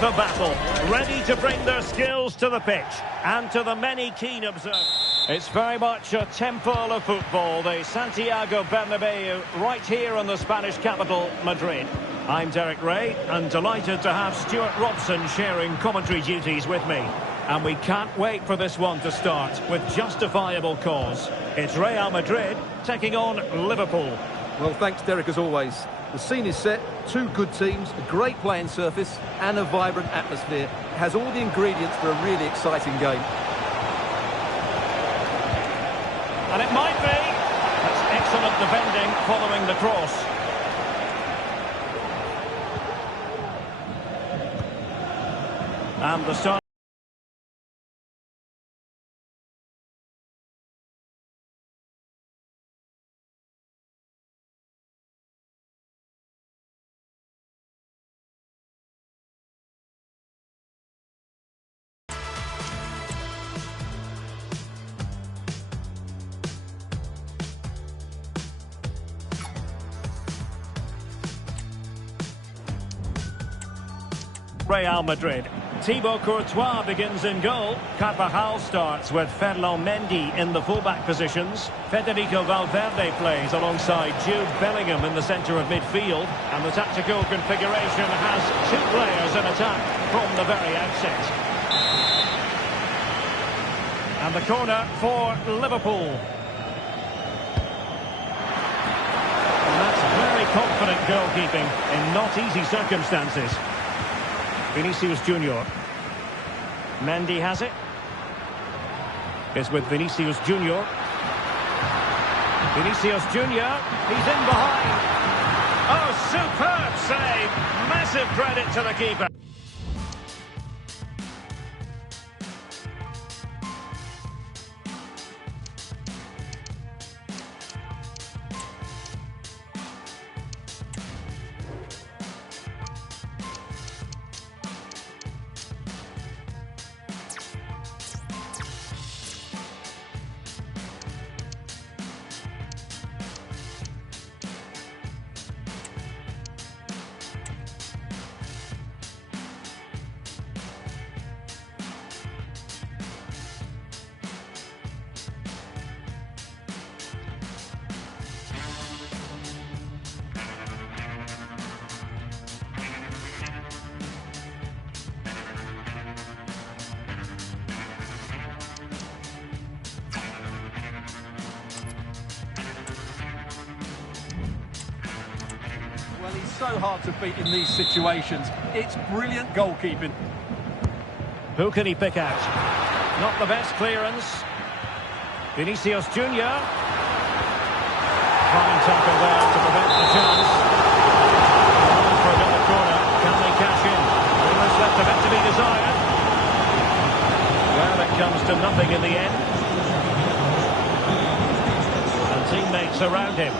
the battle, ready to bring their skills to the pitch, and to the many keen observers. It's very much a temple of football, the Santiago Bernabeu, right here in the Spanish capital, Madrid. I'm Derek Ray, and delighted to have Stuart Robson sharing commentary duties with me. And we can't wait for this one to start, with justifiable cause. It's Real Madrid taking on Liverpool. Well, thanks, Derek, as always. The scene is set, two good teams, a great playing surface, and a vibrant atmosphere. It has all the ingredients for a really exciting game. And it might be. That's excellent defending following the cross. And the start. Real Madrid. Thibaut Courtois begins in goal. Carvajal starts with Ferland Mendy in the fullback positions. Federico Valverde plays alongside Jude Bellingham in the centre of midfield. And the tactical configuration has two players in attack from the very outset. And the corner for Liverpool. And that's very confident goalkeeping in not easy circumstances. Vinicius Junior. Mendy has it. It's with Vinicius Junior. Vinicius Junior. He's in behind. Oh, superb save. Massive credit to the keeper. Well, he's so hard to beat in these situations. It's brilliant goalkeeping. Who can he pick out? Not the best clearance. Vinicius Junior. Fine tackle there to prevent the chance. For another corner. Can they cash in? Almost left a bit to be desired. Well, it comes to nothing in the end. And teammates around him.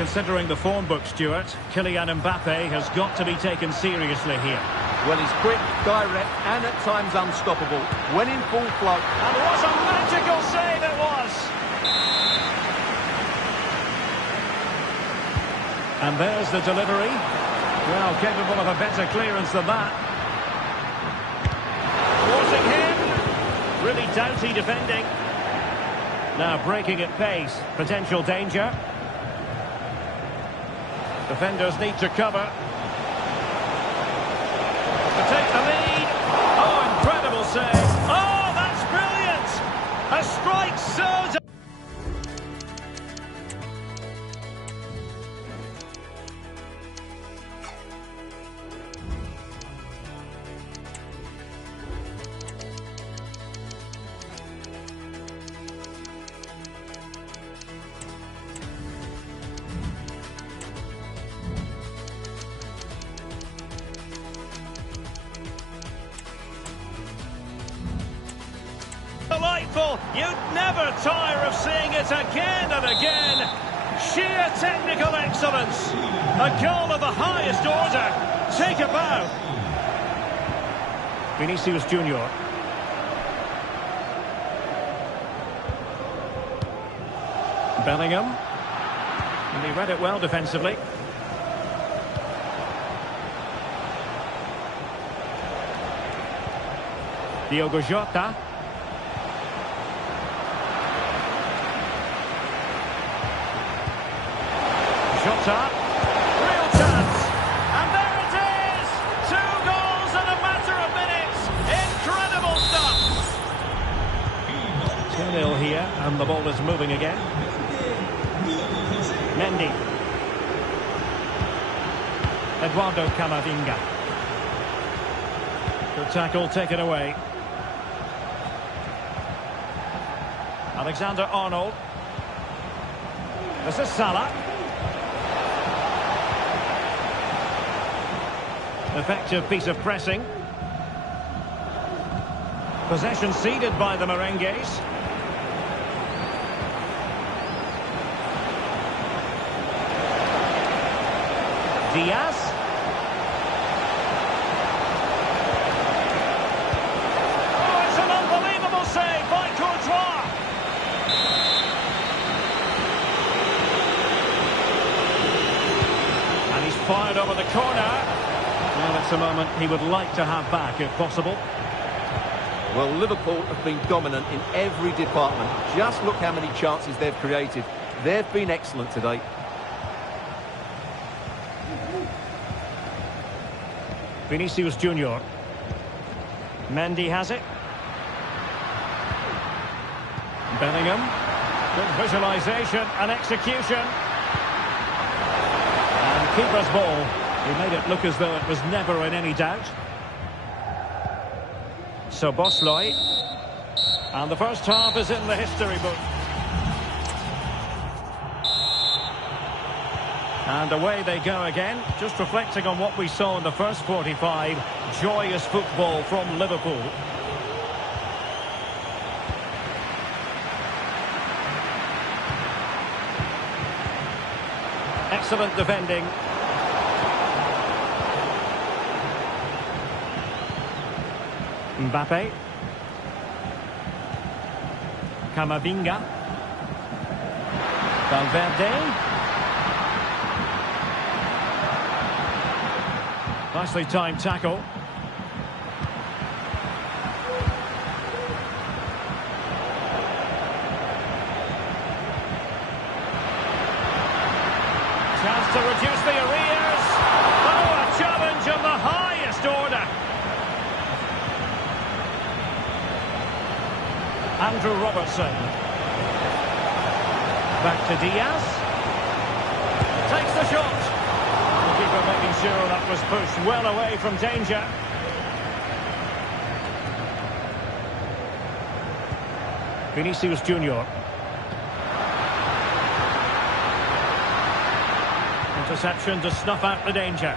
Considering the form book, Stuart, Kylian Mbappe has got to be taken seriously here. Well, he's quick, direct, and at times unstoppable. When in full flow. And what a magical save it was! And there's the delivery. Well, capable of a better clearance than that. Forcing him. Really doughty defending. Now breaking at pace. Potential danger. Defenders need to cover. To take the lead. Oh, incredible save. Oh, that's brilliant. A strike so... Delightful. You'd never tire of seeing it again and again. Sheer technical excellence. A goal of the highest order. Take a bow. Vinicius Junior. Bellingham. And he read it well defensively. Diogo Jota. Jota. Real chance. And there it is! 2 goals in a matter of minutes. Incredible stuff. 2-0 here, and the ball is moving again. Mendy. Eduardo Camavinga. Good tackle taken away. Alexander-Arnold. This is Salah. Effective piece of pressing. Possession ceded by the Merengues. Diaz. Oh, it's an unbelievable save by Courtois. And he's fired over the corner. Well, it's a moment he would like to have back, if possible. Well, Liverpool have been dominant in every department. Just look how many chances they've created. They've been excellent today. Vinicius Junior. Mendy has it. Bellingham. Good visualisation and execution. And keeper's ball. He made it look as though it was never in any doubt. Szoboszlai. And the first half is in the history book. And away they go again. Just reflecting on what we saw in the first 45. Joyous football from Liverpool. Excellent defending. Mbappe. Camavinga. Valverde. Nicely timed tackle. Chance to reduce the arrears. Oh, a challenge of the highest order. Andrew Robertson. Back to Diaz. Takes the shot. The keeper making sure that was pushed well away from danger. Vinicius Junior. Interception to snuff out the danger.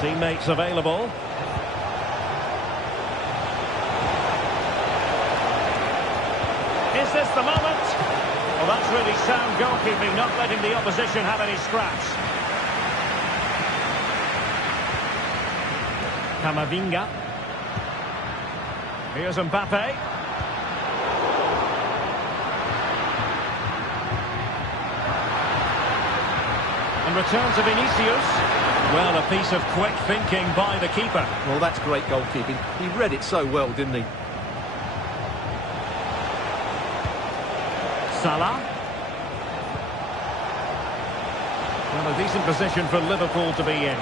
Teammates available. Is this the moment? Well, that's really sound goalkeeping, not letting the opposition have any scraps. Camavinga. Here's Mbappe. And return to Vinicius. Well, a piece of quick thinking by the keeper. Well, that's great goalkeeping. He read it so well, didn't he? Salah. Well, a decent position for Liverpool to be in.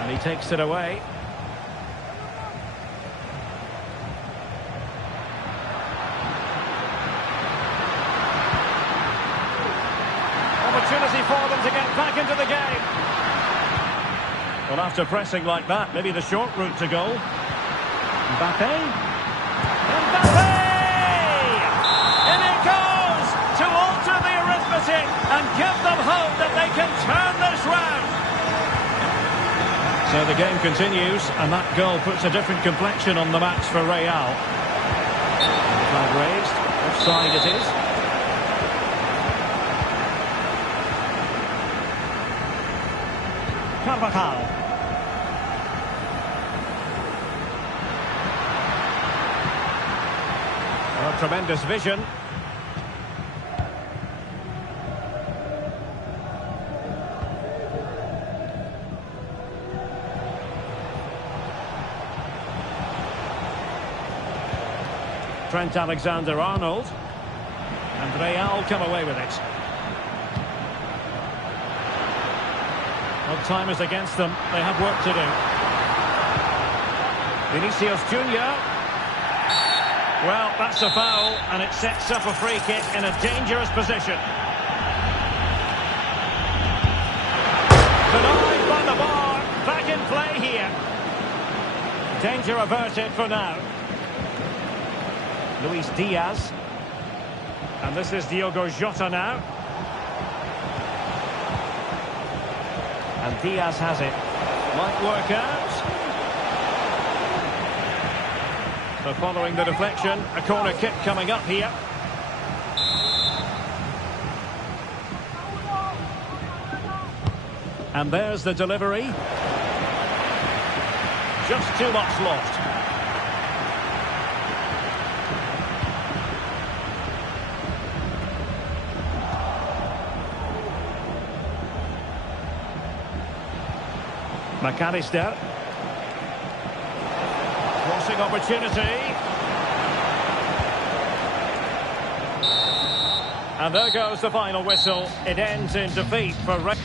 And he takes it away. Opportunity for them to get back into the game. Well, after pressing like that, maybe the short route to goal. Mbappe. Mbappe! In it goes to alter the arithmetic and give them hope that they can turn this round. So the game continues, and that goal puts a different complexion on the match for Real. Flag raised. Offside it is. Carvajal. tremendous vision. Trent Alexander-Arnold. And Real come away with it. Well, time is against them. They have work to do. Vinicius Junior. Well, that's a foul, and it sets up a free kick in a dangerous position. Denied by the bar. Back in play here. Danger averted for now. Luis Diaz. And this is Diogo Jota now. And Diaz has it. Might work out. So following the deflection, a corner kick coming up here. And there's the delivery. Just too much lost. McAllister. Crossing opportunity. And there goes the final whistle. It ends in defeat for Real.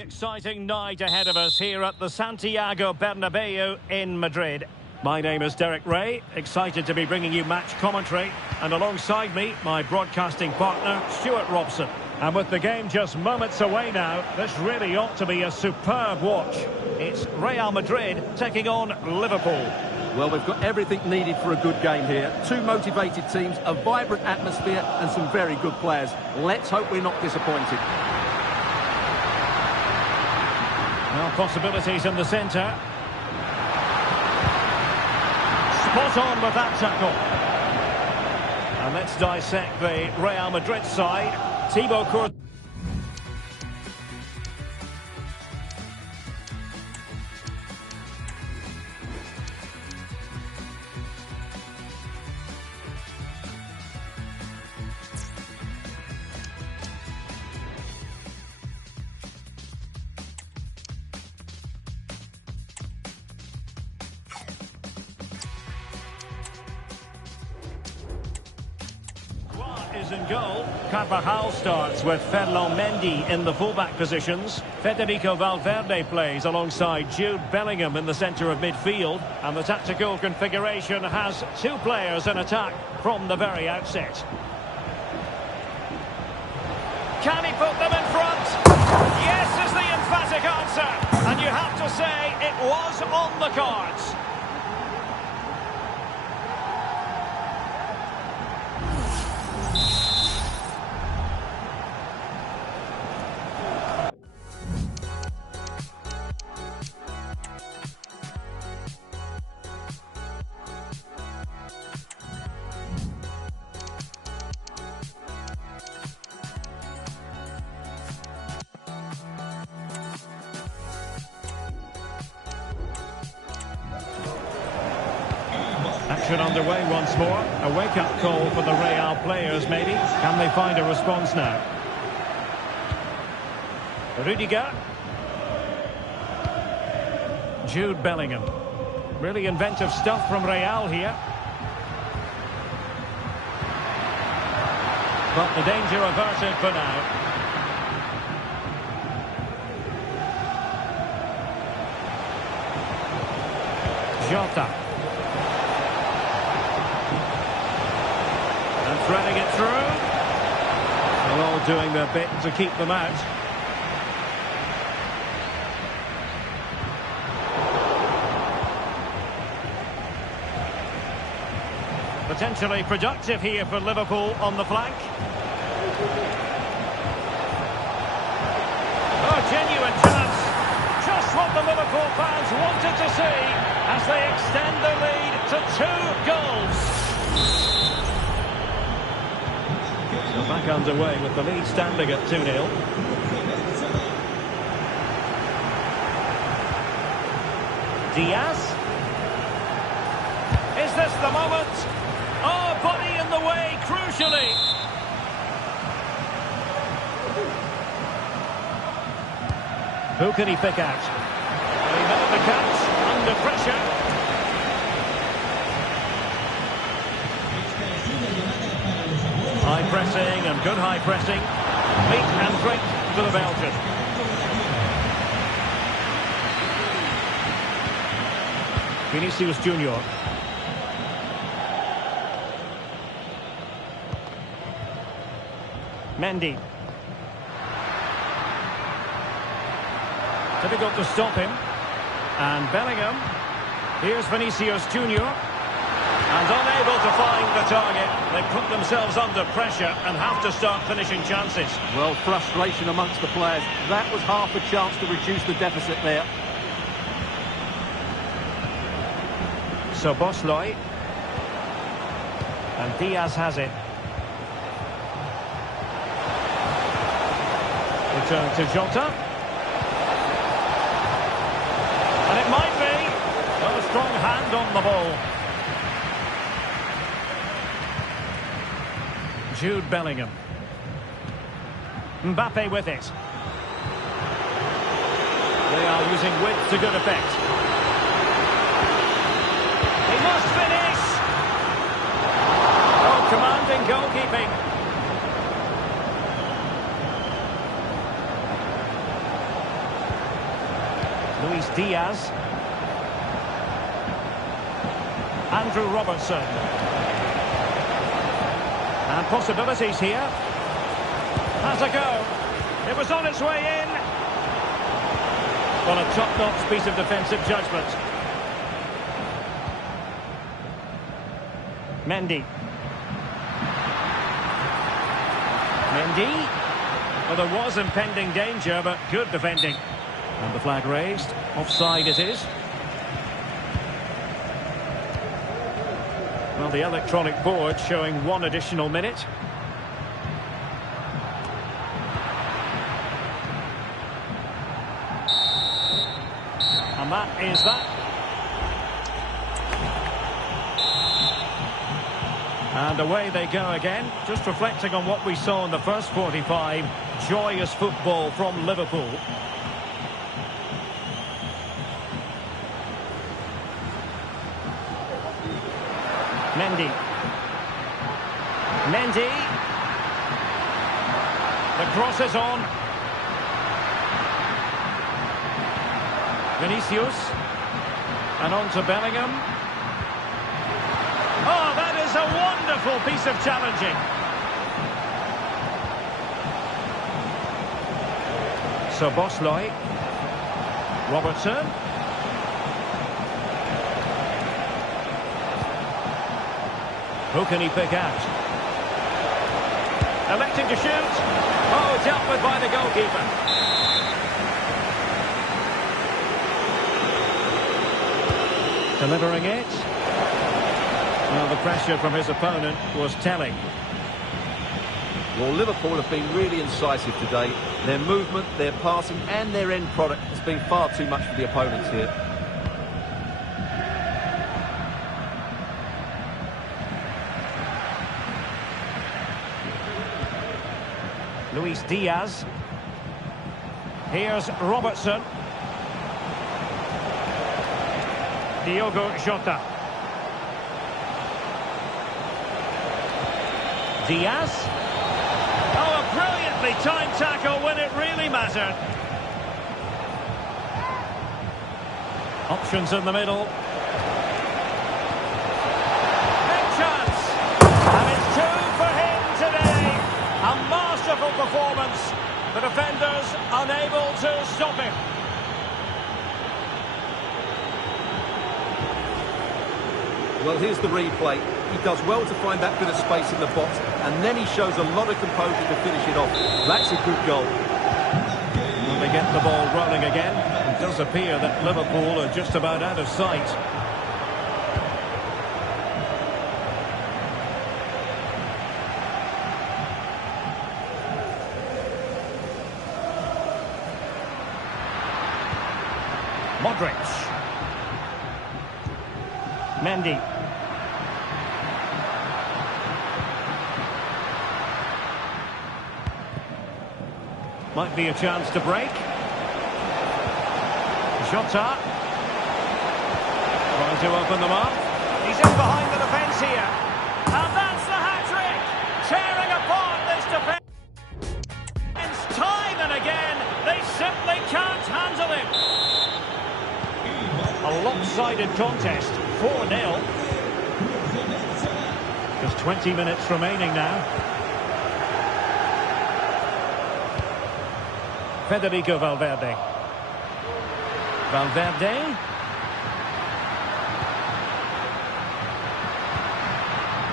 Exciting night ahead of us here at the Santiago Bernabeu in Madrid. My name is Derek Ray, excited to be bringing you match commentary, and alongside me, my broadcasting partner, Stuart Robson. And with the game just moments away now, this really ought to be a superb watch. It's Real Madrid taking on Liverpool. Well, we've got everything needed for a good game here. Two motivated teams, a vibrant atmosphere, and some very good players. Let's hope we're not disappointed. Well, possibilities in the centre. Spot on with that tackle. And let's dissect the Real Madrid side. Thibaut Courtois. Is in goal. Carvajal starts with Ferland Mendy in the fullback positions. Federico Valverde plays alongside Jude Bellingham in the centre of midfield. And the tactical configuration has two players in attack from the very outset. Can he put them in front? Yes is the emphatic answer. And you have to say it was on the cards. Action underway once more. A wake-up call for the Real players, maybe. Can they find a response now? Rudiger. Jude Bellingham. Really inventive stuff from Real here. But the danger averted for now. Jota. Threading it through. They're all doing their bit to keep them out. Potentially productive here for Liverpool on the flank. Oh, genuine chance. Just what the Liverpool fans wanted to see as they extend their lead to goals. So back underway with the lead standing at 2-0. Diaz. Is this the moment? Oh, body in the way, crucially. Who can he pick out? He made the catch under pressure. High pressing and good high pressing. Meat and drink to the Belgian. Vinicius Junior. Mendy. Difficult to stop him. And Bellingham. Here's Vinicius Junior. And unable to find the target. They put themselves under pressure and have to start finishing chances. Well, frustration amongst the players. That was half a chance to reduce the deficit there. So Bosley. And Diaz has it. Return to Jota. And it might be. A strong hand on the ball. Jude Bellingham. Mbappe with it. They are using width to good effect. He must finish! Oh, commanding goalkeeping. Luis Diaz. Andrew Robertson. And possibilities here. Has a go. It was on its way in. Well, a top-notch piece of defensive judgment. Mendy. Well, there was impending danger, but good defending. And the flag raised. Offside it is. Well, the electronic board showing 1 additional minute. And that is that. And away they go again. Just reflecting on what we saw in the first 45. Joyous football from Liverpool. Mendy. The cross is on. Vinicius. And on to Bellingham. Oh, that is a wonderful piece of challenging. So Bosley. Robertson. Who can he pick out? Electing to shoot. Oh, dealt with by the goalkeeper. Delivering it. Well, the pressure from his opponent was telling. Well, Liverpool have been really incisive today. Their movement, their passing and their end product has been far too much for the opponents here. Luis Diaz. Here's Robertson. Diogo Jota. Diaz. Oh, a brilliantly timed tackle when it really mattered. Options in the middle. Big chance. And it's 2 for him today. A masterful performance. The defenders unable to stop him. Well, here's the replay. He does well to find that bit of space in the box, and then he shows a lot of composure to finish it off. That's a good goal. When they get the ball rolling again, it does appear that Liverpool are just about out of sight. Modric. Mendy. Might be a chance to break. Jota. Trying to open them up. He's in behind the defence here. And that's the hat-trick! Tearing apart this defence. Time and again, they simply can't handle him. A lopsided contest, 4-0. Just 20 minutes remaining now. Federico Valverde. Valverde.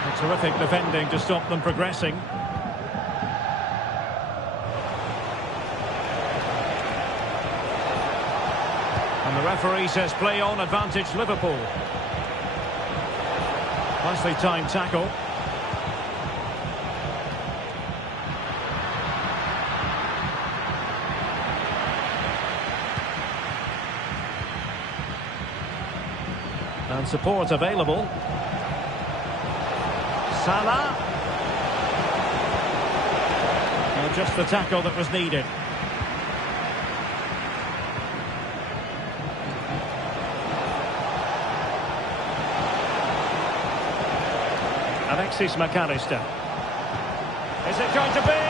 A terrific defending to stop them progressing. And the referee says play on, advantage Liverpool. Nicely timed tackle. And support available. Salah. And just the tackle that was needed. Alexis McAllister. Is it going to be?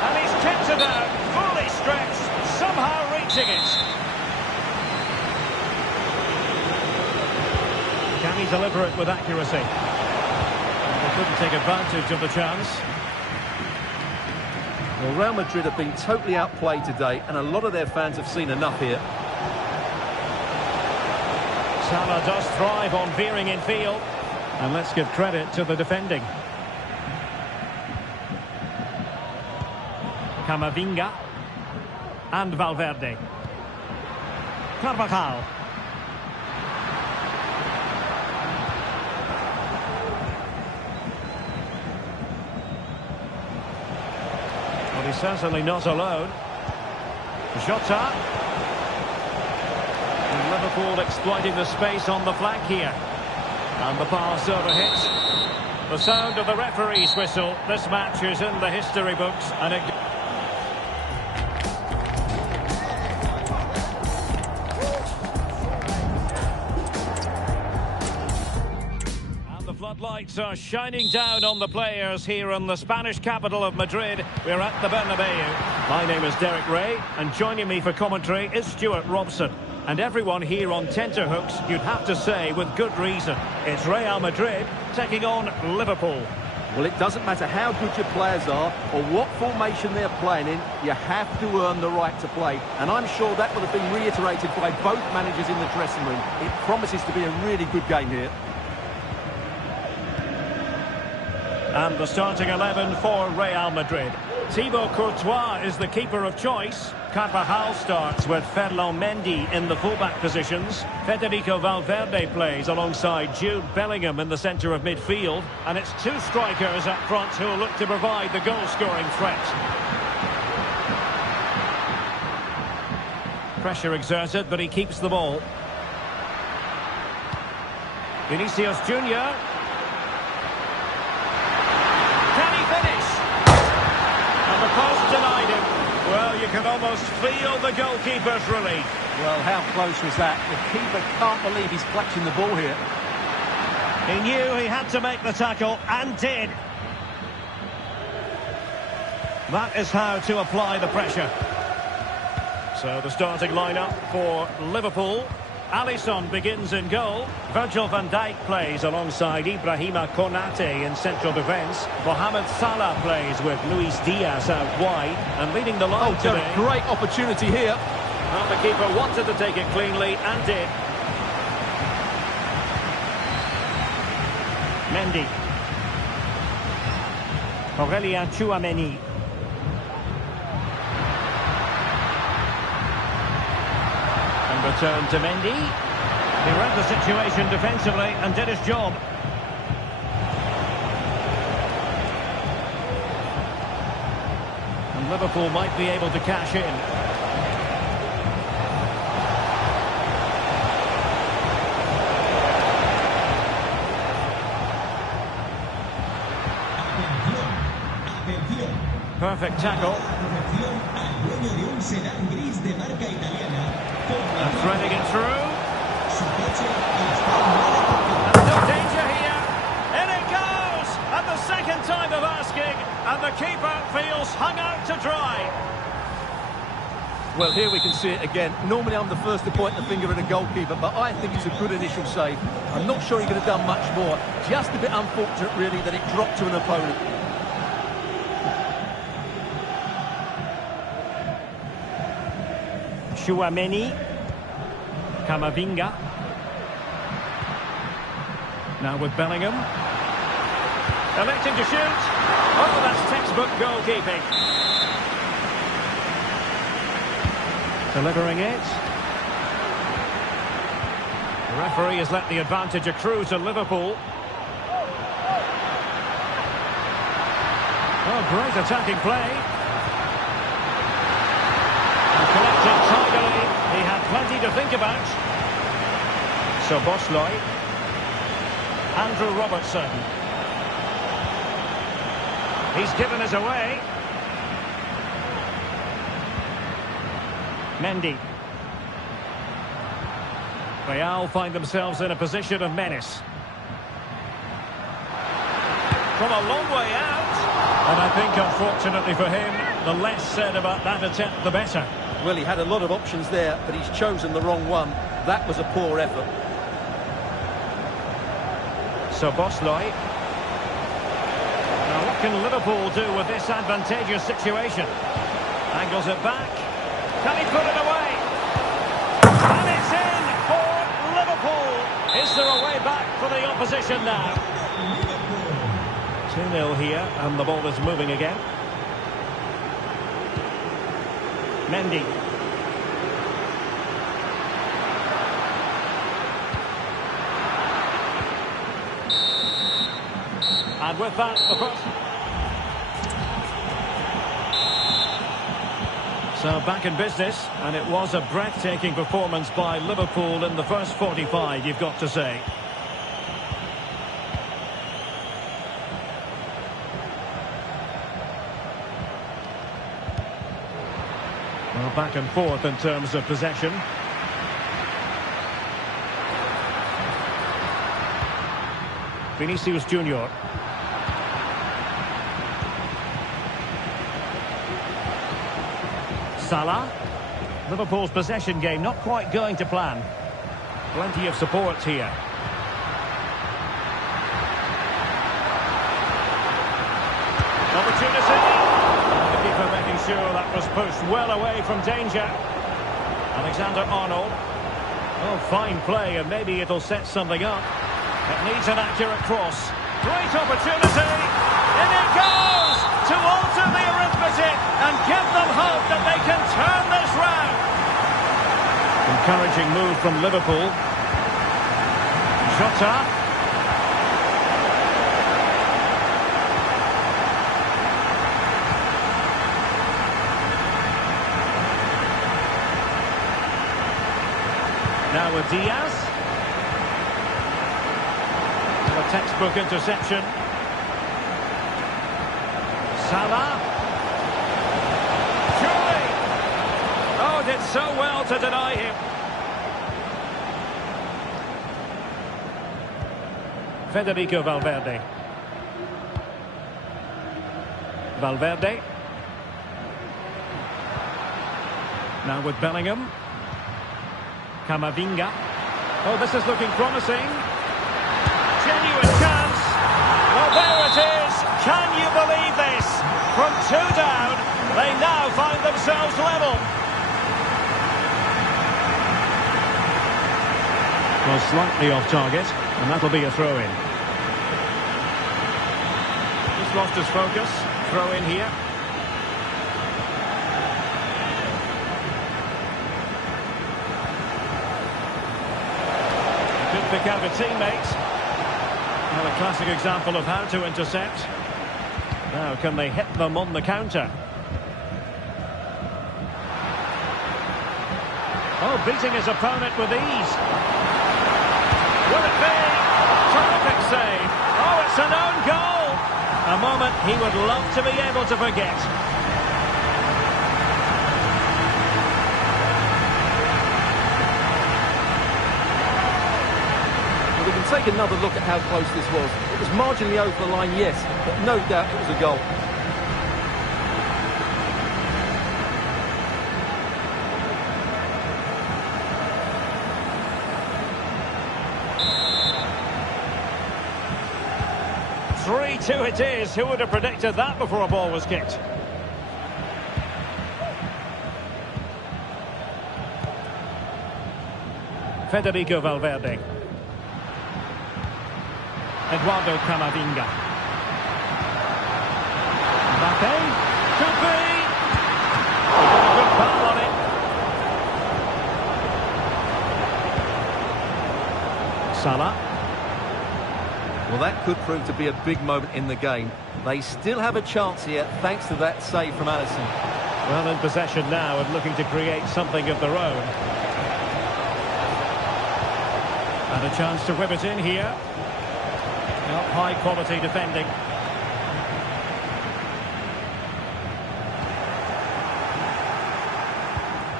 And he's kept it out, fully stretched, somehow reaching it. Can he deliver it with accuracy? They couldn't take advantage of the chance. Well, Real Madrid have been totally outplayed today, and a lot of their fans have seen enough here. Salah does thrive on veering in field. And let's give credit to the defending. Camavinga. And Valverde. Carvajal. Well, he's certainly not alone. Jota. And Liverpool exploiting the space on the flank here. And the pass overhit. The sound of the referee's whistle. This match is in the history books. And the floodlights are shining down on the players here in the Spanish capital of Madrid. We're at the Bernabeu. My name is Derek Ray, and joining me for commentary is Stuart Robson. And everyone here on tenterhooks, you'd have to say, with good reason. It's Real Madrid taking on Liverpool. Well, it doesn't matter how good your players are or what formation they're playing in, you have to earn the right to play. And I'm sure that would have been reiterated by both managers in the dressing room. It promises to be a really good game here. And the starting 11 for Real Madrid. Thibaut Courtois is the keeper of choice. Carvajal starts with Ferland Mendy in the fullback positions. Federico Valverde plays alongside Jude Bellingham in the centre of midfield. And it's two strikers up front who will look to provide the goal-scoring threat. Pressure exerted, but he keeps the ball. Vinicius Junior. Can he finish? And the post denied him. Well, you can almost feel the goalkeeper's relief. Well, how close was that? The keeper can't believe he's clutching the ball here. He knew he had to make the tackle, and did. That is how to apply the pressure. So the starting lineup for Liverpool. Alisson begins in goal. Virgil van Dijk plays alongside Ibrahima Konate in central defence. Mohamed Salah plays with Luis Diaz out wide. And leading the line today. Great opportunity here. Well, the keeper wanted to take it cleanly, and did. Mendy. Aurélien Tchouameni. Return to Mendy. He read the situation defensively and did his job. And Liverpool might be able to cash in. Perfect tackle. And threading it through. And no danger here. In it goes! At the second time of asking, and the keeper feels hung out to dry. Well, here we can see it again. Normally I'm the first to point the finger at a goalkeeper, but I think it's a good initial save. I'm not sure he could have done much more. Just a bit unfortunate, really, that it dropped to an opponent. Tchouaméni. Camavinga. Now with Bellingham. Electing to shoot. Oh, that's textbook goalkeeping. Delivering it. The referee has let the advantage accrue to Liverpool. Oh, great attacking play. And collected tidily. He had plenty to think about. Szoboszlai. Andrew Robertson. He's given us away. Mendy. Real find themselves in a position of menace. From a long way out. And I think, unfortunately for him, the less said about that attempt, the better. Well, he had a lot of options there, but he's chosen the wrong one. That was a poor effort. Szoboszlai. Now, what can Liverpool do with this advantageous situation? Angles it back. Can he put it away? And it's in for Liverpool. Is there a way back for the opposition now? 2-0 here, and the ball is moving again. Mendy. And with that, the cross. So back in business, and it was a breathtaking performance by Liverpool in the first 45, you've got to say. Well, back and forth in terms of possession. Vinicius Junior. Salah. Liverpool's possession game not quite going to plan. Plenty of support here. Opportunity. The keeper making sure that was pushed well away from danger. Alexander-Arnold. Oh, fine play, and maybe it'll set something up. It needs an accurate cross. Great opportunity. In it goes to alter the arithmetic and give them hope that they can turn this round. Encouraging move from Liverpool. Jota. Now with Diaz. And a textbook interception. Salah. Surely. Oh, did so well to deny him. Federico Valverde. Valverde. Now with Bellingham. Camavinga. Oh, this is looking promising. Genuine chance. Well, there it is. Can you believe this? From 2 down, they now find themselves level. Well, slightly off target, and that'll be a throw-in. Just lost his focus. Throw-in here. Pick out a teammate. Well, a classic example of how to intercept. Now, can they hit them on the counter? Oh, beating his opponent with ease. Will it be? Terrific save. Oh, it's an own goal. A moment he would love to be able to forget. Well, we can take another look at how close this was. It was marginally over the line, yes, but no doubt it was a goal. Two it is. Who would have predicted that before a ball was kicked? Federico Valverde. Eduardo Camavinga. Mbappe. Could be. Got a good foul on it. Salah. Well, that could prove to be a big moment in the game. They still have a chance here, thanks to that save from Alisson. Well, in possession now and looking to create something of their own. And a chance to whip it in here. Not high-quality defending.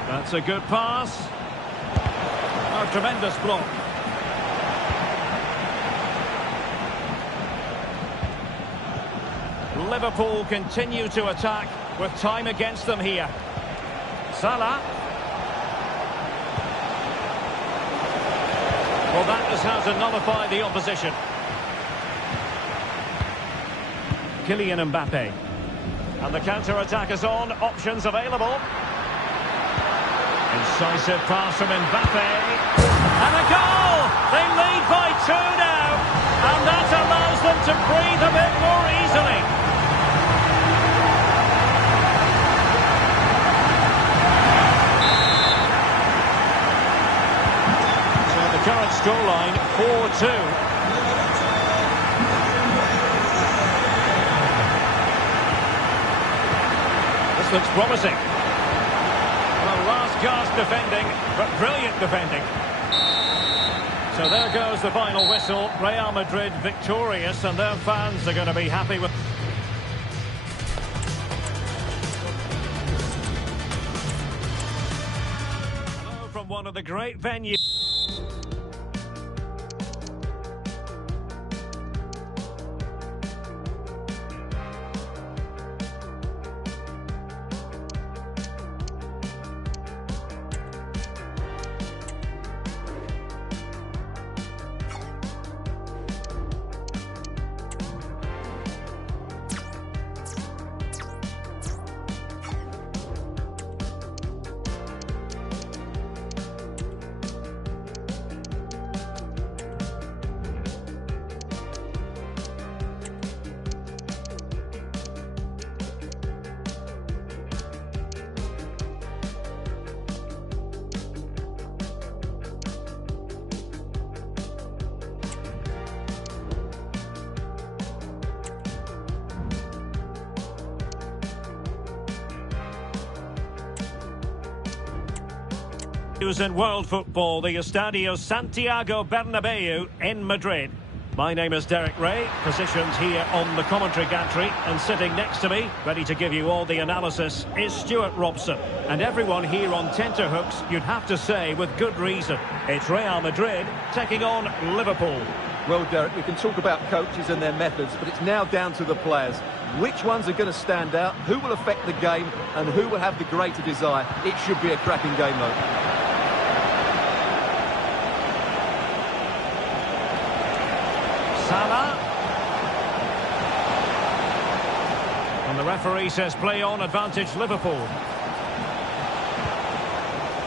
That's a good pass. A tremendous block. Liverpool continue to attack with time against them here. Salah. Well, that is how to nullify the opposition. Kylian Mbappe. And the counter-attack is on. Options available. Incisive pass from Mbappe. And a goal! They lead by 2 now. And that allows them to breathe a bit more easily. Current scoreline 4-2. This looks promising. Well, last gasp defending, but brilliant defending. So there goes the final whistle. Real Madrid victorious, and their fans are going to be happy with. Hello from one of the great venues. In world football, the Estadio Santiago Bernabeu in Madrid. My name is Derek Ray, positioned here on the commentary gantry, and sitting next to me, ready to give you all the analysis, is Stuart Robson. And everyone here on tenterhooks, you'd have to say with good reason. It's Real Madrid taking on Liverpool. Well, Derek, we can talk about coaches and their methods, but it's now down to the players. Which ones are going to stand out, who will affect the game, and who will have the greater desire? It should be a cracking game, though. Salah. And the referee says play on, advantage Liverpool.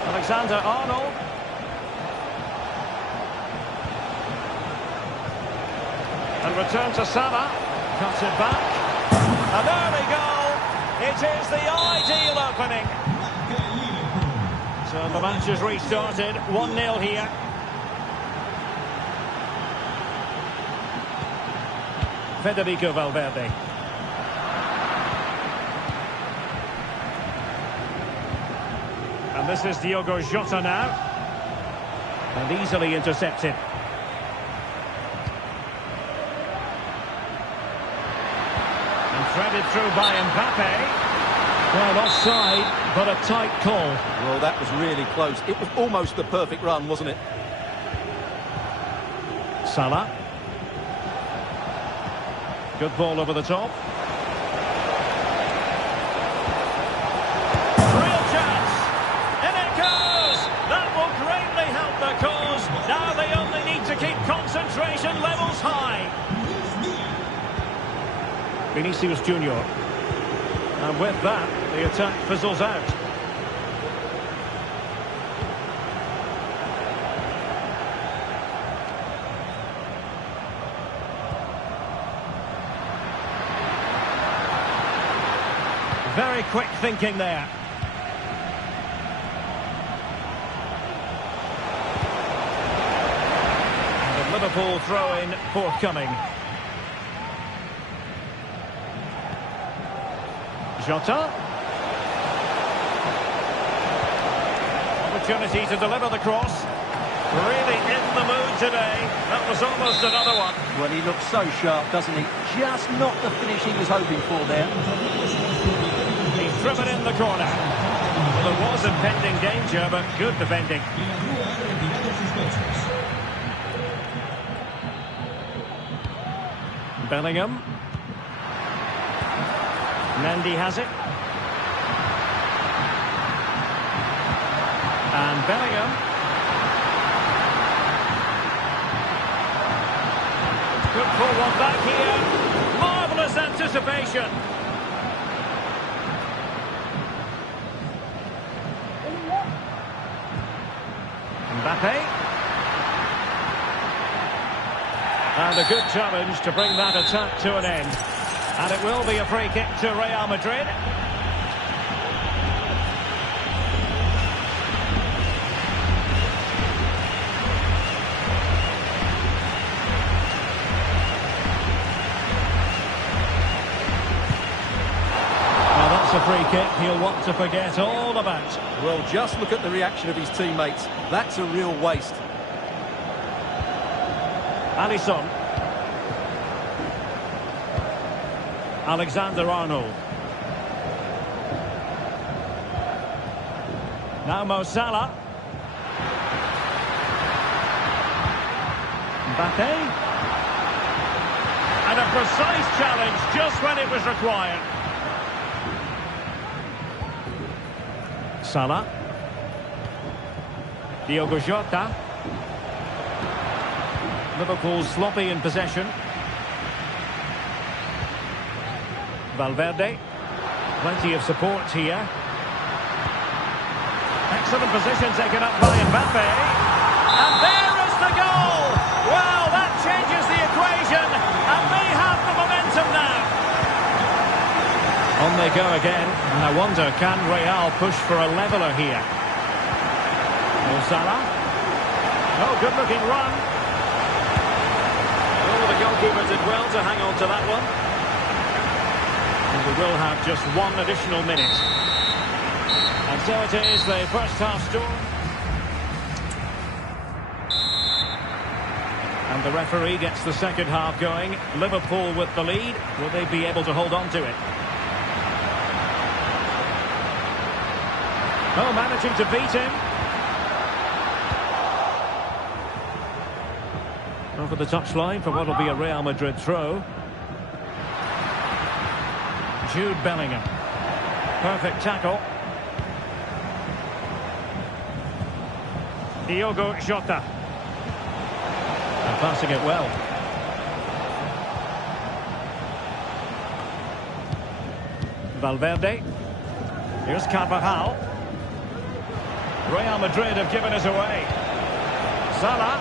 Alexander-Arnold. And return to Salah. Cuts it back. An early goal. It is the ideal opening. So the match has restarted. 1-0 here. Federico Valverde. And this is Diogo Jota now. And easily intercepted. Threaded through by Mbappe. Well, offside, but a tight call. Well, that was really close. It was almost the perfect run, wasn't it? Salah. Good ball over the top. Real chance. In it goes. That will greatly help the cause. Now they only need to keep concentration levels high. Vinicius Junior. And with that, the attack fizzles out. Very quick thinking there. And the Liverpool throw-in forthcoming. Jota. Opportunity to deliver the cross. Really in the mood today. That was almost another one. Well, he looks so sharp, doesn't he? Just not the finish he was hoping for there. He's driven in the corner. Well, there was impending danger, but good defending. Bellingham. Mendy has it. And Bellingham. Good pull one back here. Marvellous anticipation. Mbappe. And a good challenge to bring that attack to an end. And it will be a free kick to Real Madrid. Now that's a free kick he'll want to forget all about. Well, just look at the reaction of his teammates. That's a real waste. Alisson. Alexander-Arnold. Now Mo Salah. Mbappe. And a precise challenge just when it was required. Salah. Diogo Jota. Liverpool sloppy in possession. Valverde. Plenty of support here. Excellent position taken up by Mbappe. And there is the goal! Well, that changes the equation. And they have the momentum now. On they go again. And I wonder, can Real push for a leveller here? Mo Salah. Oh, good-looking run. Oh, the goalkeeper did well to hang on to that one. And we will have just one additional minute. And so it is, the first half score. And the referee gets the second half going. Liverpool with the lead. Will they be able to hold on to it? Oh, managing to beat him. Over the touchline for what will be a Real Madrid throw. Jude Bellingham. Perfect tackle. Diogo Jota. And passing it well. Valverde. Here's Carvajal. Real Madrid have given us away. Salah.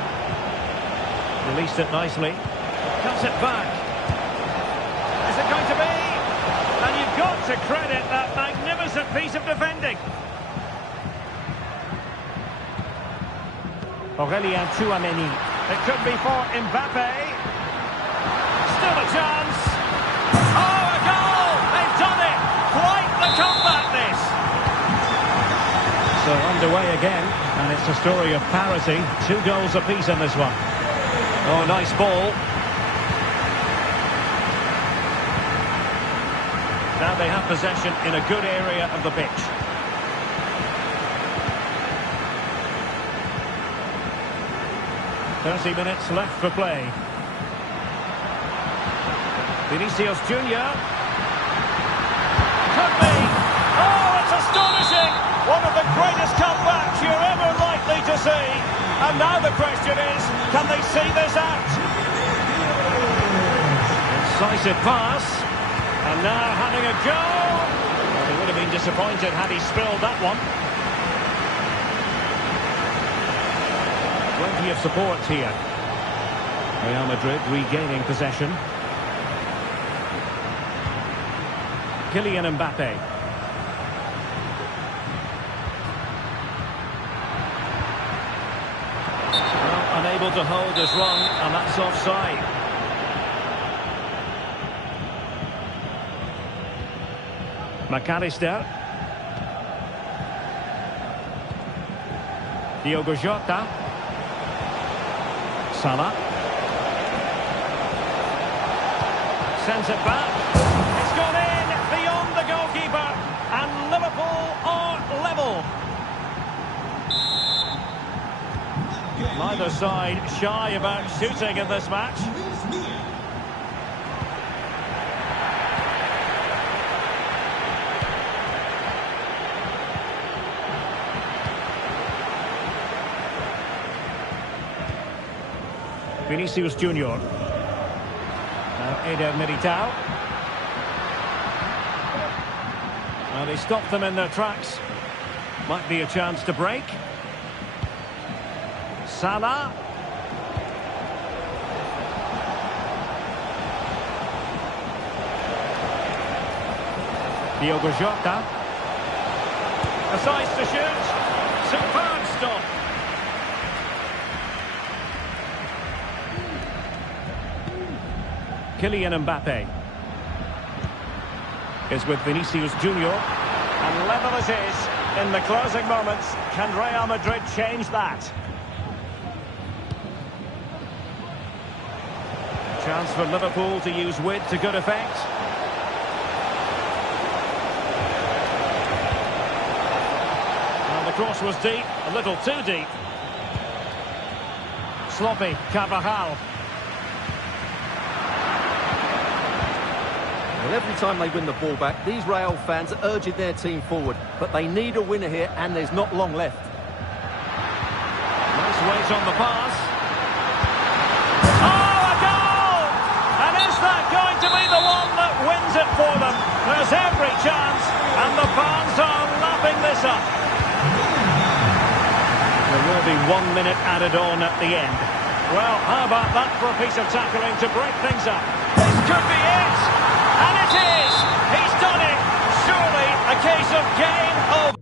Released it nicely. Cuts it back. Is it going to be? And you've got to credit that magnificent piece of defending. Aurélien Tchouameni. It could be for Mbappe. Still a chance. Oh, a goal! They've done it! Quite the comeback, this! So underway again, and it's a story of parity. 2 goals apiece in this one. Oh, nice ball. Now they have possession in a good area of the pitch. "30 minutes left for play. Vinicius Junior. Could be. Oh, it's astonishing! One of the greatest comebacks you're ever likely to see. And now the question is, can they see this out? Incisive pass. And now having a go. Well, he would have been disappointed had he spilled that one. Plenty of support here. Real Madrid regaining possession. Kylian Mbappe. Well, unable to hold his run, and that's offside. McAllister. Diogo Jota. Salah. Sends it back. It's gone in beyond the goalkeeper. And Liverpool are level. Neither side shy about shooting in this match. Vinicius Junior. Now Eder Militao. Well, they stopped them in their tracks. Might be a chance to break. Salah. Diogo Jota. A size to shoot. Superb stop. Kylian Mbappe is with Vinicius Junior, and level it is in the closing moments. Can Real Madrid change that? Chance for Liverpool to use width to good effect. Well, the cross was deep, a little too deep. Sloppy Carvajal. Well, every time they win the ball back, these Real fans are urging their team forward. But they need a winner here, and there's not long left. Nice weight on the pass. Oh, a goal! And is that going to be the one that wins it for them? There's every chance, and the fans are lapping this up. There will be 1 minute added on at the end. Well, how about that for a piece of tackling to break things up? This could be it! And it is! He's done it! Surely a case of game over.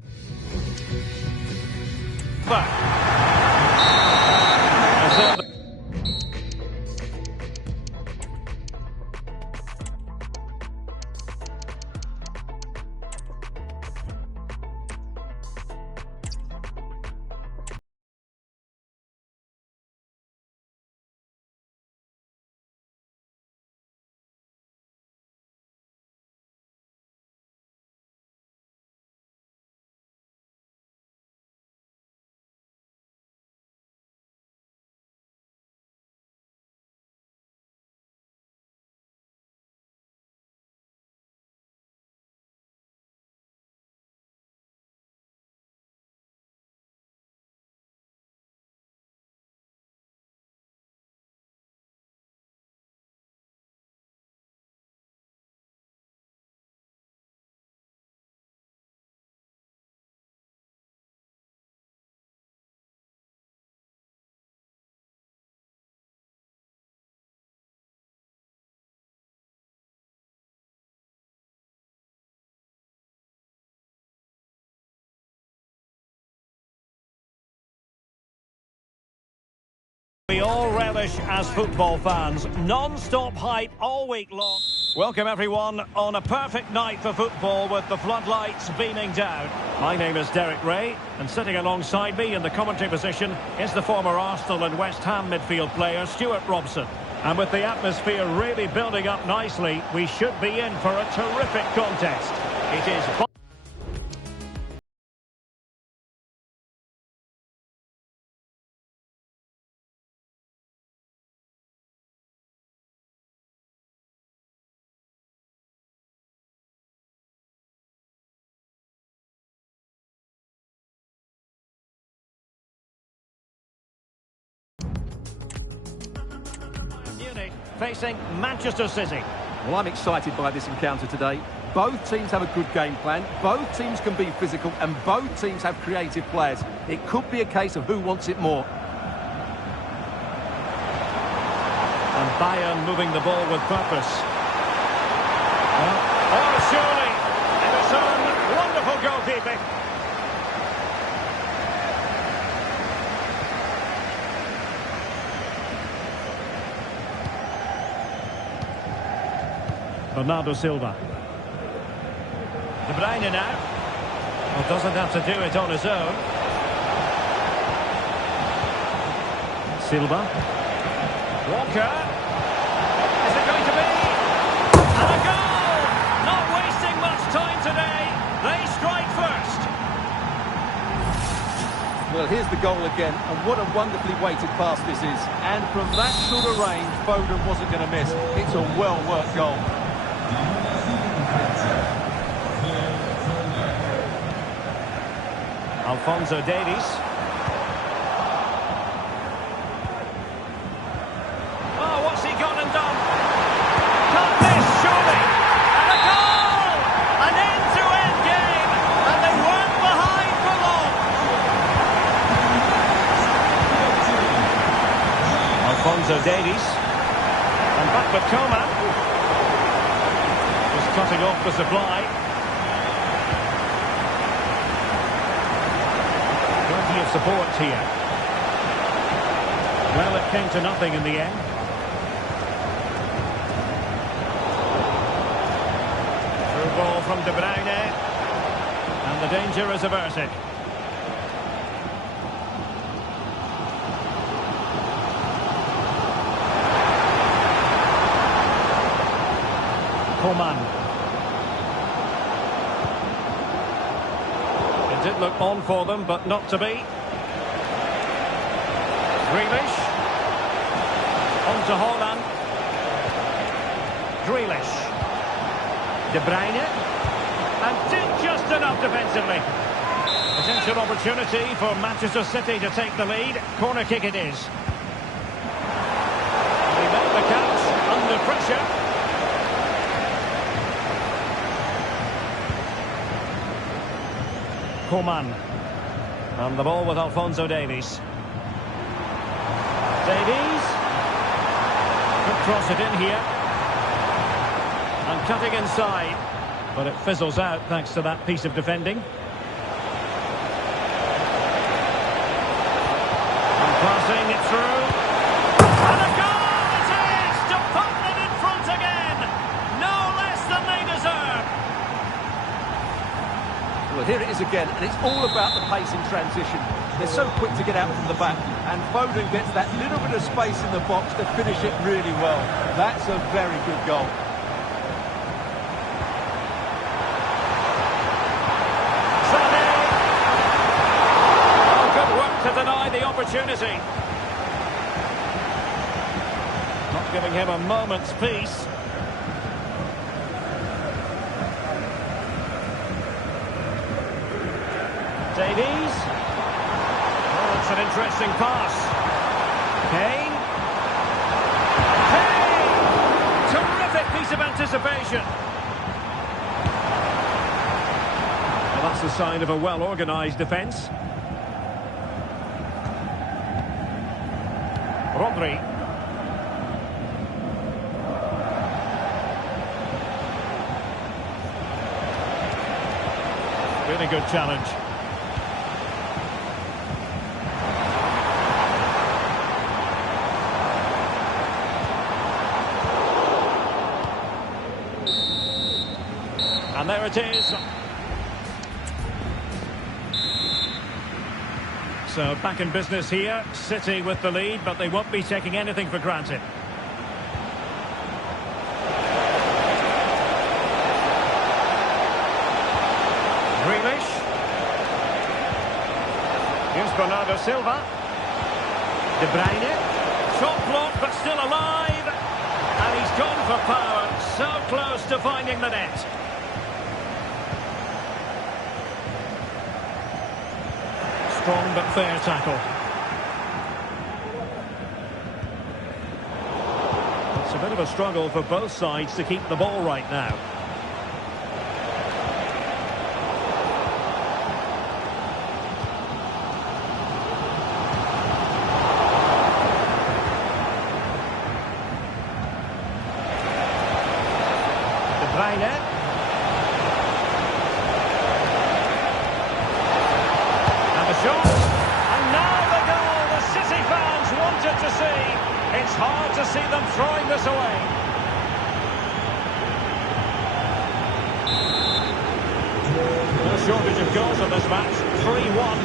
We all relish as football fans. Non-stop hype all week long. Welcome everyone on a perfect night for football with the floodlights beaming down. My name is Derek Ray, and sitting alongside me in the commentary position is the former Arsenal and West Ham midfield player Stuart Robson. And with the atmosphere really building up nicely, we should be in for a terrific contest. It is... Munich facing Manchester City. Well, I'm excited by this encounter today. Both teams have a good game plan, both teams can be physical, and both teams have creative players. It could be a case of who wants it more. And Bayern moving the ball with purpose. Oh, surely! Ederson, wonderful goalkeeping. Bernardo Silva. De Bruyne now. Well, doesn't have to do it on his own. Silva. Walker. Is it going to be? And a goal! Not wasting much time today. They strike first. Well, here's the goal again, and what a wonderfully weighted pass this is. And from that sort of range, Foden wasn't going to miss. It's a well-worked goal. Alphonso Davies. Oh, what's he gone and done? Can't miss, surely! And a goal! An end-to-end game, and they weren't behind for long. Alphonso Davies. And back with Coman. Just cutting off the supply. Plenty of support here. Well, it came to nothing in the end. Through ball from De Bruyne. And the danger is averted. Coman. It did look on for them, but not to be. Grealish. On to Haaland. Grealish. De Bruyne. And did just enough defensively. Potential opportunity for Manchester City to take the lead. Corner kick it is. He made the catch under pressure. Coman. And the ball with Alphonso Davies. Davies. Could cross it in here. And cutting inside. But it fizzles out thanks to that piece of defending. And passing it through. And a goal it is to put them in front again. No less than they deserve. Well, here it is again, and it's all about the pace in transition. They're so quick to get out from the back, and Foden gets that little bit of space in the box to finish it really well. That's a very good goal. Sané! Oh, good work to deny the opportunity. Not giving him a moment's peace. Davies. Oh, it's an interesting pass. Kane. Kane! Terrific piece of anticipation. Well, that's the sign of a well-organised defence. Rodri. Really good challenge. And there it is. So back in business here. City with the lead, but they won't be taking anything for granted. Grealish. Here's Bernardo Silva. De Bruyne. Shot blocked, but still alive. And he's gone for power. So close to finding the net. Strong but fair tackle. It's a bit of a struggle for both sides to keep the ball right now. And the shot. And now the goal the City fans wanted to see. It's hard to see them throwing this away. No shortage of goals in this match. 3-1.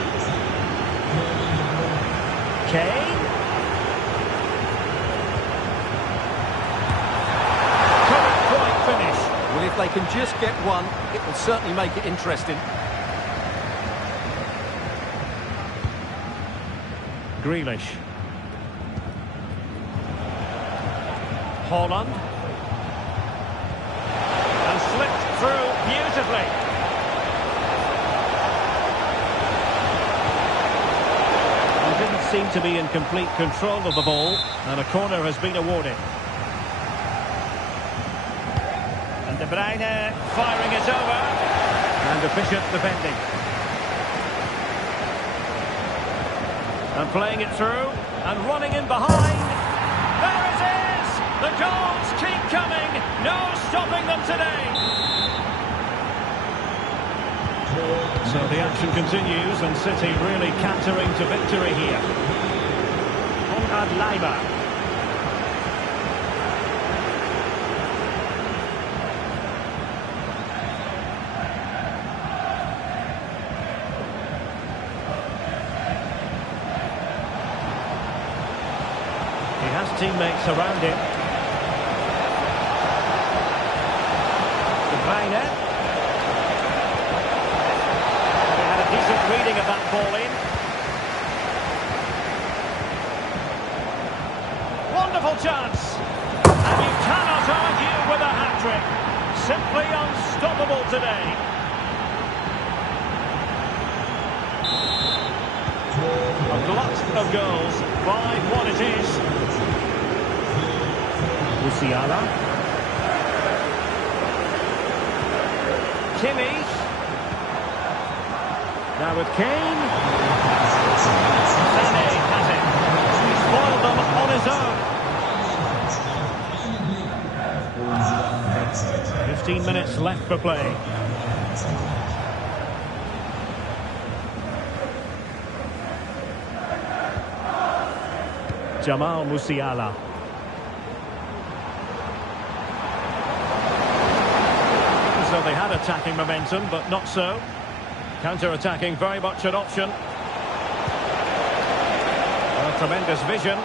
Kane. Well, if they can just get one, it will certainly make it interesting. Grealish. Haaland. And slipped through beautifully. He didn't seem to be in complete control of the ball, and a corner has been awarded. De Bruyne firing it over. And efficient defending. And playing it through. And running in behind. There it is! The goals keep coming. No stopping them today. So the action continues and City really cantering to victory here. Konrad Laimer. He has teammates around him. De Bruyne. He had a decent reading of that ball in. Wonderful chance. And you cannot argue with a hat-trick. Simply unstoppable today. A glut of goals. 5-1 it is. Musiala. Kimmich. Now with Kane. Sané has it. He's foiled them on his own. 15 minutes left for play. Jamal Musiala. So they had attacking momentum, but not so. Counter-attacking very much an option. A tremendous vision.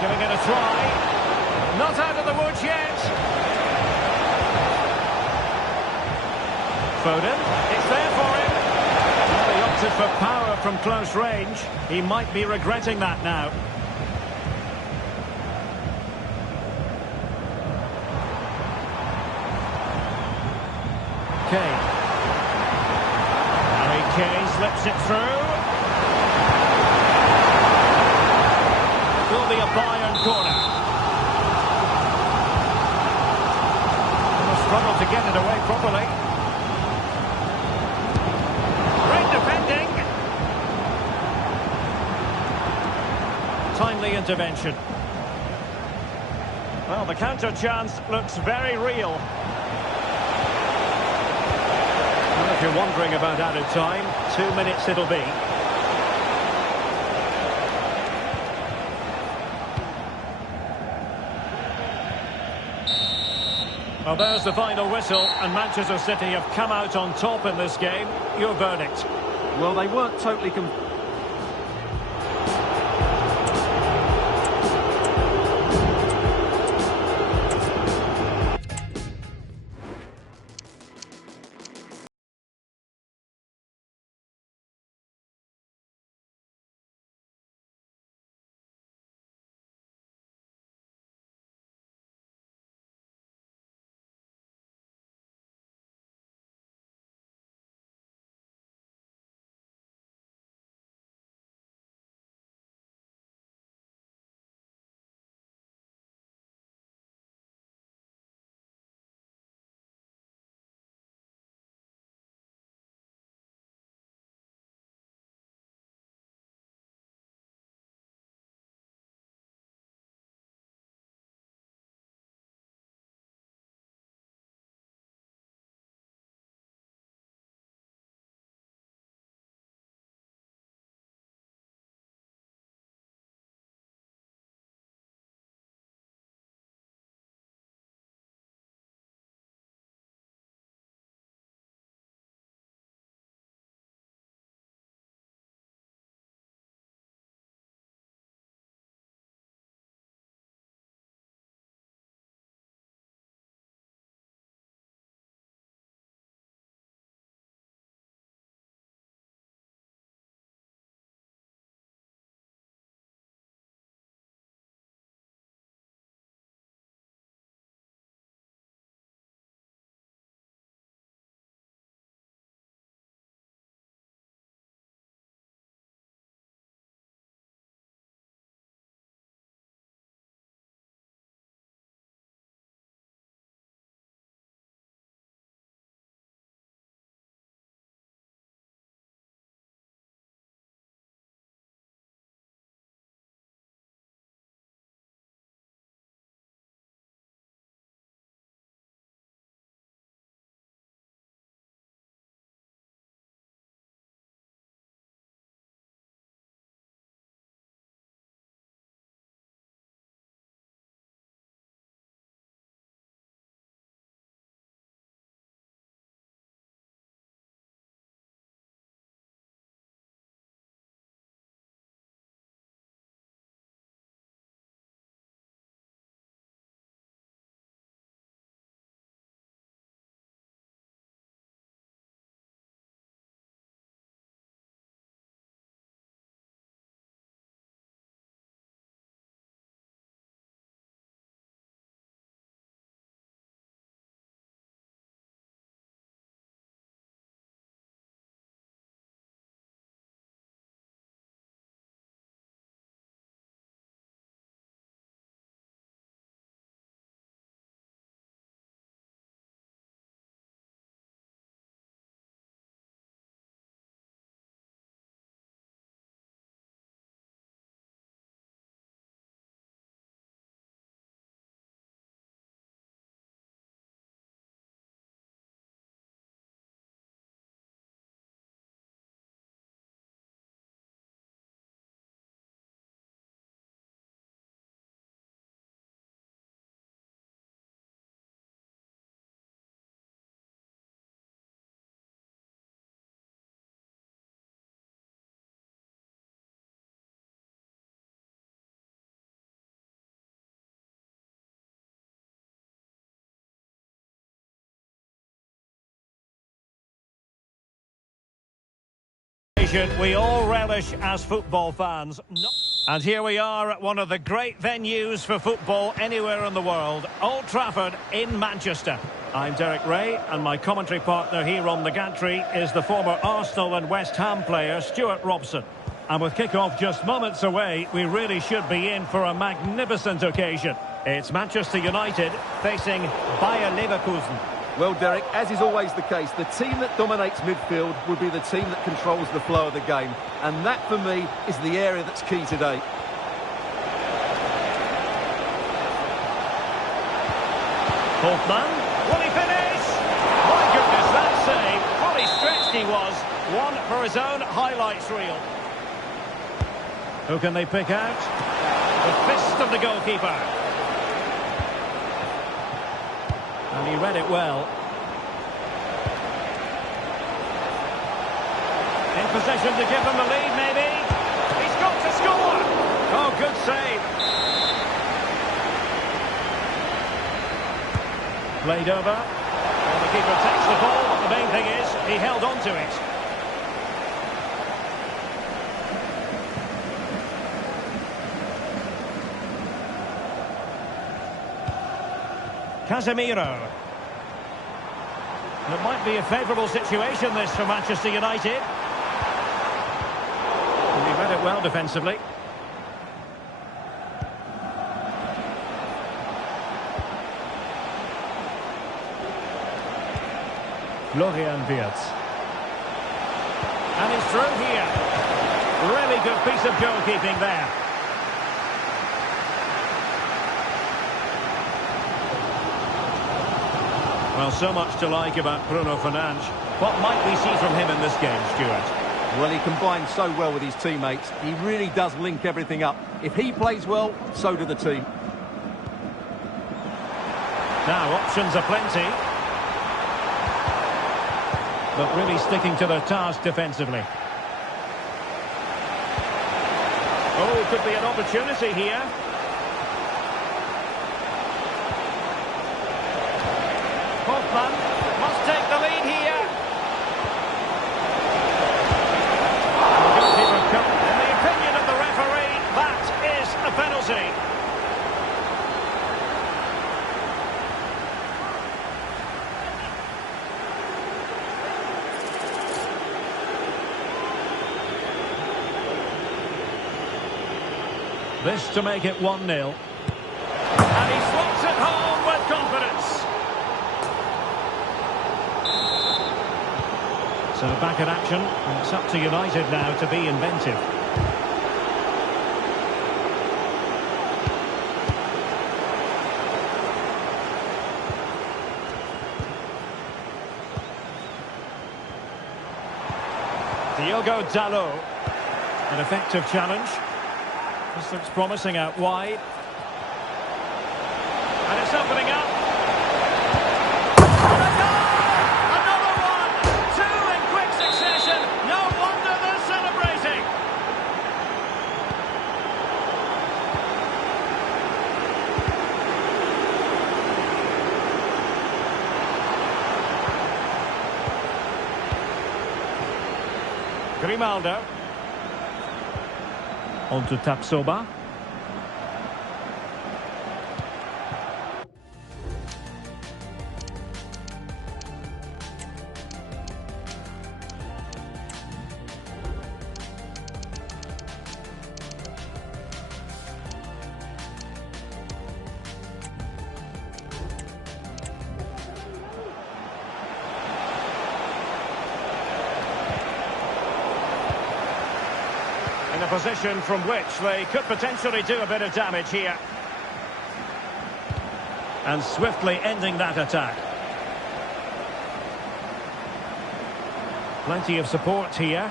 Giving it a try. Not out of the woods yet. Foden. It's there for him. Well, he opted for power from close range. He might be regretting that now. Kane. Harry Kane slips it through. It will be a Bayern corner. Will struggle to get it away properly. Great defending. Timely intervention. Well, the counter chance looks very real. If you're wondering about added time, 2 minutes it'll be. Well, there's the final whistle, and Manchester City have come out on top in this game. Your verdict? Well, they weren't totally occasion we all relish as football fans. And here we are at one of the great venues for football anywhere in the world, Old Trafford in Manchester. I'm Derek Ray, and my commentary partner here on the gantry is the former Arsenal and West Ham player Stuart Robson. And with kick-off just moments away, we really should be in for a magnificent occasion. It's Manchester United facing Bayer Leverkusen. Well, Derek, as is always the case, the team that dominates midfield will be the team that controls the flow of the game. And that, for me, is the area that's key today. Holtmann, will he finish? My goodness, that save. Fully stretched he was. One for his own highlights reel. Who can they pick out? The fist of the goalkeeper. And he read it well. In possession to give them the lead, maybe. He's got to score! Oh, good save. Played over. Well, the keeper takes the ball, but the main thing is he held on to it. Casemiro. It might be a favourable situation, this, for Manchester United. And he read it well defensively. Florian Wirtz. And he's through here. Really good piece of goalkeeping there. Well, so much to like about Bruno Fernandes. What might we see from him in this game, Stuart? Well, he combines so well with his teammates. He really does link everything up. If he plays well, so do the team. Now, options are plenty. But really sticking to their task defensively. Oh, could be an opportunity here. Hoffman must take the lead here. The goalkeeper cut. In the opinion of the referee, that is a penalty. This to make it 1-0. And he slots it home with confidence. So back in action, and it's up to United now to be inventive. Diogo Dalot, an effective challenge. This looks promising out wide. And it's opening up. Grimaldo. On to Tapsoba. In a position from which they could potentially do a bit of damage here. And swiftly ending that attack. Plenty of support here.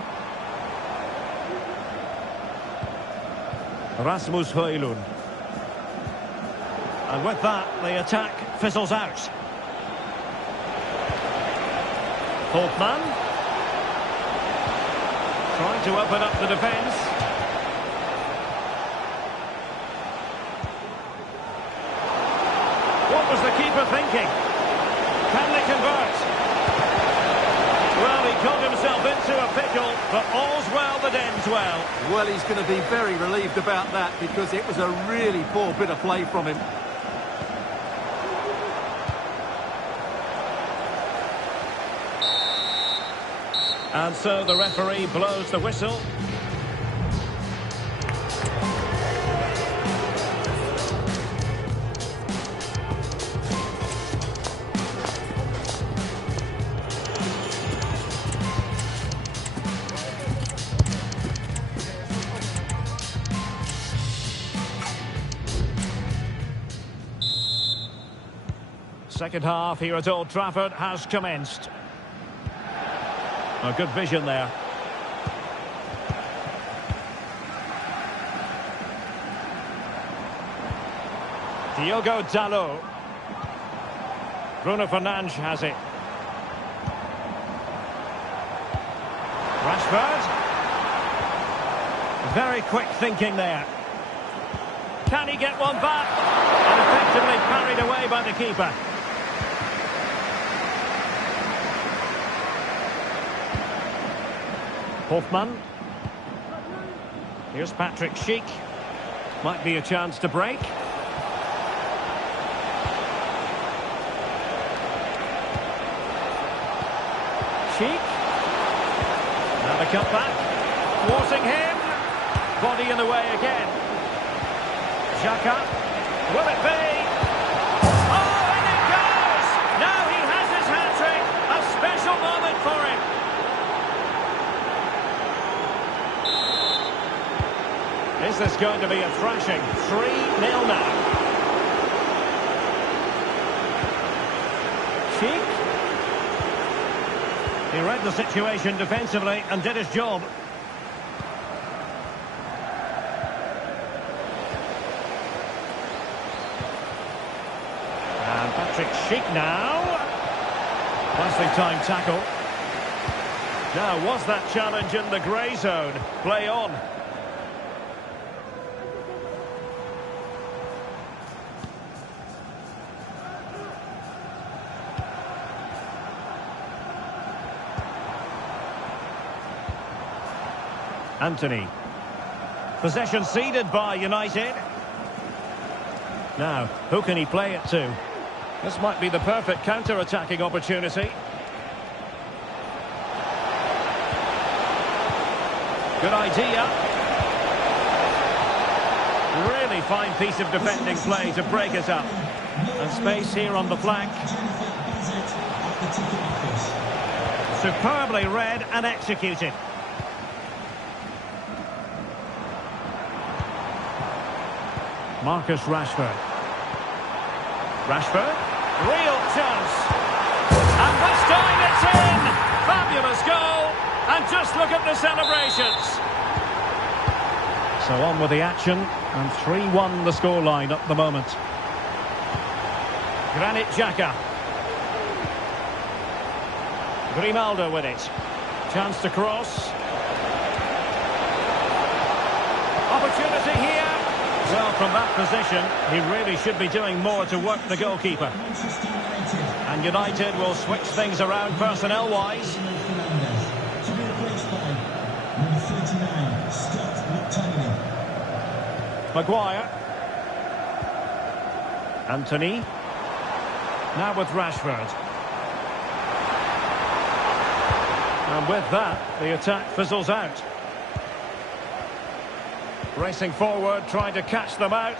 Rasmus Højlund. And with that, the attack fizzles out. Holtmann. Trying to open up the defence. What was the keeper thinking? Can they convert? Well, he got himself into a pickle. but all's well that ends well. Well, he's going to be very relieved about that because it was a really poor bit of play from him. And so the referee blows the whistle. Second half here at Old Trafford has commenced. A good vision there. Diogo Dalot. Bruno Fernandes has it. Rashford. Very quick thinking there. Can he get one back? And effectively parried away by the keeper. Hofmann. Here's Patrick Schick. Might be a chance to break. Schick. Now the cut back. Thwarting him. Body in the way again. Xhaka. Will it be? Oh, and it goes! Now he has his hat-trick. A special moment for him. Is this going to be a thrashing? 3-0 now. Schick. He read the situation defensively and did his job. And Patrick Schick now. Nicely timed tackle. Now, was that challenge in the grey zone? Play on. Anthony. Possession ceded by United. Now, who can he play it to? This might be the perfect counter-attacking opportunity. Good idea. Really fine piece of defending play to break it up. And space here on the flank. Superbly read and executed. Marcus Rashford. Rashford. Real chance. And this time it's in. Fabulous goal. And just look at the celebrations. So on with the action. And 3-1 the scoreline at the moment. Granit Xhaka. Grimaldo with it. Chance to cross. Opportunity here. Well, from that position, he really should be doing more to work the goalkeeper. And United will switch things around personnel-wise. Maguire. Anthony. Now with Rashford. And with that, the attack fizzles out. Racing forward, trying to catch them out.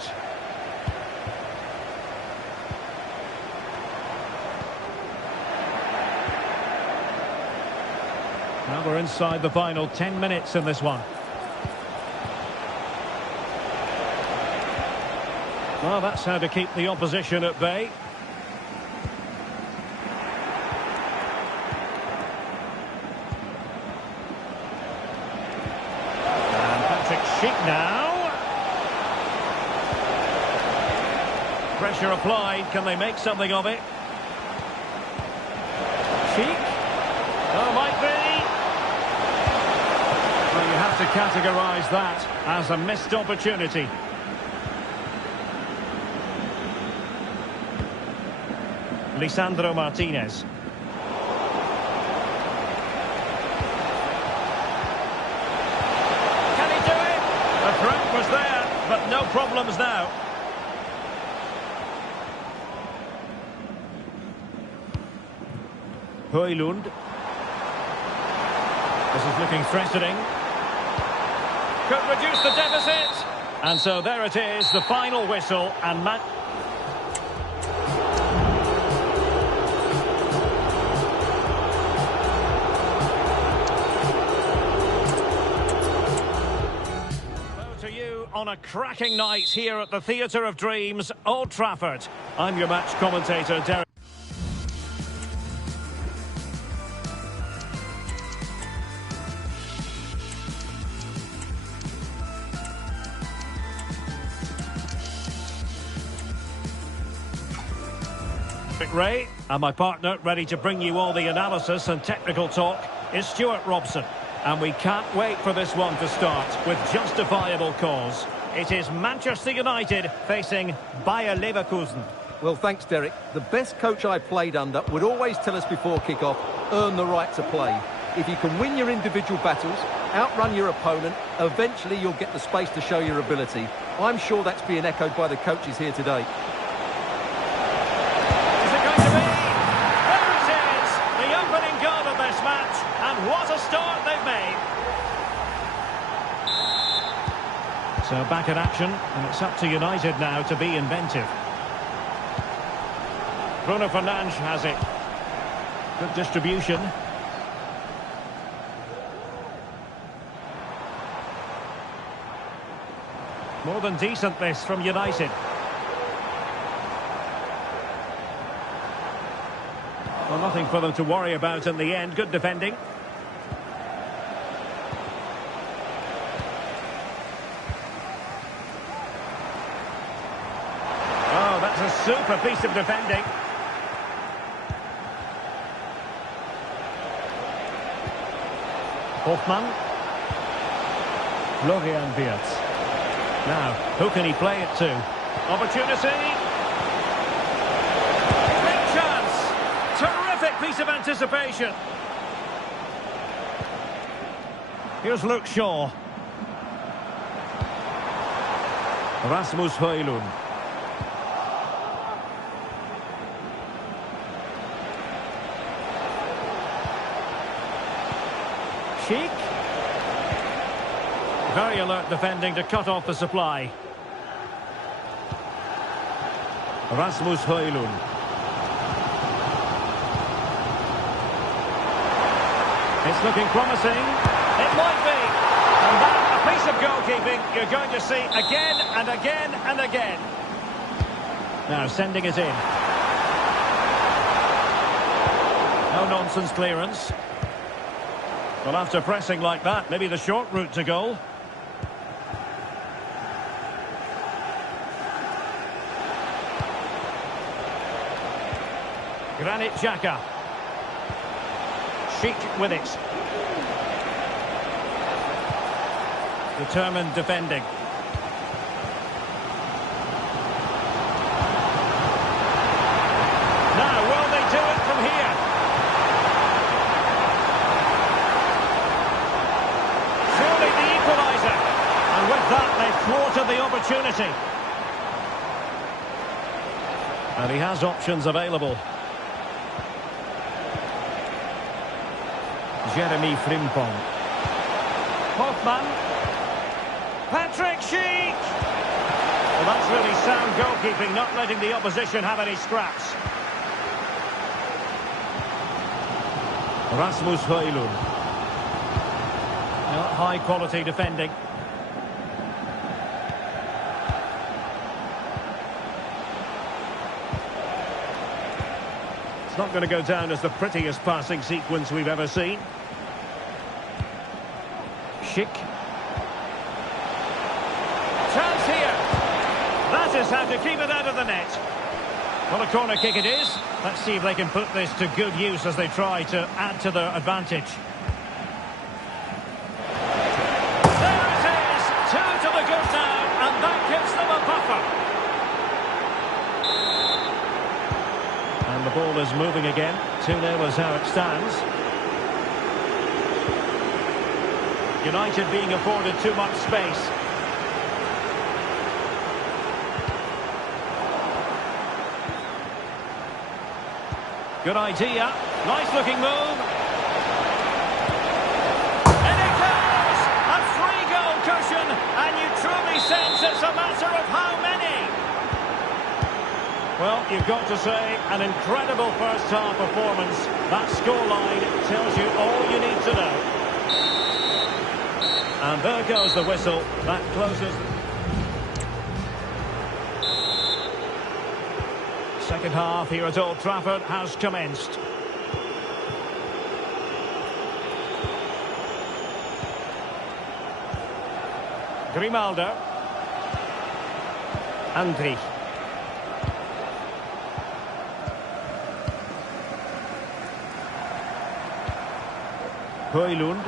Now we're inside the final 10 minutes in this one. Well, that's how to keep the opposition at bay. Schick now. Pressure applied. Can they make something of it? Schick. Oh, might be. Well, you have to categorise that as a missed opportunity. Lisandro Martinez. but no problems now. Højlund. This is looking threatening. Could reduce the deficit. And so there it is, the final whistle, and to you on a cracking night here at the Theatre of Dreams, Old Trafford. I'm your match commentator, Derek. Ray, and my partner, ready to bring you all the analysis and technical talk, is Stuart Robson. And we can't wait for this one to start with justifiable cause. It is Manchester United facing Bayer Leverkusen. Well, thanks, Derek. The best coach I played under would always tell us before kick-off, earn the right to play. If you can win your individual battles, outrun your opponent, eventually you'll get the space to show your ability. I'm sure that's being echoed by the coaches here today. And what a start they've made. So back in action, and it's up to United now to be inventive. Bruno Fernandes has it. Good distribution. More than decent this from United. Well, nothing for them to worry about in the end. Good defending. Oh, that's a super piece of defending. Hofmann. Florian Wirtz. Now, who can he play it to? Opportunity. Piece of anticipation. Here's Luke Shaw. Rasmus Højlund. Sheik. Very alert defending to cut off the supply. Rasmus Højlund. It's looking promising. It might be. And that, a piece of goalkeeping you're going to see again and again and again. Now sending it in. No nonsense clearance. Well, after pressing like that, maybe the short route to goal. Granit Xhaka. Sheik with it. Determined defending. Now, will they do it from here? Surely the equaliser. And with that, they thwarted the opportunity. And he has options available. Jeremy Frimpong. Hofmann. Patrick Schick. Well, that's really sound goalkeeping, not letting the opposition have any scraps. Rasmus Højlund. High quality defending. It's not going to go down as the prettiest passing sequence we've ever seen. Schick. Chance here. That is how to keep it out of the net. Well, a corner kick it is. Let's see if they can put this to good use as they try to add to their advantage. There it is. 2 to the good now, and that gives them a buffer. And the ball is moving again. 2-0 is how it stands. United being afforded too much space. Good idea. Nice looking move. And it goes! A three-goal cushion, and you truly sense it's a matter of how many. Well, you've got to say, an incredible first-half performance. That scoreline tells you all you need to know. And there goes the whistle. That closes. Second half here at Old Trafford has commenced. Grimaldo. Andri. Højlund.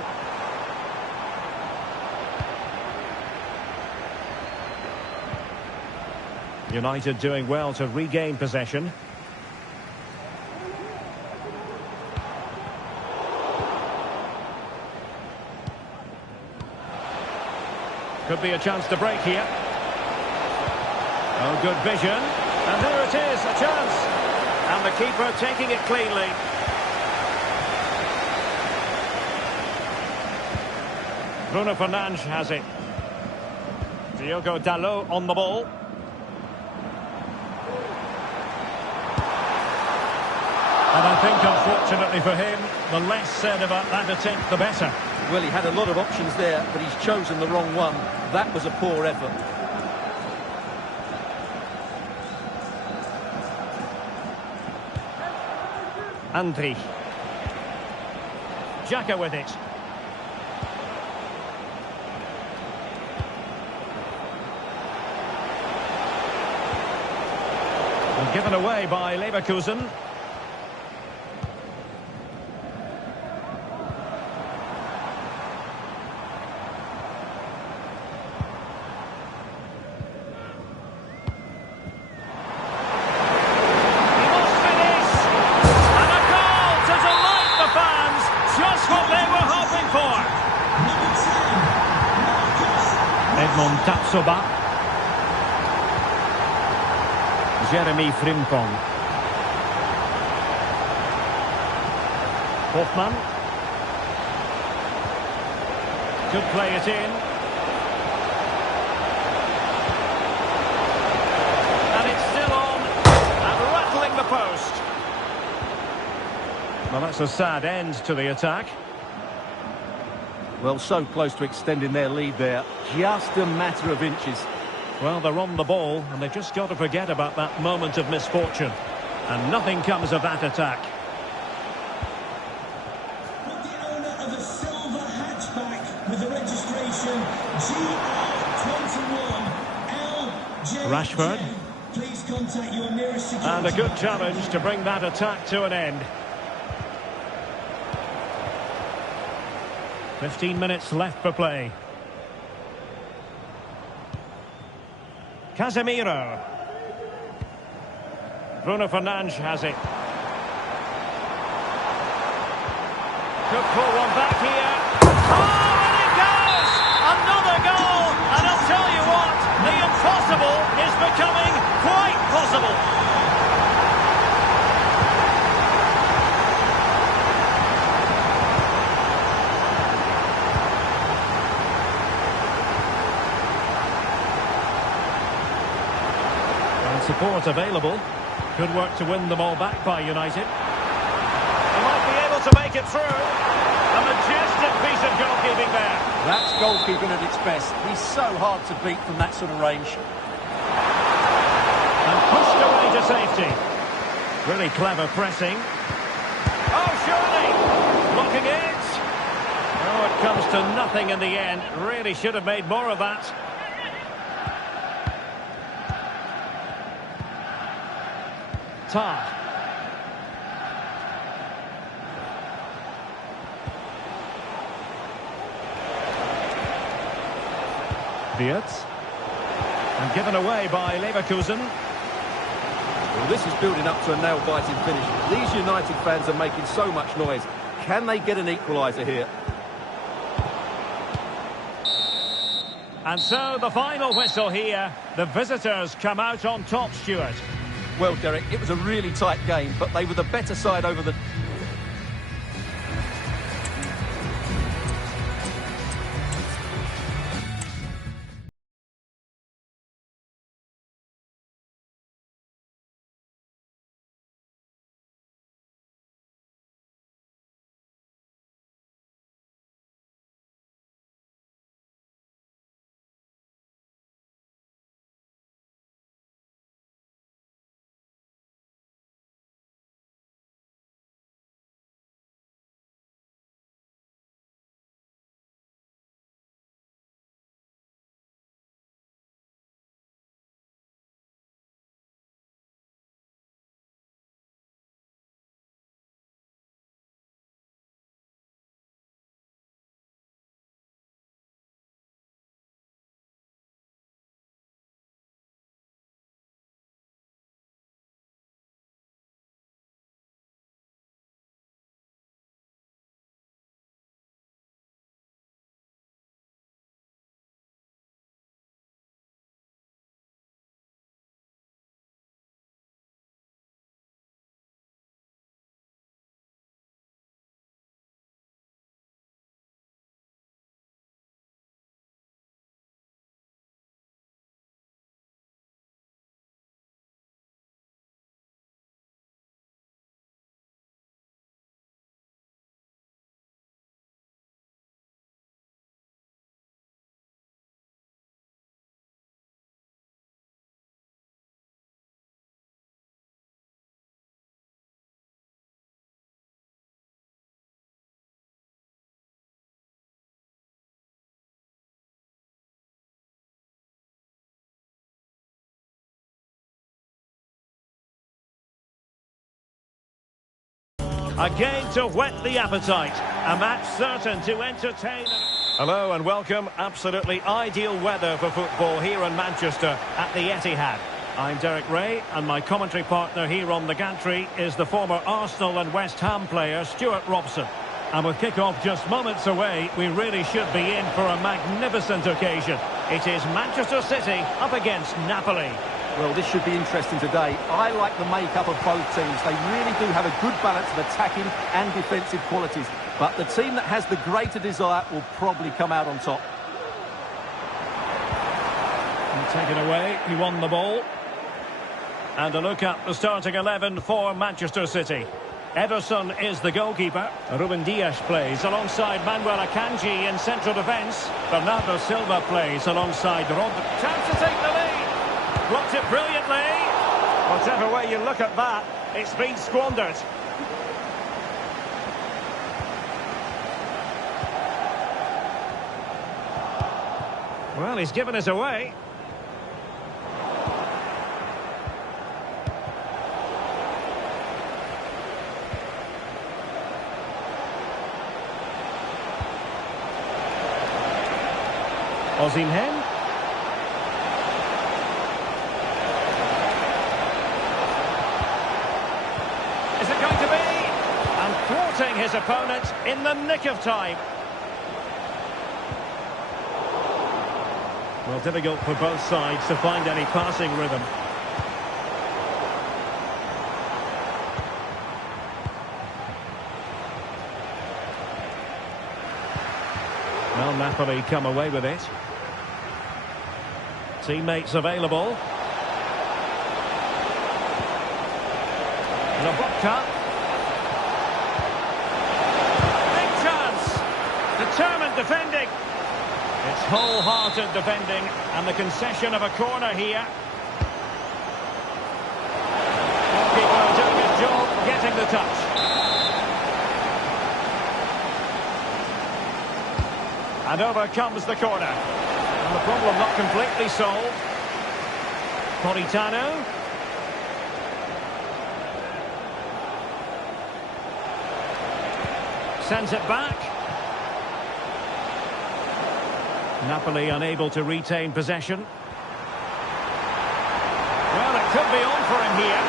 United doing well to regain possession. Could be a chance to break here. Oh, good vision. And there it is, a chance. And the keeper taking it cleanly. Bruno Fernandes has it. Diogo Dalot on the ball. And I think, unfortunately for him, the less said about that attempt, the better. Well, he had a lot of options there, but he's chosen the wrong one. That was a poor effort. Andri. Xhaka with it. And given away by Leverkusen. Tapsoba. Jeremy Frimpong. Hoffman. Could play it in. And it's still on. And rattling the post. Well, that's a sad end to the attack. Well, so close to extending their lead there. Just a matter of inches. Well, they're on the ball, and they've just got to forget about that moment of misfortune. And nothing comes of that attack. But the owner of a silver hatchback with the registration GR21LJ10. Rashford. Please contact your nearest security. And a good challenge to bring that attack to an end. 15 minutes left for play. Casemiro. Bruno Fernandes has it. Could pull one back here. Oh, and it goes! Another goal! And I'll tell you what, the impossible is becoming quite possible. Support available. Good work to win them all back by United. They might be able to make it through. A majestic piece of goalkeeping there. That's goalkeeping at its best. He's so hard to beat from that sort of range. And pushed away to safety. Really clever pressing. Oh, surely! Blocking it. Oh, it comes to nothing in the end. Really should have made more of that. Tar. Wirtz. And given away by Leverkusen. Well, this is building up to a nail-biting finish. These United fans are making so much noise. Can they get an equaliser here? And so the final whistle here. The visitors come out on top, Stuart. Well, Derek, it was a really tight game, but they were the better side over the... A game to whet the appetite. A match certain to entertain. Hello and welcome. Absolutely ideal weather for football here in Manchester at the Etihad. I'm Derek Ray, and my commentary partner here on the gantry is the former Arsenal and West Ham player Stuart Robson. And with kick-off just moments away, we really should be in for a magnificent occasion. It is Manchester City up against Napoli. Well, this should be interesting today. I like the makeup of both teams. They really do have a good balance of attacking and defensive qualities. But the team that has the greater desire will probably come out on top. And taken away, he won the ball. And a look at the starting 11 for Manchester City. Ederson is the goalkeeper. Ruben Dias plays alongside Manuel Akanji in central defence. Bernardo Silva plays alongside Rodri. Chance to take the lead. Blocked it brilliantly. Whatever way you look at that, it's been squandered. Well, he's given us away. Osimhen. Is it going to be? And thwarting his opponent in the nick of time. Well, difficult for both sides to find any passing rhythm. Well, Napoli come away with it. Teammates available. Lobotka. Big chance. Determined defending. It's wholehearted defending, and the concession of a corner here. Goalkeeper doing his job, getting the touch. And over comes the corner. And the problem not completely solved. Politano. Sends it back. Napoli unable to retain possession. Well, it could be on for him here.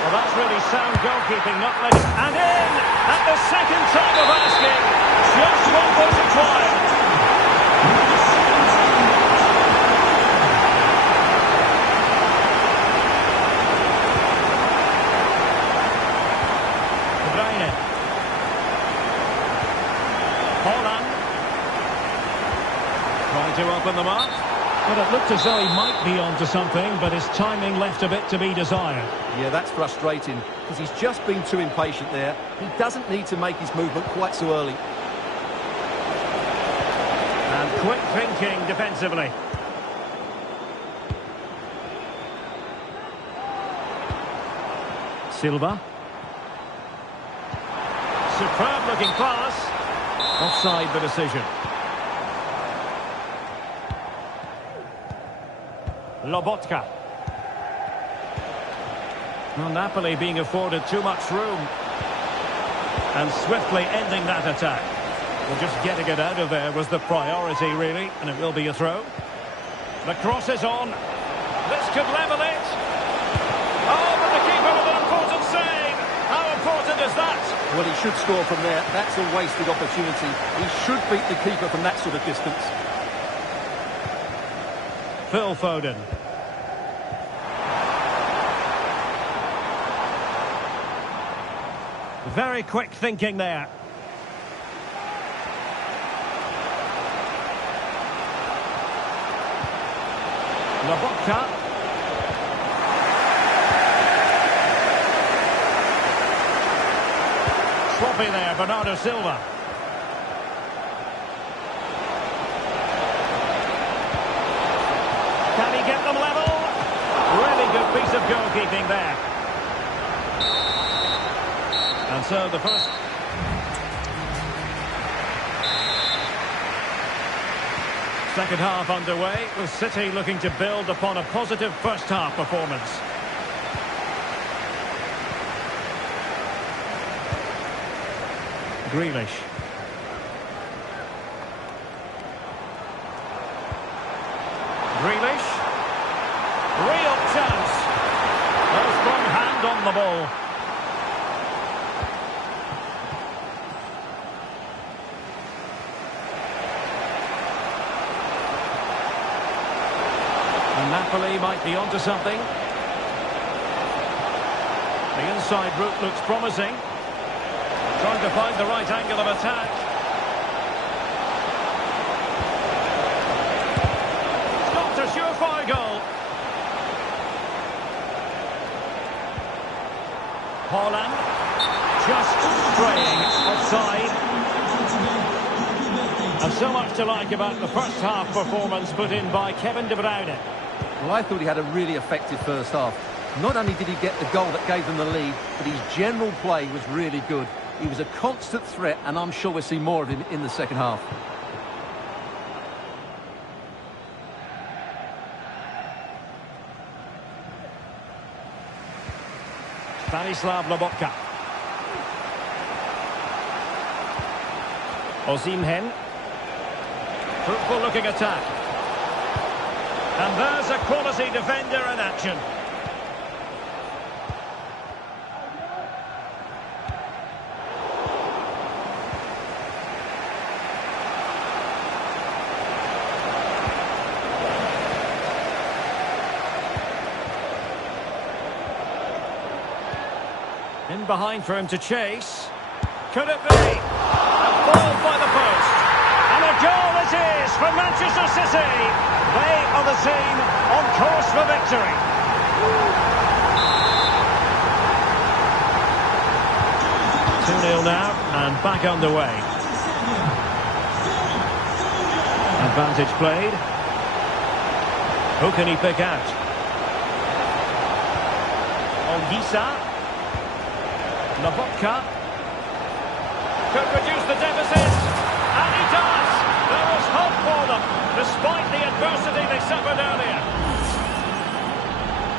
Well, that's really sound goalkeeping, not letting... And in! At the second time of asking. Just one push wide. It looked as though he might be onto something, but his timing left a bit to be desired. Yeah, that's frustrating, because he's just been too impatient there. He doesn't need to make his movement quite so early. And quick thinking defensively. Silva. Superb looking pass. Offside the decision. Lobotka. Well, Napoli being afforded too much room. And swiftly ending that attack. Well, just getting it out of there was the priority, really, and it will be a throw. The cross is on. This could level it. Oh, but the keeper with an important save. How important is that? Well, he should score from there. That's a wasted opportunity. He should beat the keeper from that sort of distance. Phil Foden. Very quick thinking there. Lobotka. Sloppy there, Bernardo Silva. Can he get them level? Really good piece of goalkeeping there. And so the first... Second half underway, with City looking to build upon a positive first half performance. Grealish. Grealish. Real chance. A strong hand on the ball. And Napoli might be onto something. The inside route looks promising. Trying to find the right angle of attack. It's a surefire goal. Haaland just straying offside. And so much to like about the first half performance put in by Kevin De Bruyne. Well, I thought he had a really effective first half. Not only did he get the goal that gave them the lead, but his general play was really good. He was a constant threat, and I'm sure we'll see more of him in the second half. Stanislav Lobotka. Osimhen. Fruitful looking attack. And there's a quality defender in action. In behind for him to chase. Could it be? A ball by the post. And a goal it is for Manchester City. They are the team on course for victory. 2-0 now and back underway. Advantage played. Who can he pick out? Olgisa. Lobotka could reduce the deficit, and he does! There was hope for them, despite the adversity they suffered earlier.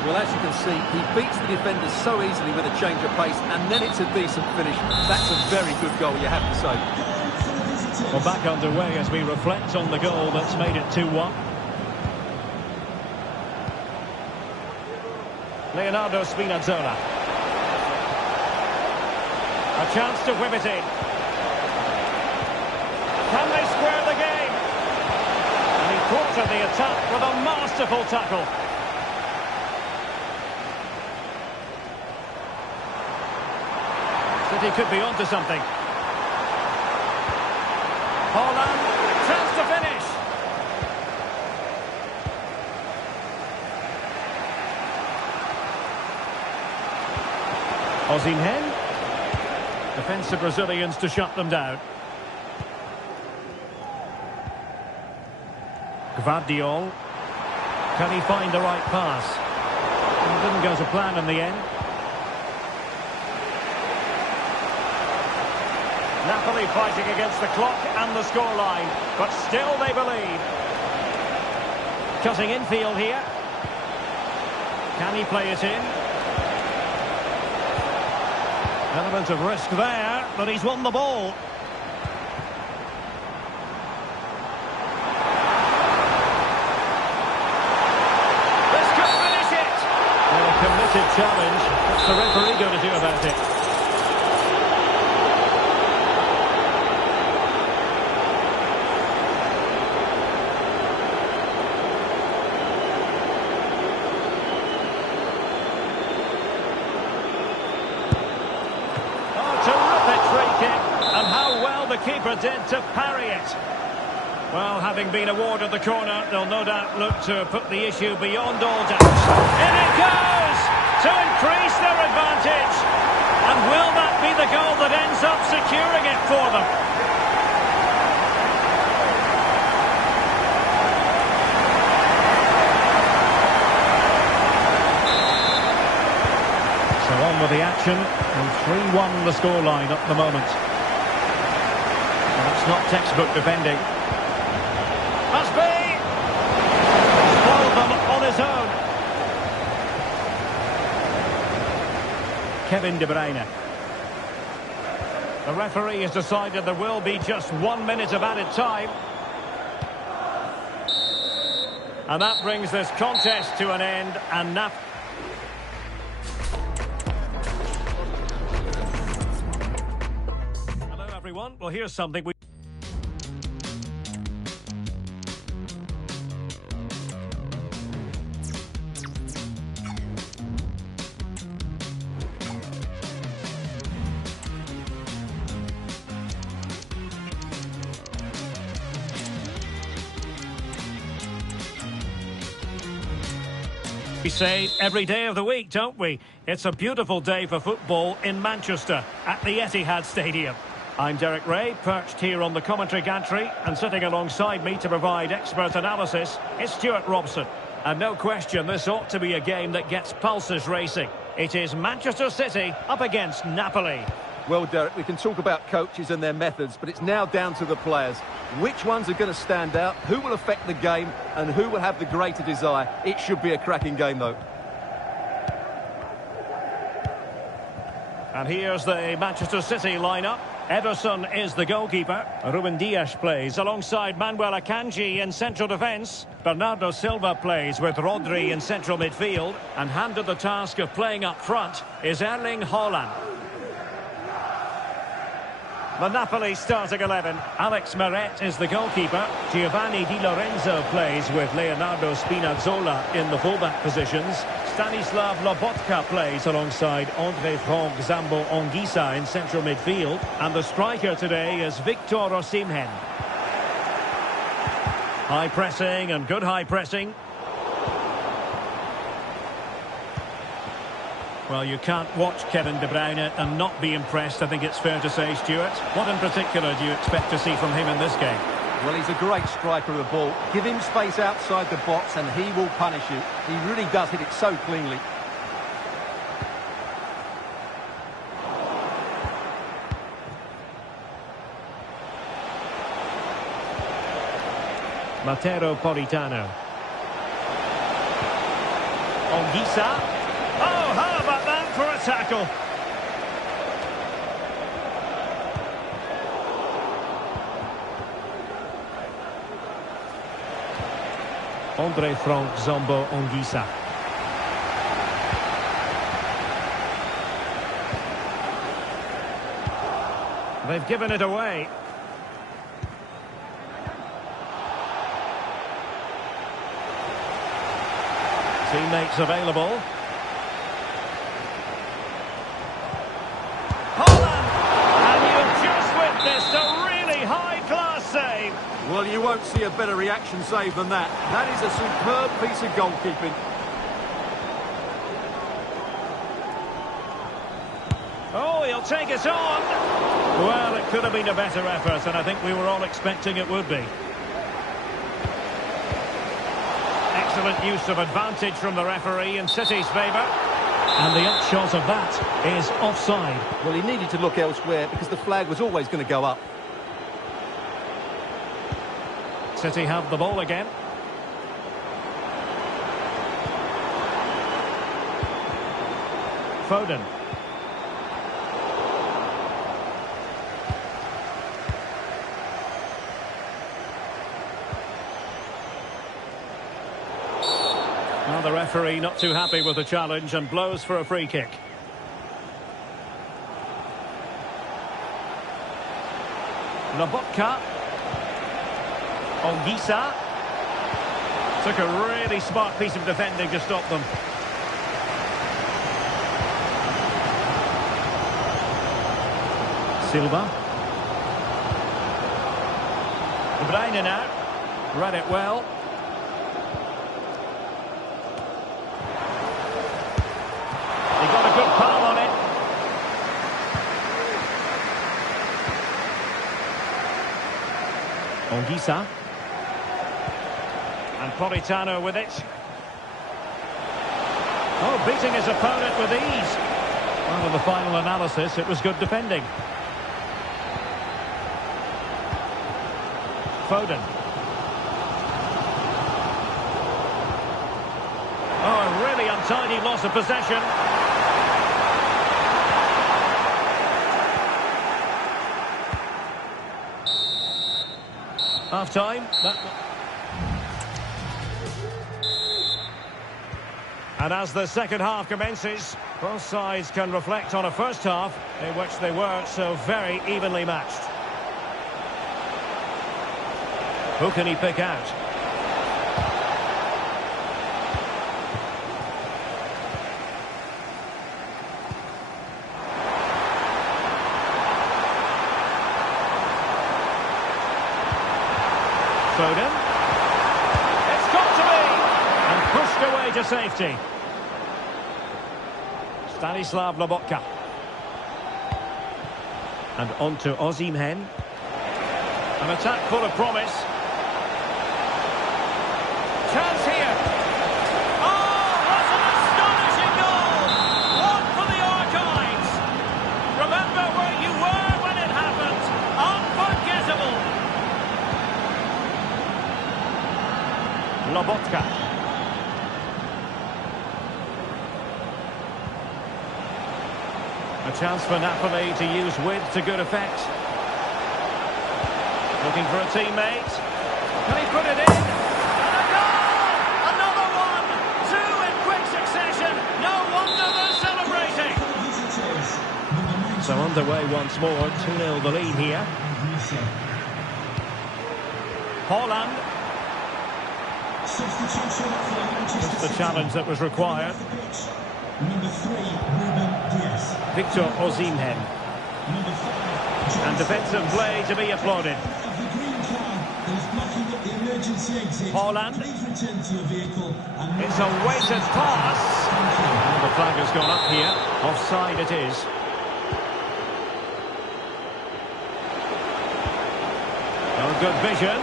Well, as you can see, he beats the defenders so easily with a change of pace, and then it's a decent finish. That's a very good goal, you have to say. Well, back underway as we reflect on the goal that's made it 2-1. Leonardo Spinazzola. A chance to whip it in. Can they square the game? And he thwarted the attack with a masterful tackle. City could be onto something. Haaland, chance to finish. Osimhen. Defensive Brazilians to shut them down. Gvardiol. Can he find the right pass? It didn't go to plan in the end. Napoli fighting against the clock and the scoreline, but still they believe. Cutting infield here. Can he play it in? Element of risk there, but he's won the ball. This could finish it. Well, a committed challenge. What's the referee going to do about it? And how well the keeper did to parry it. Well, having been awarded the corner, they'll no doubt look to put the issue beyond all doubt. In it goes! To increase their advantage. And will that be the goal that ends up securing it for them? So on with the action, and 3-1 the scoreline at the moment. It's not textbook defending. Must be! Spoiled them on his own. Kevin De Bruyne. The referee has decided there will be just 1 minute of added time. And that brings this contest to an end, and Hello everyone, well here's something we... We say every day of the week, don't we? It's a beautiful day for football in Manchester at the Etihad Stadium. I'm Derek Ray, perched here on the commentary gantry, and sitting alongside me to provide expert analysis is Stuart Robson. And no question, this ought to be a game that gets pulses racing. It is Manchester City up against Napoli. Well, Derek, we can talk about coaches and their methods, but it's now down to the players. Which ones are going to stand out, who will affect the game, and who will have the greater desire? It should be a cracking game, though. And here's the Manchester City lineup. Ederson is the goalkeeper. Ruben Dias plays alongside Manuel Akanji in central defence. Bernardo Silva plays with Rodri in central midfield. And handed the task of playing up front is Erling Haaland. The Napoli starting 11. Alex Meret is the goalkeeper. Giovanni Di Lorenzo plays with Leonardo Spinazzola in the fullback positions. Stanislav Lobotka plays alongside Andre Frank Zambo Anguissa in central midfield. And the striker today is Victor Osimhen. High pressing and good high pressing. Well, you can't watch Kevin De Bruyne and not be impressed, I think it's fair to say, Stuart. What in particular do you expect to see from him in this game? Well, he's a great striker of the ball. Give him space outside the box and he will punish you. He really does hit it so cleanly. Matteo Politano. Anguissa. Oh, how about that for a tackle? Andre Frank Zambo Anguissa. They've given it away. Teammates available. Haaland! And you've just witnessed a really high-class save. Well, you won't see a better reaction save than that. That is a superb piece of goalkeeping. they'll take it on. Well, it could have been a better effort, and I think we were all expecting it would be. Excellent use of advantage from the referee in City's favour. And the upshot of that is offside. Well, he needed to look elsewhere because the flag was always going to go up. City have the ball again. Foden. Well, the referee not too happy with the challenge and blows for a free kick. Lobotka. Ongisa. Took a really smart piece of defending to stop them. Silva. De Bruyne now. Read it well. He got a good palm on it. Ongisa. And Politano with it. Oh, beating his opponent with ease. Well, in the final analysis, it was good defending. Foden. Oh, a really untidy loss of possession. Half time. And as the second half commences, both sides can reflect on a first half in which they were so very evenly matched. Who can he pick out? Foden. It's got to be! And pushed away to safety. Stanislav Lobotka. And on to Osimhen. An attack full of promise. Chance here. Oh, what an astonishing goal! One for the archives. Remember where you were when it happened. Unforgettable. Lobotka. A chance for Napoli to use width to good effect. Looking for a teammate. Can he put it in? So underway once more, 2-0 the lead here. Haaland. Just the challenge that was required. Victor Osimhen. And defensive play to be applauded. Haaland. It's a weighted pass. And the flag has gone up here. Offside it is. Oh, good vision.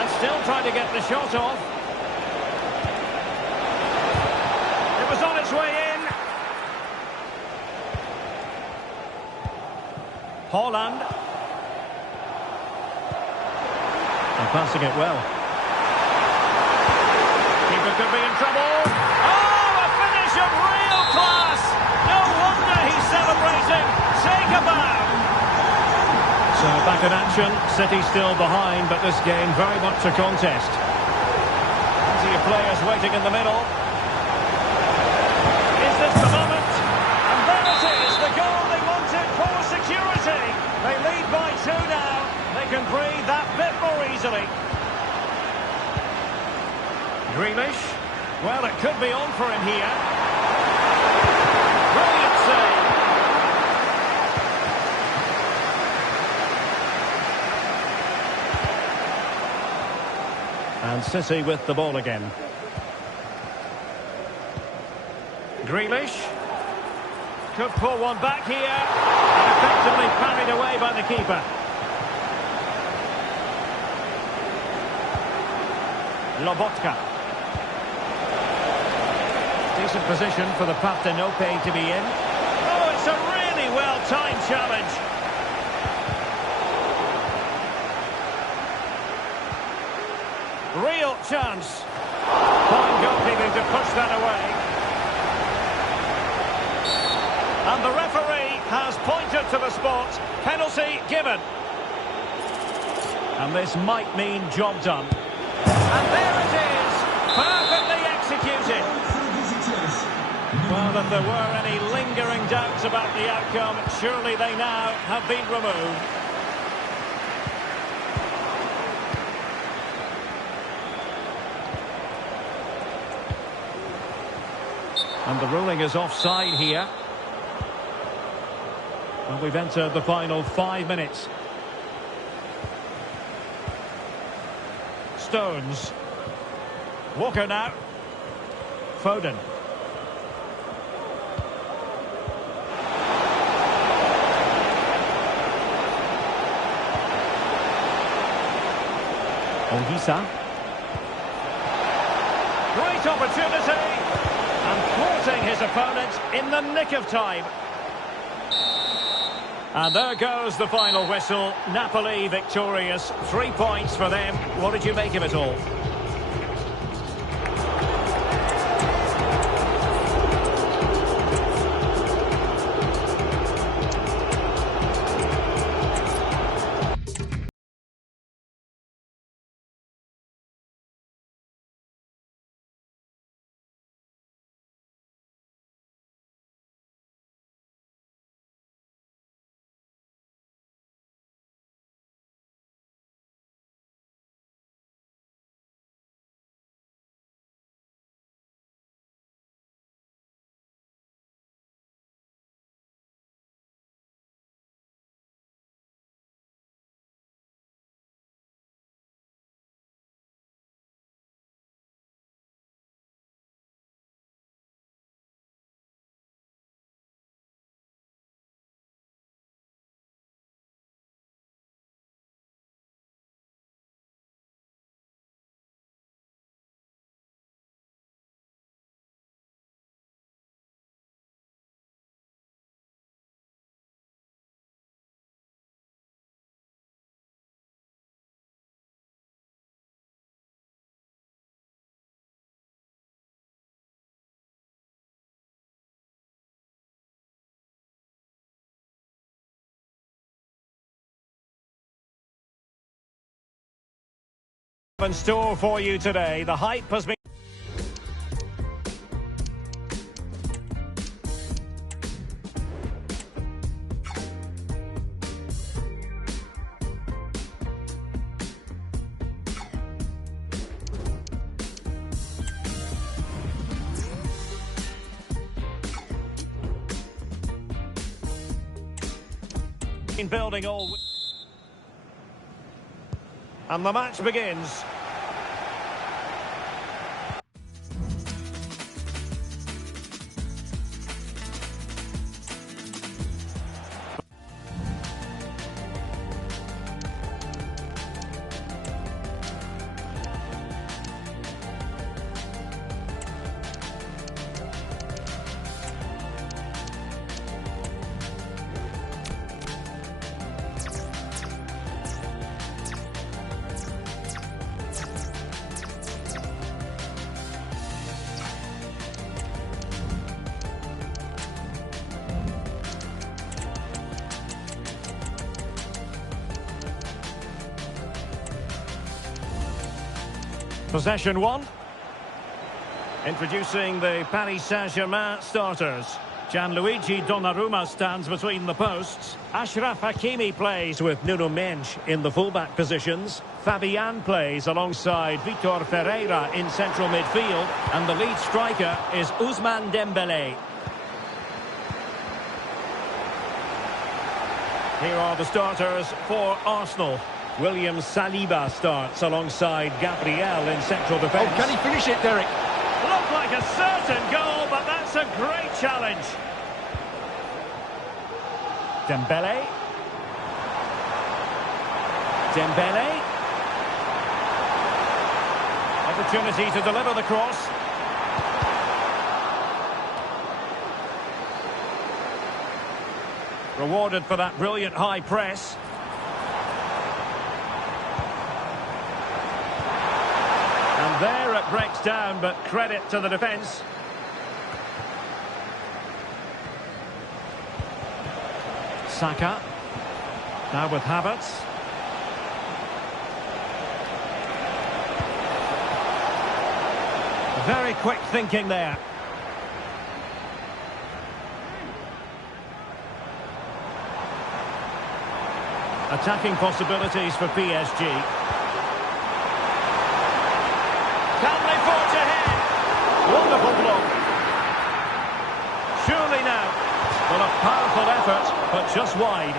And still trying to get the shot off. It was on its way in. Haaland. And passing it well. Keeper could be in trouble. Oh, a finish of real class. No wonder he's celebrating. Take a bow. So back in action. City still behind, but this game very much a contest. Plenty of players waiting in the middle. Is this the moment? And there it is, the goal they wanted for security. They lead by 2 now. They can breathe that bit more easily. Grealish. Well, it could be on for him here. Brilliant save. And City with the ball again. Grealish. Could pull one back here. And effectively parried away by the keeper. Lobotka. Decent position for the Partenope to be in. Oh, it's a really well-timed challenge. Real chance. Fine goalkeeping to push that away. And the referee has pointed to the spot. Penalty given. And this might mean job done. And there it is. Perfectly executed. Well, if there were any lingering doubts about the outcome, surely they now have been removed. And the ruling is offside here. And we've entered the final 5 minutes. Stones. Walker now. Foden. Olisa. Great opportunity. And thwarting his opponent in the nick of time. And there goes the final whistle. Napoli victorious. 3 points for them. What did you make of it all? In store for you today. The hype has been... building all... And the match begins. Possession one. Introducing the Paris Saint-Germain starters. Gianluigi Donnarumma stands between the posts. Achraf Hakimi plays with Nuno Mendes in the fullback positions. Fabian plays alongside Vitor Ferreira in central midfield. And the lead striker is Ousmane Dembélé. Here are the starters for Arsenal. William Saliba starts alongside Gabriel in central defence. Oh, can he finish it, Derek? Looked like a certain goal, but that's a great challenge. Dembele. Dembele. Opportunity to deliver the cross. Rewarded for that brilliant high press. And there it breaks down, but credit to the defence. Saka. Now with Havertz. Very quick thinking there. Attacking possibilities for PSG. Can they forge ahead? Wonderful block. Surely now. Well, a powerful effort, but just wide.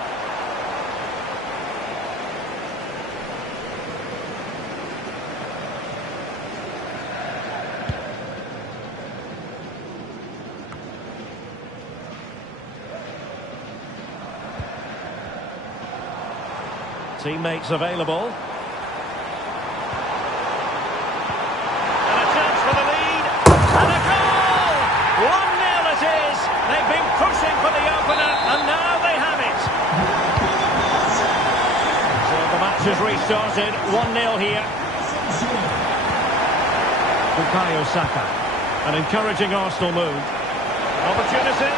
Teammates available. And a chance for the lead. And a goal! 1-0 it is. They've been pushing for the opener, and now they have it. So the match has restarted. 1-0 here. Bukayo Saka. An encouraging Arsenal move. Opportunity.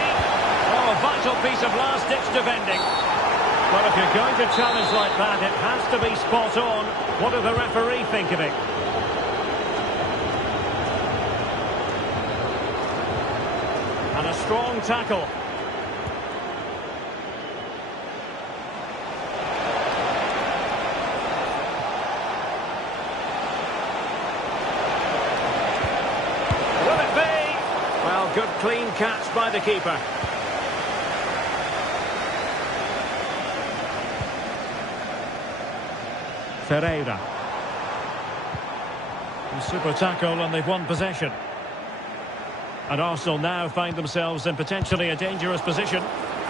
Oh, a vital piece of last-ditch defending. Well, if you're going to challenge like that, it has to be spot on. What does the referee think of it? And a strong tackle. Will it be? Well, good clean catch by the keeper. Ferreira. Super tackle, and they've won possession. And Arsenal now find themselves in potentially a dangerous position.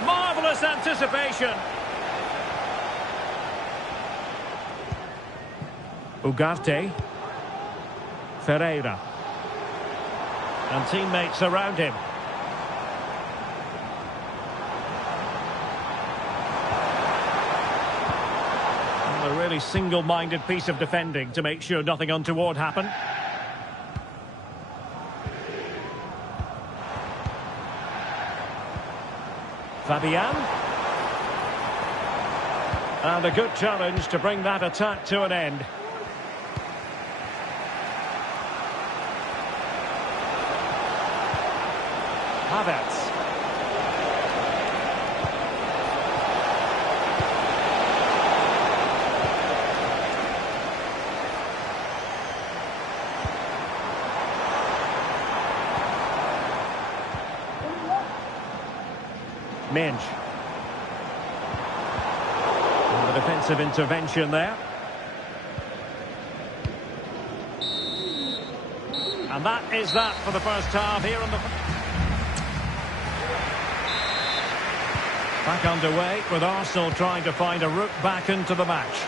Marvellous anticipation. Ugarte. Ferreira. And teammates around him. A really single-minded piece of defending to make sure nothing untoward happened. Fabian. And a good challenge to bring that attack to an end. Havertz. Minge. And the defensive intervention there. And that is that for the first half here on the... Back underway with Arsenal trying to find a route back into the match.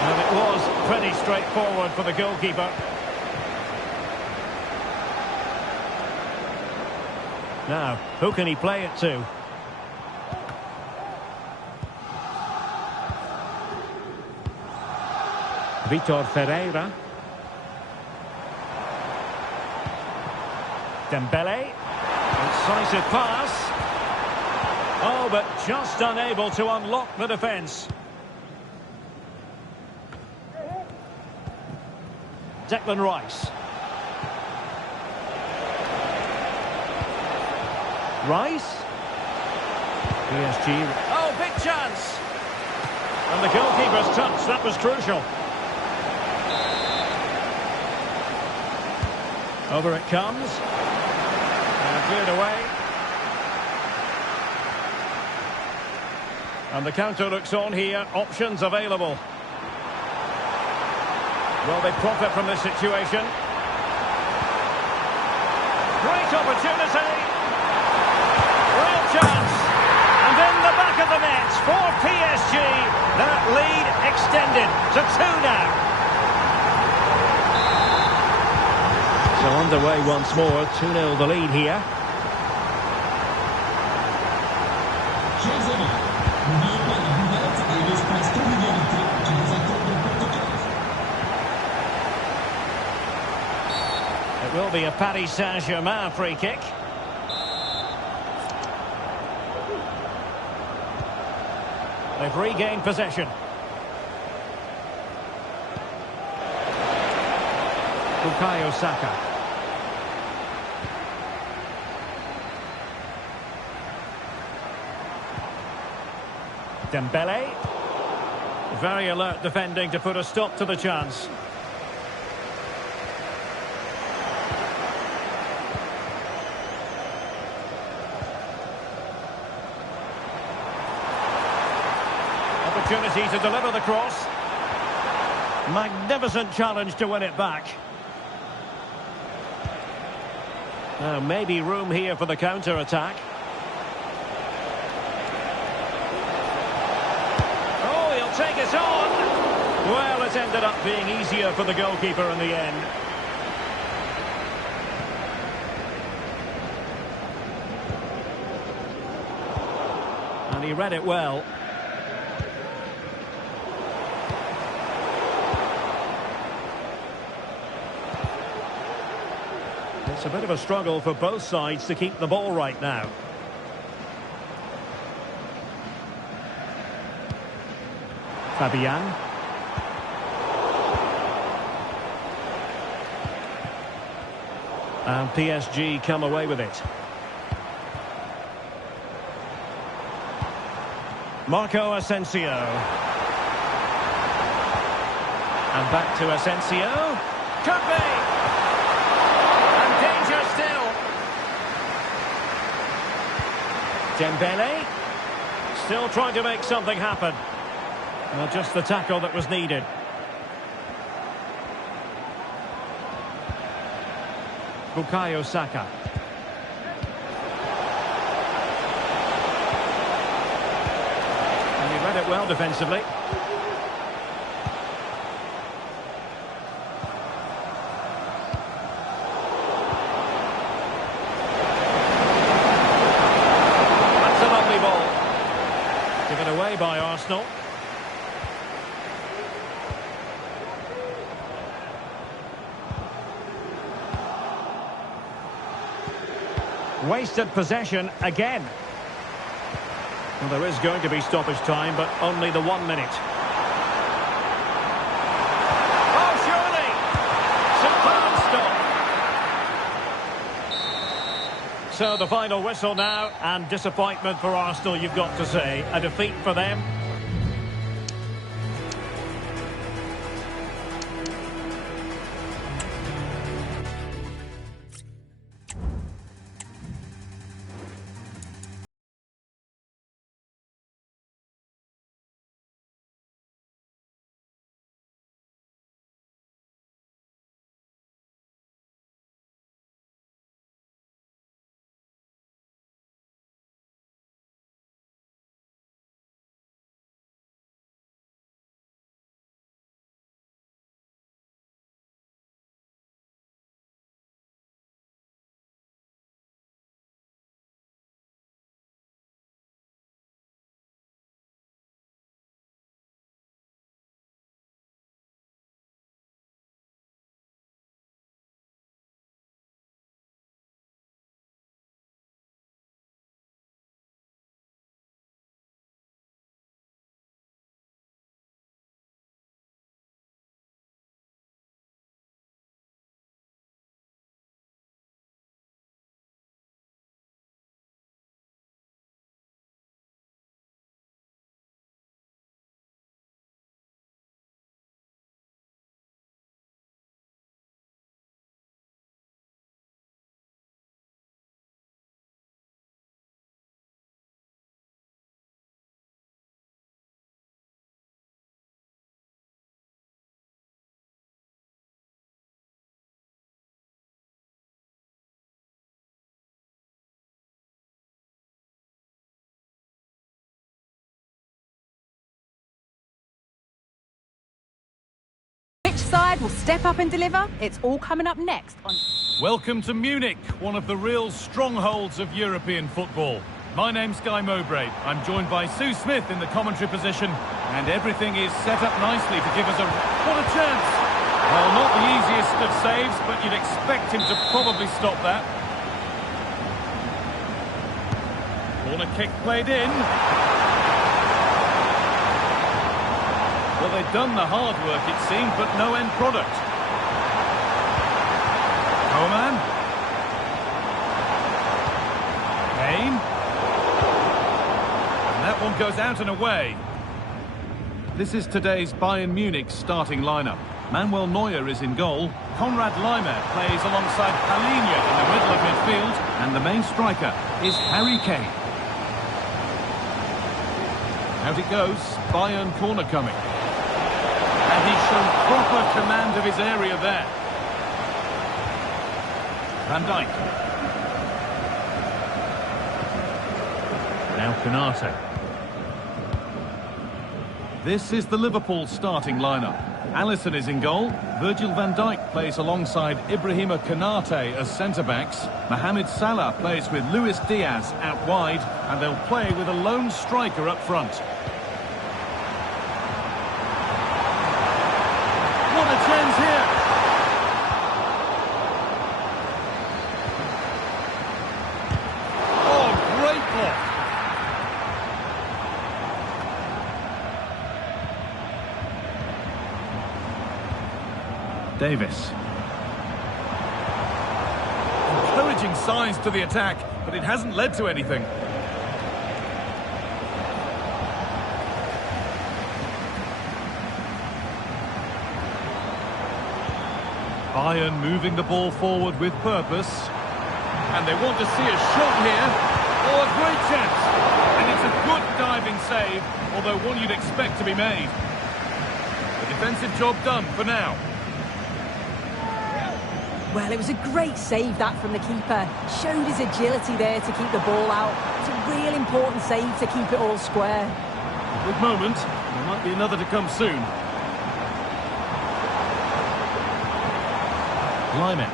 And it was pretty straightforward for the goalkeeper. Now, who can he play it to? Vitor Ferreira. Dembele. Incisive pass. Oh, but just unable to unlock the defence. Declan Rice. Rice. PSG. Oh, big chance. And the goalkeeper's touch, that was crucial. Over it comes. And cleared away. And the counter looks on here. Options available. Will they profit from this situation? Great opportunity. Real chance. And in the back of the net for PSG. That lead extended to 2 now. So underway once more, 2-0 the lead here. Chers amis, n'oubliez pas la buvette et l'espace convivialité qui vous attendent au porte-clés. It will be a Paris Saint-Germain free kick. They've regained possession. Bukayo Saka. Dembele. Very alert defending to put a stop to the chance. Opportunity to deliver the cross. Magnificent challenge to win it back. Now maybe room here for the counter-attack. Oh, he'll take it on. Well, it ended up being easier for the goalkeeper in the end. And he read it well. It's a bit of a struggle for both sides to keep the ball right now. Fabian. And PSG come away with it. Marco Asensio. And back to Asensio. Could be. Dembele, still trying to make something happen. Well, just the tackle that was needed. Bukayo Saka. And he read it well defensively. Given away by Arsenal. Wasted possession again. Well, there is going to be stoppage time, but only the 1 minute. Oh, surely! Superb stop. So the final whistle now, and disappointment for Arsenal, you've got to say. A defeat for them. side will step up and deliver? It's all coming up next on... Welcome to Munich, one of the real strongholds of European football. My name's Guy Mowbray. I'm joined by Sue Smith in the commentary position, and everything is set up nicely to give us a... What a chance! Well, not the easiest of saves, but you'd expect him to probably stop that. Corner kick played in. Well, they've done the hard work, it seemed, but no end product. Coman. Kane. And that one goes out and away. This is today's Bayern Munich starting lineup. Manuel Neuer is in goal. Konrad Laimer plays alongside Palhinha in the middle of midfield. And the main striker is Harry Kane. Out it goes. Bayern corner coming. And he's shown proper command of his area there. Van Dijk. Now Konate. This is the Liverpool starting lineup. Alisson is in goal. Virgil van Dijk plays alongside Ibrahima Konate as centre-backs. Mohamed Salah plays with Luis Diaz out wide, and they'll play with a lone striker up front. What a chance here! Oh, great block! Davis. Encouraging signs to the attack, but it hasn't led to anything. Bayern moving the ball forward with purpose. And they want to see a shot here. Oh, a great chance. And it's a good diving save, although one you'd expect to be made. The defensive job done for now. Well, it was a great save, that, from the keeper. Showed his agility there to keep the ball out. It's a real important save to keep it all square. Good moment. There might be another to come soon. Lyman.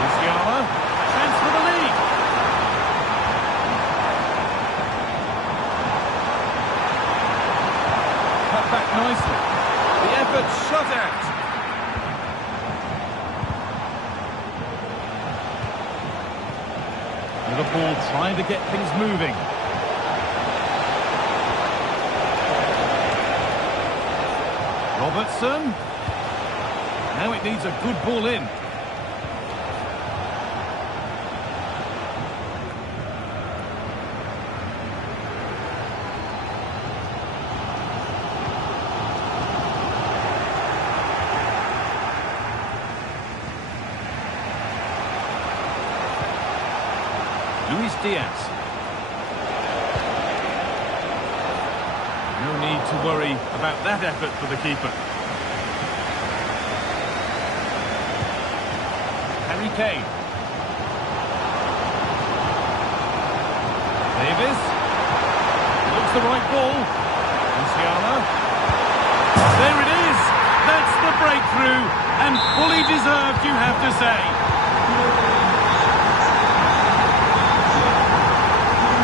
Musiala. Chance for the lead. Cut back nicely. The effort shut out. Liverpool trying to get things moving. Robertson. Now it needs a good ball in. Luis Diaz. No need to worry about that effort for the keeper. Harry Kane. Davis. Looks the right ball. Musiala. There it is. That's the breakthrough. And fully deserved, you have to say.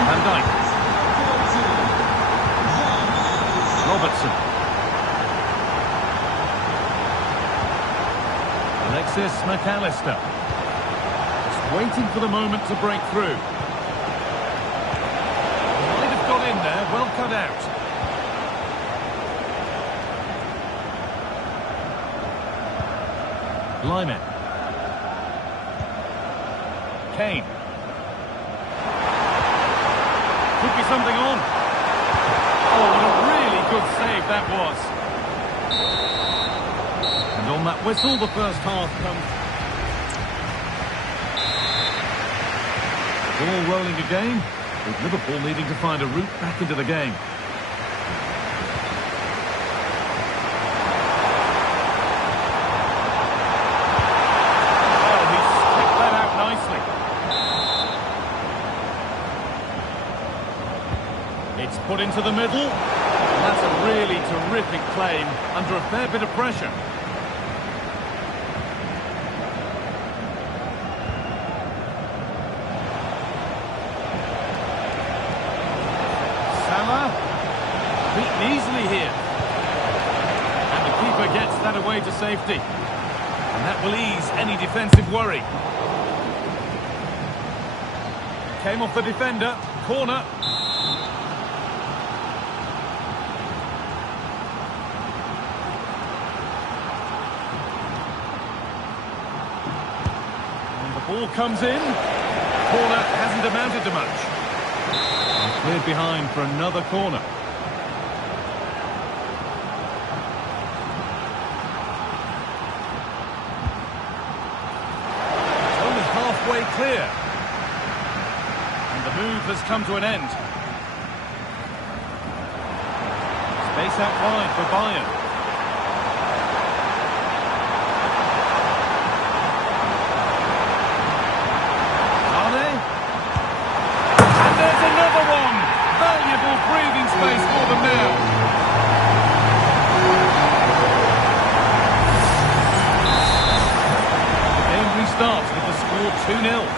Van Dijk. Robertson. Alexis McAllister. Just waiting for the moment to break through. Might have got in there, well cut out. Lyman. Kane. Could be something on. Oh, what a really good save that was. And on that whistle, the first half comes. Ball rolling again, with Liverpool needing to find a route back into the game. Oh, he's stripped that out nicely. It's put into the middle. And that's a really terrific claim under a fair bit of pressure. Salah, beaten easily here. And the keeper gets that away to safety. And that will ease any defensive worry. Came off the defender, corner. And the ball comes in. Corner hasn't amounted to much. And cleared behind for another corner. It's only halfway clear. The move has come to an end. Space out wide for Bayern. Mane. And there's another one! Valuable breathing space for them now. The game restarts with the score 2-0.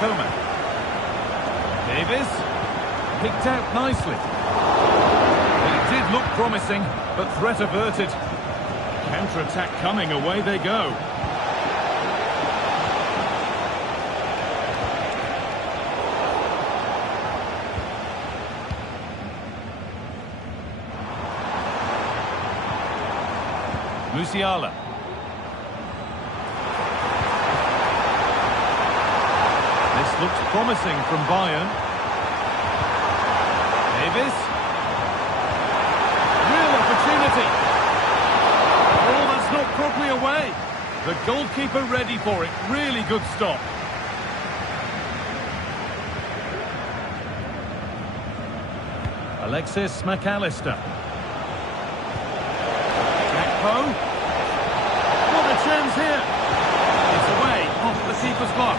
Coman. Davis picked out nicely. It did look promising, but threat averted. Counter-attack coming, away they go. Musiala. This looks promising from Bayern. Davis. Real opportunity. Oh, that's not properly away. The goalkeeper ready for it. Really good stop. Alexis McAllister. Gakpo. What a chance here. It's away, off the keeper's block.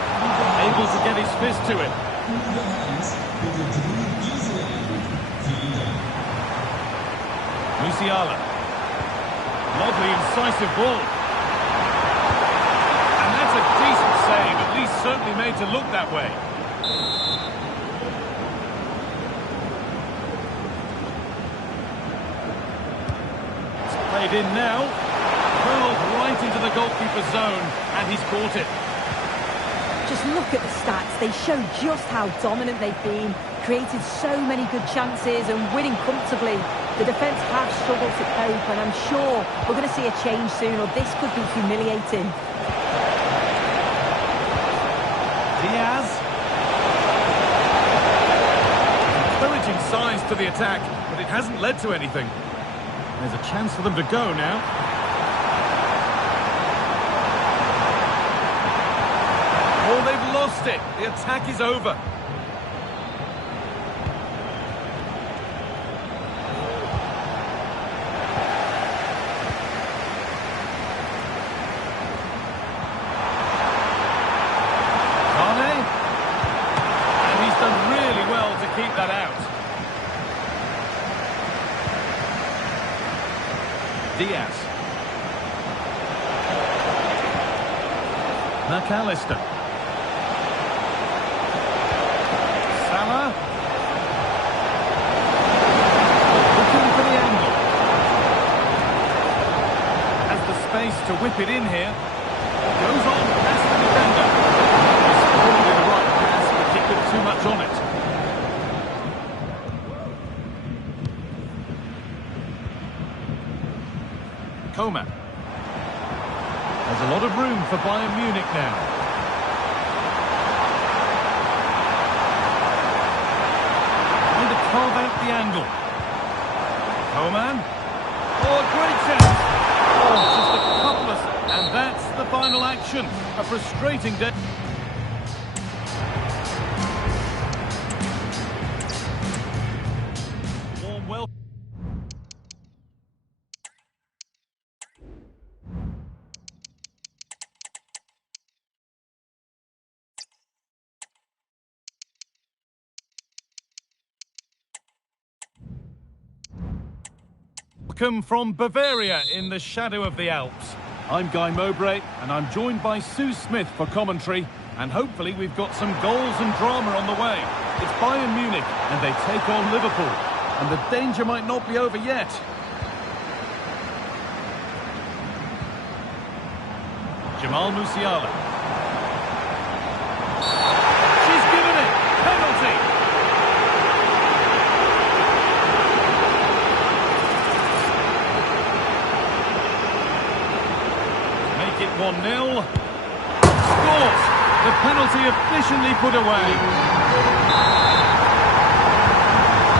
Able to get his fist to it. Musiala. Lovely, incisive ball. And that's a decent save, at least certainly made to look that way. It's played in now. Curled right into the goalkeeper's zone, and he's caught it. Just look at the stats. They show just how dominant they've been, created so many good chances and winning comfortably. The defence have struggled to cope, and I'm sure we're going to see a change soon, or this could be humiliating. Diaz. Encouraging signs to the attack, but it hasn't led to anything. There's a chance for them to go now. Oh, they've lost it. The attack is over. Mane. And he's done really well to keep that out. Diaz. McAllister. Salah. Looking for the angle. Has the space to whip it in here. Goes on past the defender. It's probably the right pass, but he put too much on it. Coman. There's a lot of room for Bayern Munich now. Trying to carve out the angle. Coman. Oh, a great chance. Oh, just a couple of... And that's the final action. A frustrating day. Warm welcome. welcome from Bavaria in the shadow of the Alps. I'm Guy Mowbray, and I'm joined by Sue Smith for commentary, and hopefully we've got some goals and drama on the way. It's Bayern Munich, and they take on Liverpool, and the danger might not be over yet. Jamal Musiala. She's given it! Penalty! Make it 1-0. Scores! The penalty efficiently put away.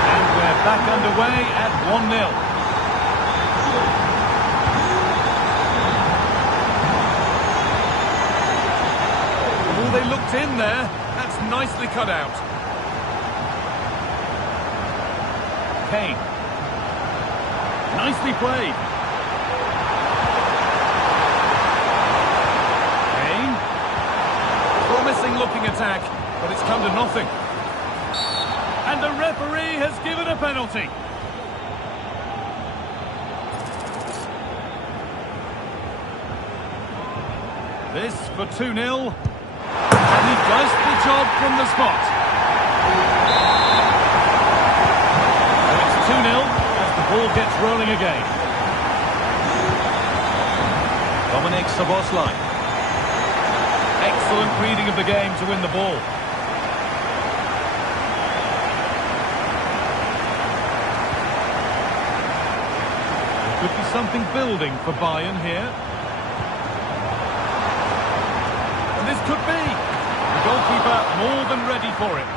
And we're back underway at 1-0. They looked in there. That's nicely cut out. Kane. Nicely played. Kane. Promising looking attack, but it's come to nothing. And the referee has given a penalty. This for 2-0. And he does the job from the spot. So it's 2-0 as the ball gets rolling again. Dominik Szoboszlai. Excellent reading of the game to win the ball. There could be something building for Bayern here. And this could be. The goalkeeper more than ready for it.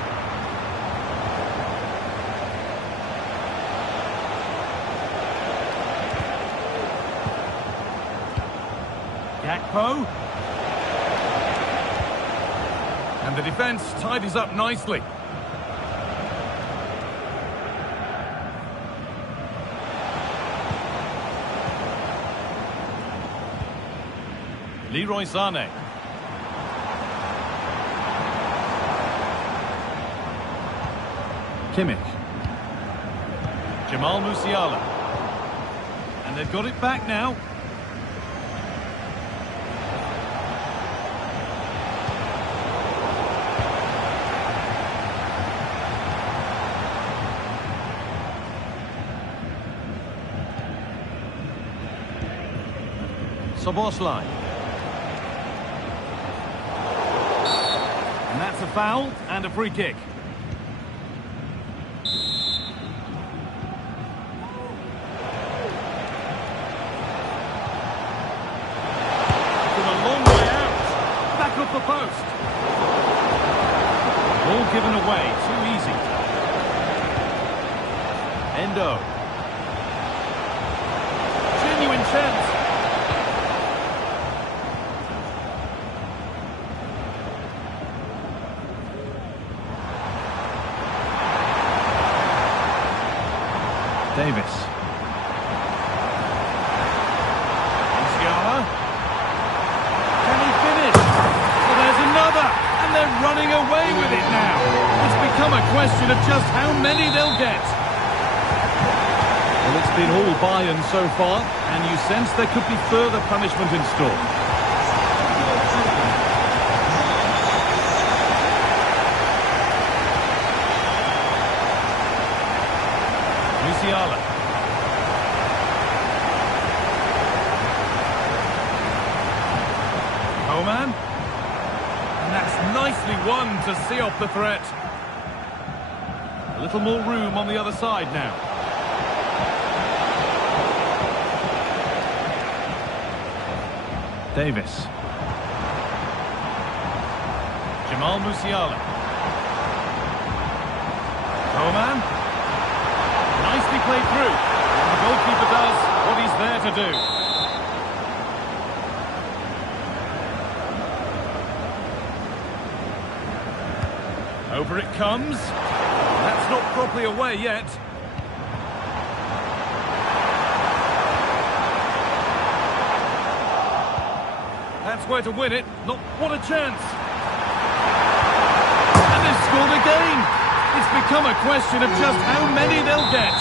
Gakpo. And the defence tidies up nicely. Leroy Sané. Kimmich. Jamal Musiala. And they've got it back now. Szoboszlai. And that's a foul and a free kick. The post. Ball given away, too easy. Endo. Genuine chance. Davis. Musiala. And they're running away with it now. It's become a question of just how many they'll get. Well, it's been all Bayern so far, and you sense there could be further punishment in store. Musiala. Coman. That's nicely won to see off the threat. A little more room on the other side now. Davis. Jamal Musiala. Coman. Nicely played through. And the goalkeeper does what he's there to do. Over it comes. That's not properly away yet. That's where to win it. Not what a chance. And they've scored again. It's become a question of just how many they'll get.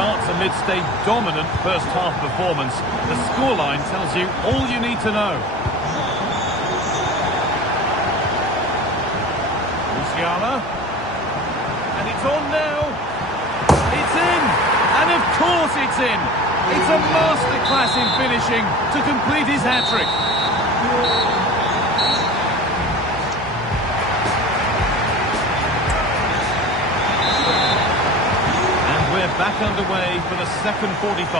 starts amidst a dominant first-half performance. The scoreline tells you all you need to know. Musiala. And it's on now. It's in! And of course it's in! It's a masterclass in finishing to complete his hat-trick. Back underway for the second 45.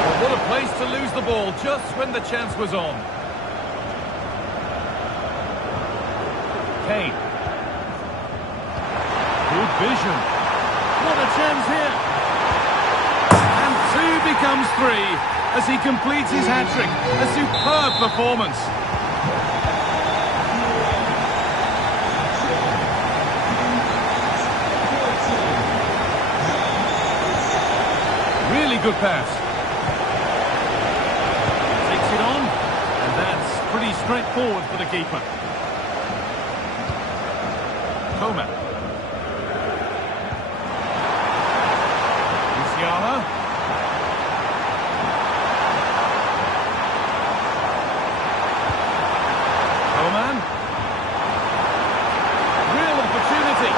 Well, what a place to lose the ball just when the chance was on. Kane. Good vision. What a chance here. And 2 becomes 3 as he completes his hat-trick. A superb performance. Good pass. Takes it on, and that's pretty straightforward for the keeper. Coman. Musiala. Coman. Real opportunity.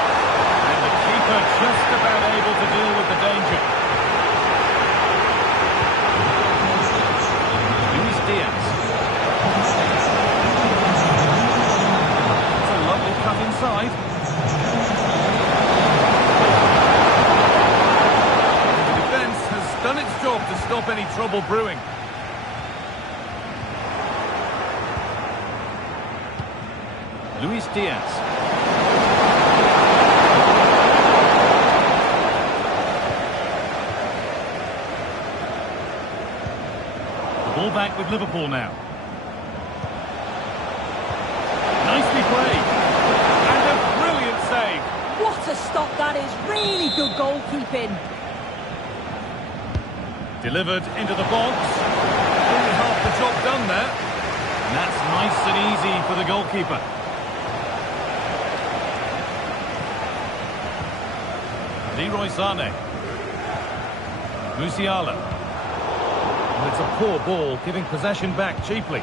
And the keeper just about able to deal with the danger. Inside. The defence has done its job to stop any trouble brewing. Luis Diaz. The ball back with Liverpool now. Nicely played. What a stop that is. Really good goalkeeping. Delivered into the box. Only half the job done there. And that's nice and easy for the goalkeeper. Leroy Sané. Musiala. And it's a poor ball, giving possession back cheaply.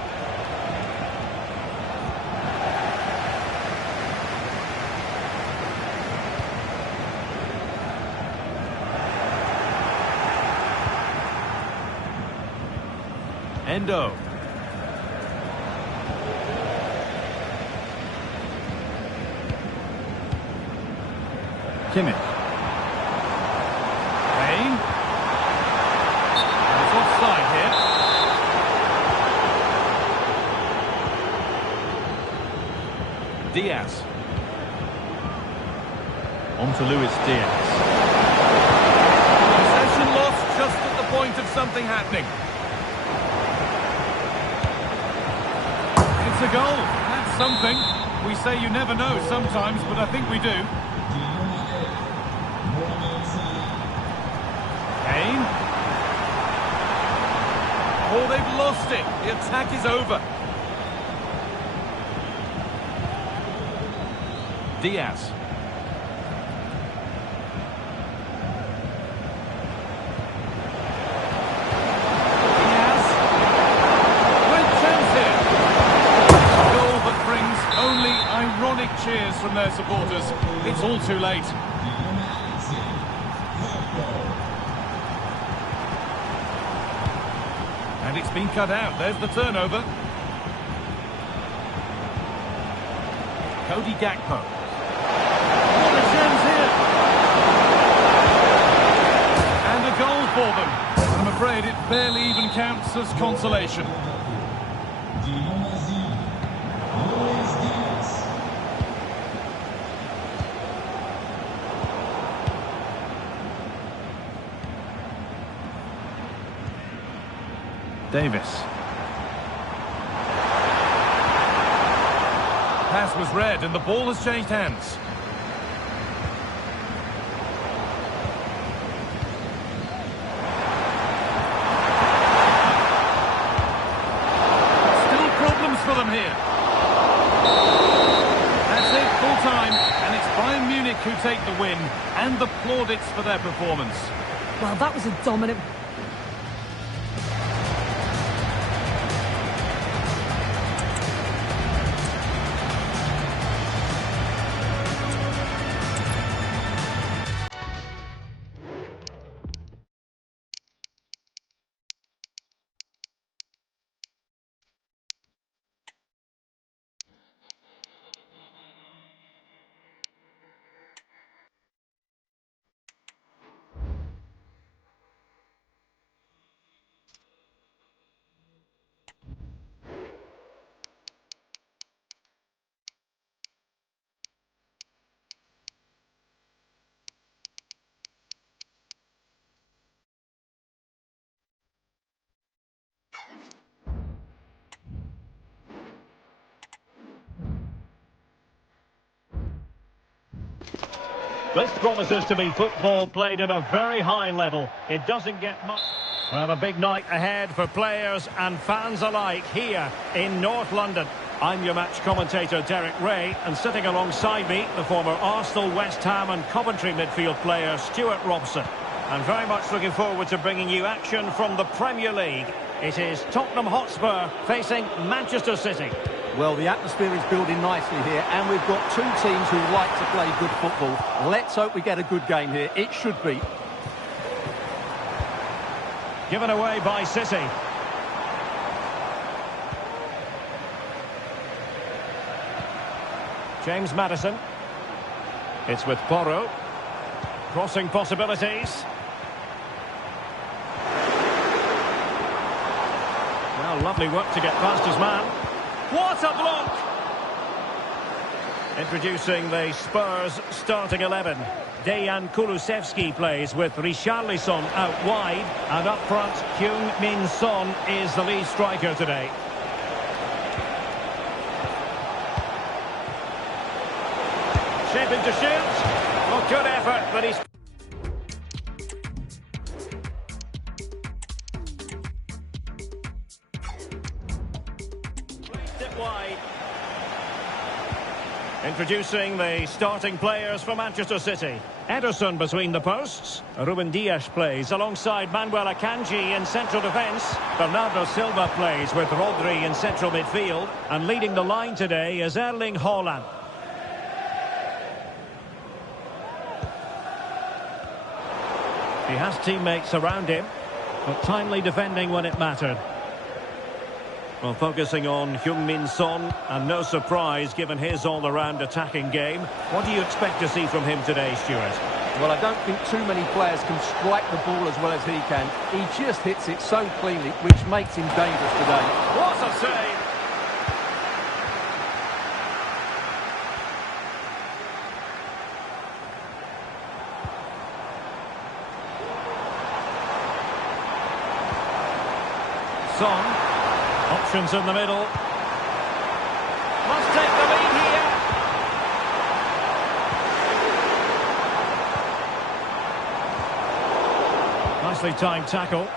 Endo. Kimmich. Kane. And it's offside here. Diaz. On to Luis Diaz. Possession lost just at the point of something happening. It's a goal. That's something. We say you never know sometimes, but I think we do. Kane. Oh, they've lost it. The attack is over. Diaz. Cheers from their supporters. It's all too late. And it's been cut out. There's the turnover. Cody Gakpo. What a chance here. And a goal for them. I'm afraid it barely even counts as consolation. Davis. Pass was read and the ball has changed hands. Still problems for them here. who take the win and the plaudits for their performance. Well, that was a dominant... This promises to be football played at a very high level. It doesn't get much. Well, a big night ahead for players and fans alike here in North London. I'm your match commentator, Derek Ray, and sitting alongside me, the former Arsenal, West Ham and Coventry midfield player, Stuart Robson. I'm very much looking forward to bringing you action from the Premier League. It is Tottenham Hotspur facing Manchester City. Well, the atmosphere is building nicely here, and we've got two teams who like to play good football. Let's hope we get a good game here. It should be. Given away by City. James Maddison. It's with Porro. Crossing possibilities. Well, lovely work to get past his man. What a block! Introducing the Spurs starting 11. Dejan Kulusevski plays with Richarlison out wide. And up front, Heung-min Son is the lead striker today. Shaping to shoot. Well, good effort, but he's... wide. Introducing the starting players for Manchester City. Ederson between the posts. Ruben Dias plays alongside Manuel Akanji in central defence. Bernardo Silva plays with Rodri in central midfield. And leading the line today is Erling Haaland. He has teammates around him, but timely defending when it mattered. Well, focusing on Heung-min Son, and no surprise given his all-around attacking game. What do you expect to see from him today, Stuart? Well, I don't think too many players can strike the ball as well as he can. He just hits it so cleanly, which makes him dangerous today. What a save! Son. Options in the middle. Must take the lead here. Nicely timed tackle.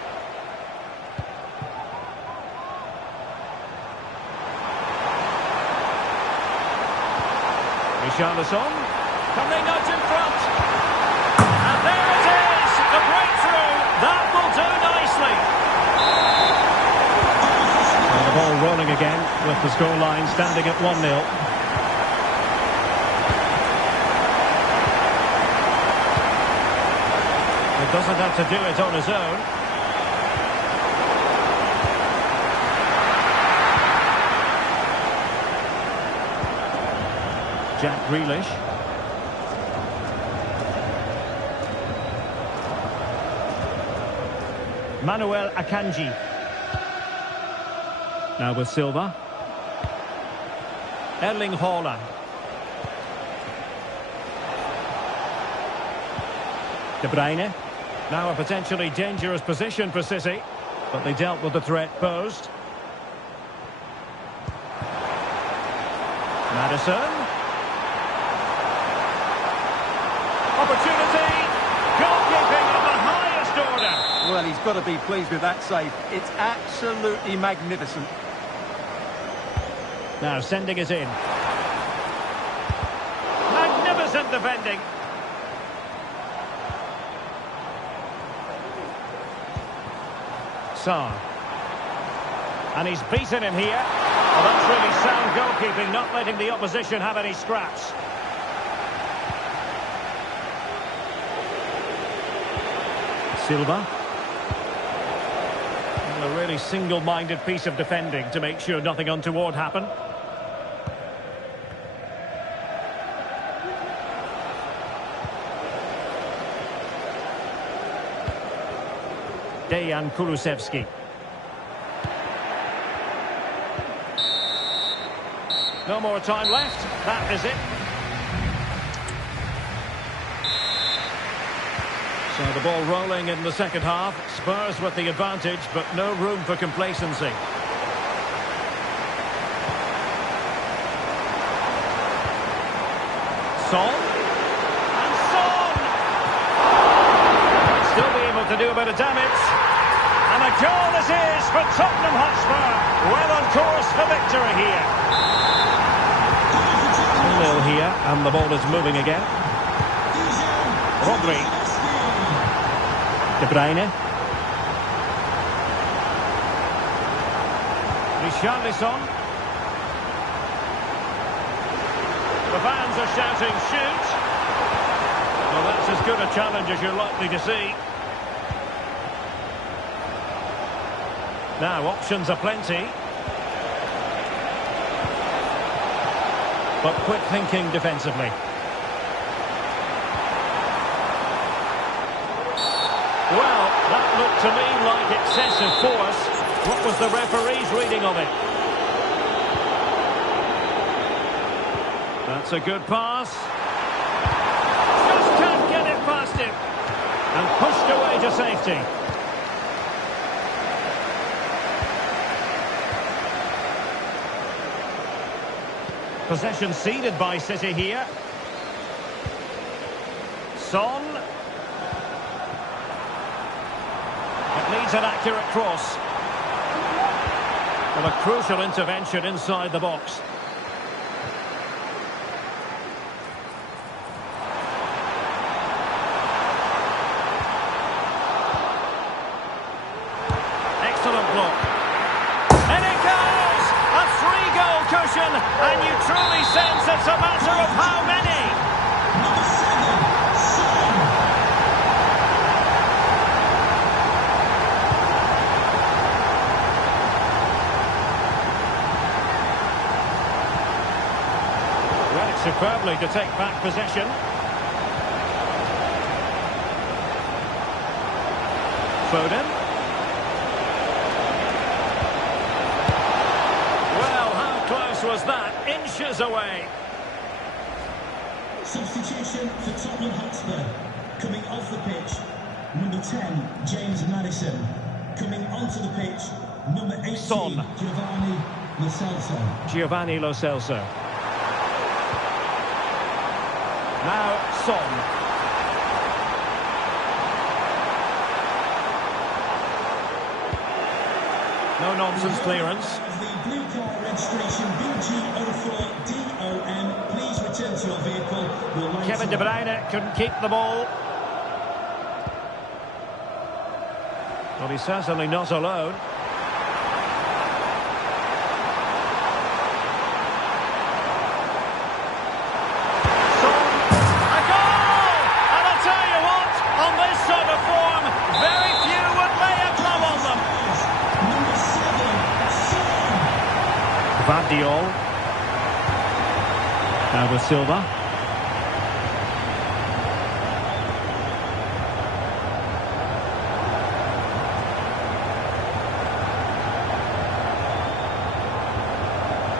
Richarlison coming out in front. And there it is, the breakthrough. That will do nicely. The ball rolling again with the scoreline standing at 1-0. He doesn't have to do it on his own. Jack Grealish. Manuel Akanji. Now with Silva. Erling Haaland. De Bruyne. Now a potentially dangerous position for City, but they dealt with the threat posed. Maddison. Opportunity. Goalkeeping of the highest order. Well, he's got to be pleased with that save. It's absolutely magnificent. Now sending it in. Magnificent defending. Sarr. And he's beaten him here. Well, that's really sound goalkeeping, not letting the opposition have any scraps. Silva. A really single-minded piece of defending to make sure nothing untoward happened. Dejan Kulusevski. No more time left. That is it. So the ball rolling in the second half. Spurs with the advantage, but no room for complacency. Son. And Son! Still be able to do a bit of damage. And a goal this is for Tottenham Hotspur. Well on course for victory here. 2-0 here, and the ball is moving again. Rodri. De Bruyne. Richarlison. The fans are shouting, shoot! Well, that's as good a challenge as you're likely to see. Now, options are plenty. But quick thinking defensively. Well, that looked to me like excessive force. What was the referee's reading of it? That's a good pass. Just can't get it past him. And pushed away to safety. Possession ceded by City here. Son. Needs an accurate cross. Well, a crucial intervention inside the box. Excellent block. And it goes! A 3-goal cushion, and you truly sense it's a matter of how many. Superbly to take back possession. Foden. Well, how close was that? Inches away. Substitution for Tottenham Hotspur. Coming off the pitch, number 10, James Maddison. Coming onto the pitch, number 18, Son. Giovanni Lo Celso. Giovanni Lo Celso. Now, Son. No nonsense clearance. The blue car registration BG04DOM. Please return to your vehicle. Kevin De Bruyne couldn't keep the ball. Well, he's certainly not alone. Vardiol. Now with Silva.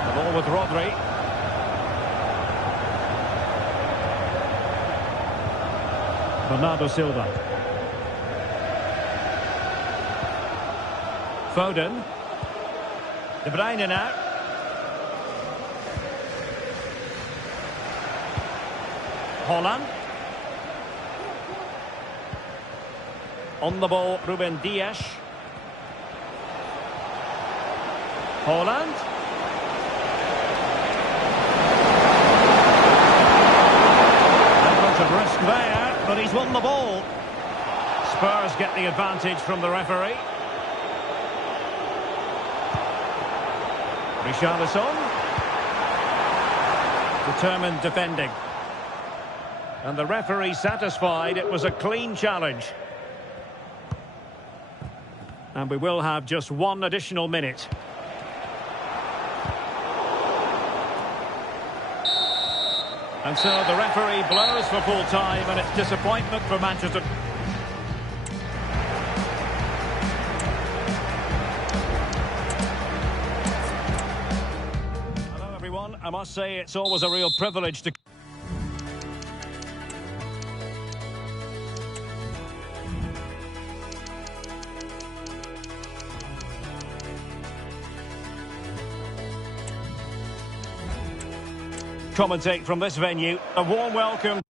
The ball with Rodri. Bernardo Silva. Foden. De Bruyne now. Holland. On the ball, Ruben Dias. Holland. A risk there, but he's won the ball. Spurs get the advantage from the referee. Richarlison. Determined defending. And the referee satisfied it was a clean challenge. And we will have just one additional minute. And so the referee blows for full time, and it's disappointment for Manchester. Hello everyone, I must say it's always a real privilege to... commentate from this venue. A warm welcome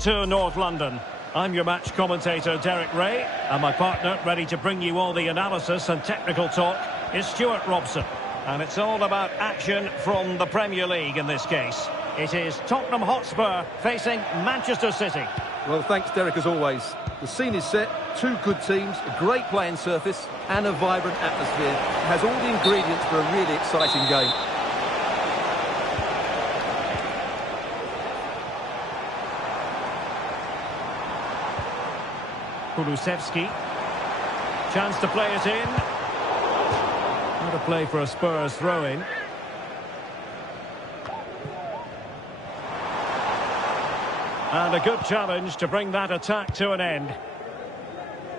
to North London. I'm your match commentator Derek Ray, and my partner ready to bring you all the analysis and technical talk is Stuart Robson. And it's all about action from the Premier League in this case. It is Tottenham Hotspur facing Manchester City. Well, thanks, Derek, as always. The scene is set, two good teams, a great playing surface and a vibrant atmosphere. It has all the ingredients for a really exciting game. Kulusevski. Chance to play it in. Not a play for a Spurs throw-in. And a good challenge to bring that attack to an end.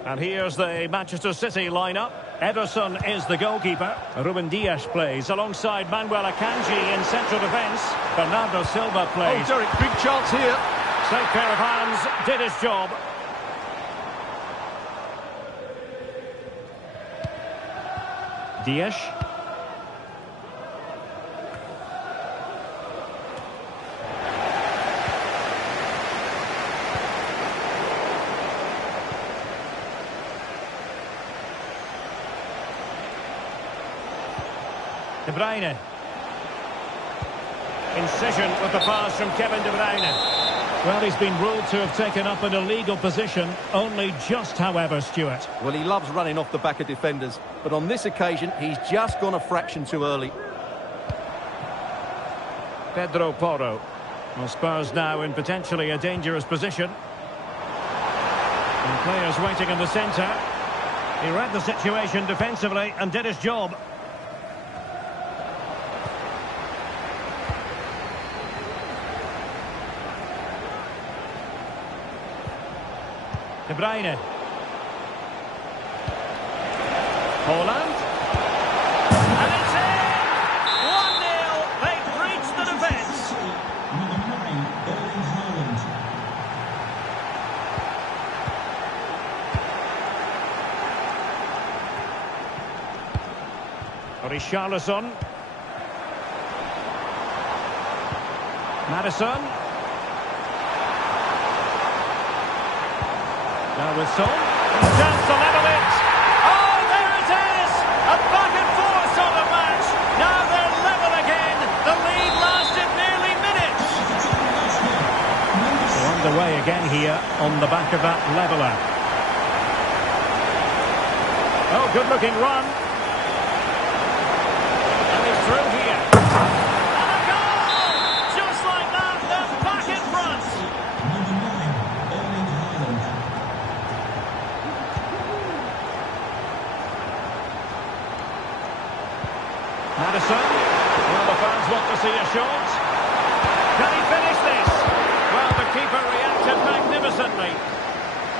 And here's the Manchester City lineup. Ederson is the goalkeeper. Ruben Dias plays alongside Manuel Akanji in central defence. Bernardo Silva plays. Oh, Derek, big chance here. Safe pair of hands, did his job. Dias. De Bruyne. Incision with the pass from Kevin De Bruyne. Well, he's been ruled to have taken up an illegal position, only just, however, Stuart. Well, he loves running off the back of defenders, but on this occasion, he's just gone a fraction too early. Pedro Porro. Well, Spurs now in potentially a dangerous position. And players waiting in the centre. He read the situation defensively and did his job. De Bruyne. Haaland. And it's in! 1-0. They've breached the defence. Number 9, Erling Haaland. Richarlison. Maddison. Now with Son. Chance to level it. Oh, there it is! A back and forth sort of match. Now they're level again. The lead lasted nearly minutes. They're underway again here on the back of that leveller. Oh, good-looking run. And he's through here. And a goal! Just like that, they're back in front. Number 9, Erling Haaland. Maddison. Well, the fans want to see a shot. Can he finish this? Well, the keeper reacted magnificently.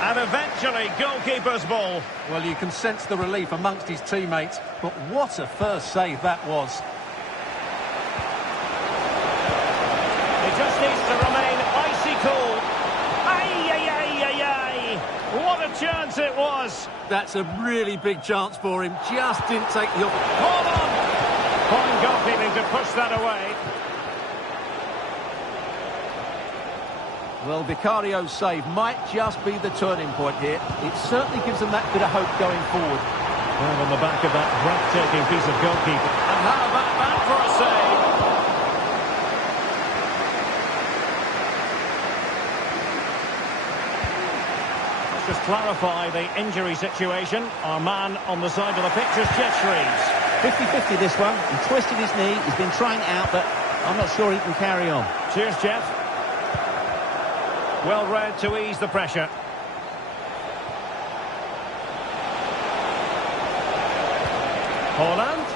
And eventually, goalkeeper's ball. Well, you can sense the relief amongst his teammates, but what a first save that was. He just needs to remain icy cool. Ay, ay, ay, ay, ay. What a chance it was. That's a really big chance for him. Just didn't take the opportunity. Hold on. Fine goalkeeping to push that away. Well, Vicario's save might just be the turning point here. It certainly gives them that bit of hope going forward. Well, on the back of that breathtaking piece of goalkeeping. And how about that for a save? just clarify the injury situation. Our man on the side of the pitch is Jet Shreves. 50-50 this one. He twisted his knee. He's been trying it out, but I'm not sure he can carry on. Cheers, Jet. Well read to ease the pressure. Haaland.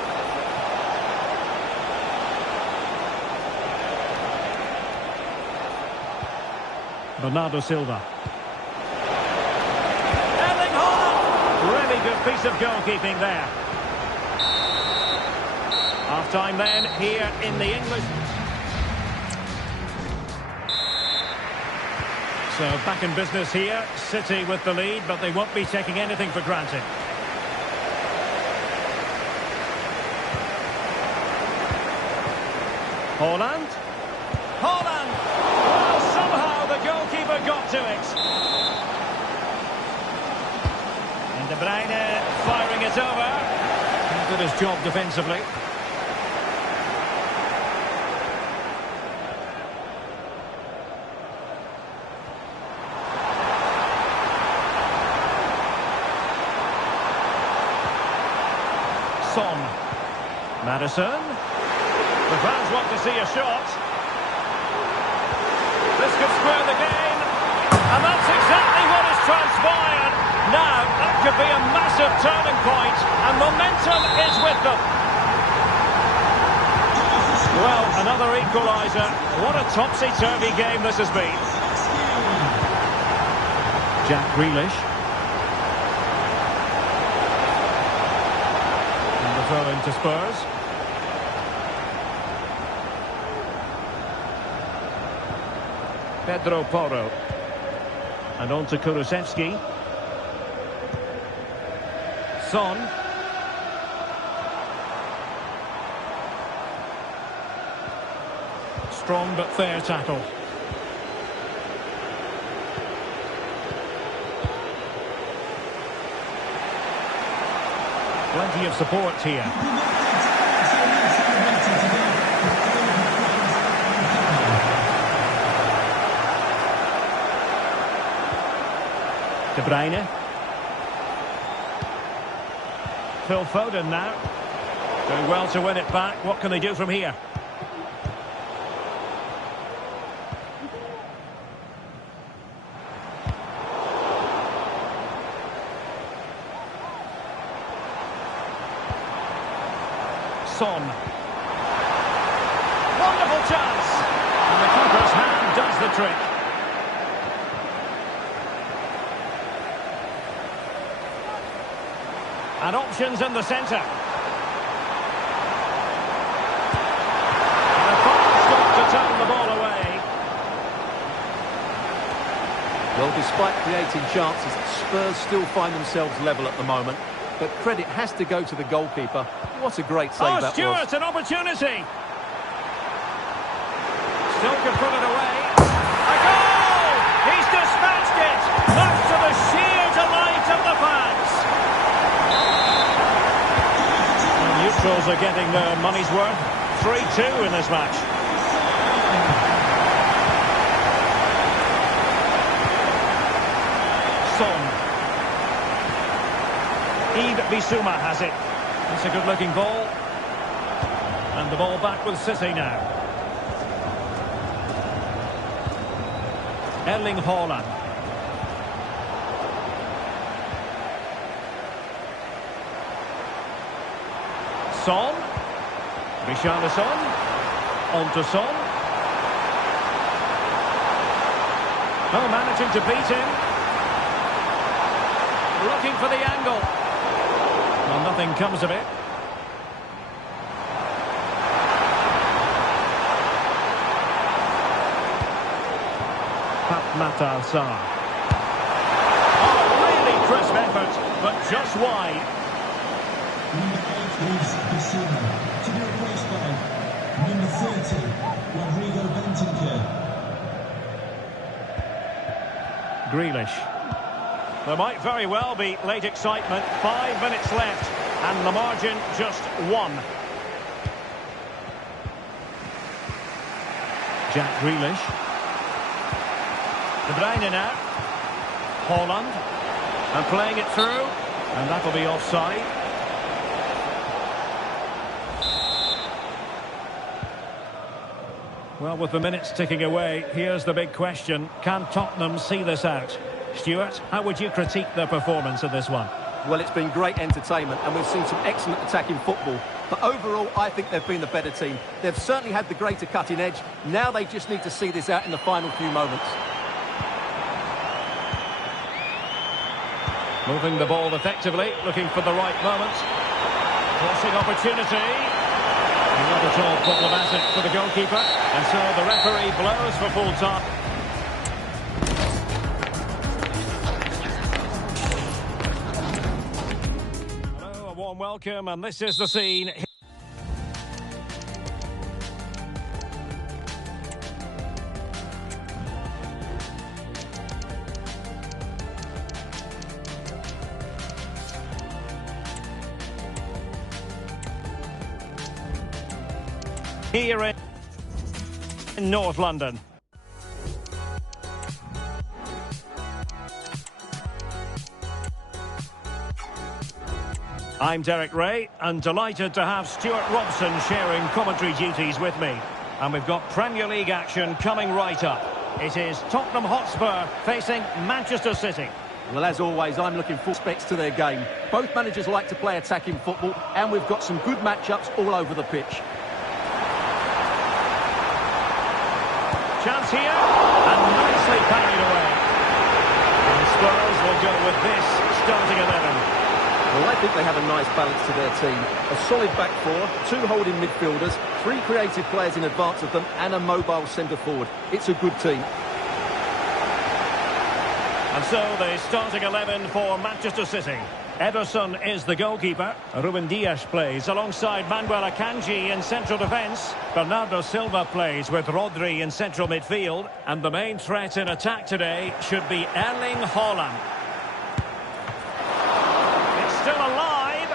Bernardo Silva. Erling Haaland! Really good piece of goalkeeping there. Half-time then, here in the English. So back in business here. City with the lead, but they won't be taking anything for granted. Haaland. Haaland! Well, somehow the goalkeeper got to it. And De Bruyne firing it over. He did his job defensively. Son. Maddison. The fans want to see a shot. This could square the game. And that's exactly what has transpired. Now, that could be a massive turning point. And momentum is with them. Well, another equaliser. What a topsy-turvy game this has been. Jack Grealish. And the throw into Spurs. Pedro Porro. And on to Kulusevski. Son. Strong but fair tackle. Plenty of support here. De Bruyne. Phil Foden now. Doing well to win it back. What can they do from here? Son. Wonderful chance. And the keeper's hand does the trick. And options in the centre. And a fine stop to turn the ball away. Well, despite creating chances, Spurs still find themselves level at the moment. But credit has to go to the goalkeeper. What a great save that was. Stewart, an opportunity. Still can put it away. A goal! He's dispatched it! Much to the sheer delight of the fans. The neutrals are getting their money's worth. 3-2 in this match. Son. Yves Bissouma has it. It's a good-looking ball. And the ball back with City now. Erling Haaland. Son. Richarlison. On to Son. Oh, managing to beat him. Looking for the angle. Well, nothing comes of it. Pape Matar Sarr. Oh, really crisp effort, but just wide. Number 8 is Bissouma, to be replaced by number 30, Rodrigo Bentancur. Grealish. There might very well be late excitement. 5 minutes left, and the margin just 1. Jack Grealish. De Bruyne now. Haaland. And playing it through. And that'll be offside. Well, with the minutes ticking away, here's the big question. Can Tottenham see this out? Stuart, how would you critique their performance in this one? Well, it's been great entertainment and we've seen some excellent attacking football. But overall, I think they've been the better team. They've certainly had the greater cutting edge. Now they just need to see this out in the final few moments. Moving the ball effectively, looking for the right moment. Crossing opportunity. Not at all problematic for the goalkeeper. And so the referee blows for full time. Hello, a warm welcome, and this is the scene. Here in North London. I'm Derek Ray, and delighted to have Stuart Robson sharing commentary duties with me. And we've got Premier League action coming right up. It is Tottenham Hotspur facing Manchester City. Well, as always, I'm looking for specs to their game. Both managers like to play attacking football, and we've got some good matchups all over the pitch. Chance here, and nicely parried away. And Spurs will go with this starting 11. Well, I think they have a nice balance to their team. A solid back four, two holding midfielders, three creative players in advance of them, and a mobile centre forward. It's a good team. And so the starting 11 for Manchester City. Ederson is the goalkeeper. Ruben Dias plays alongside Manuel Akanji in central defence. Bernardo Silva plays with Rodri in central midfield. And the main threat in attack today should be Erling Haaland. It's still alive.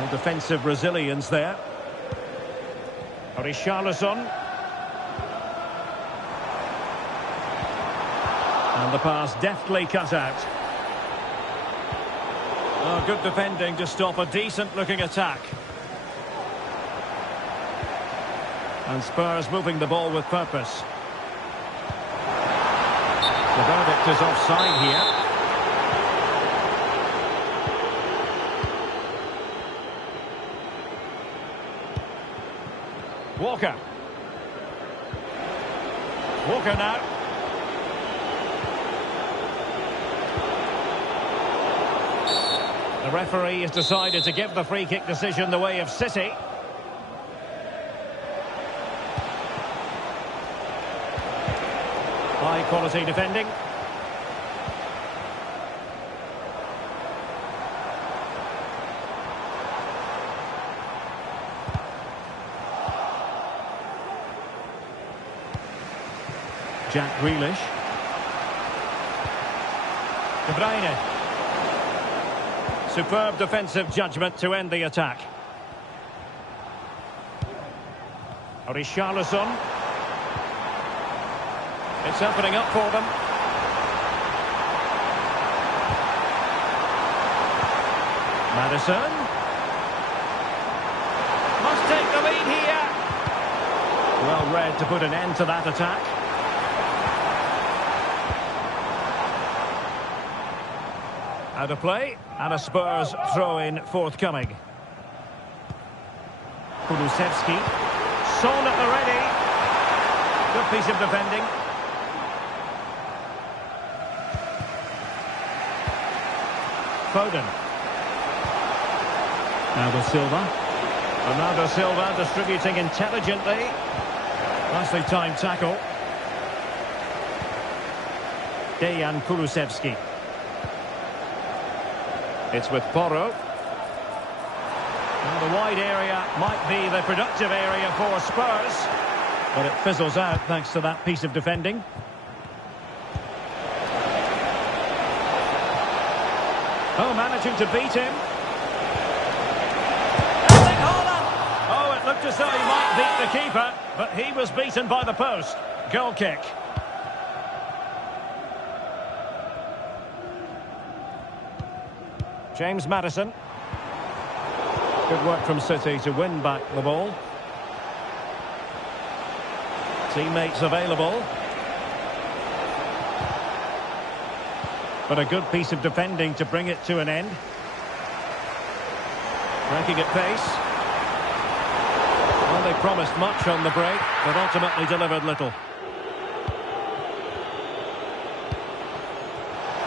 No defensive resilience there. Richarlison. And the pass deftly cut out. Oh, good defending to stop a decent-looking attack. And Spurs moving the ball with purpose. The verdict is offside here. Walker. Walker now. The referee has decided to give the free kick decision the way of City. High quality defending. Jack Grealish. De Bruyne. Superb defensive judgment to end the attack. Richarlison. It's opening up for them. Maddison. Must take the lead here. Well read to put an end to that attack. Out of play, and a Spurs throw-in forthcoming. Kulusevski. Son at the ready. Good piece of defending. Foden. Bernardo Silva. Bernardo Silva distributing intelligently. Nicely timed tackle. Dejan Kulusevski. It's with Porro. And the wide area might be the productive area for Spurs. But it fizzles out thanks to that piece of defending. Oh, managing to beat him. Erling Haaland! Oh, it looked as though he might beat the keeper, but he was beaten by the post. Goal kick. James Maddison. Good work from City to win back the ball. Teammates available. But a good piece of defending to bring it to an end. Breaking at pace. Well, they promised much on the break, but ultimately delivered little.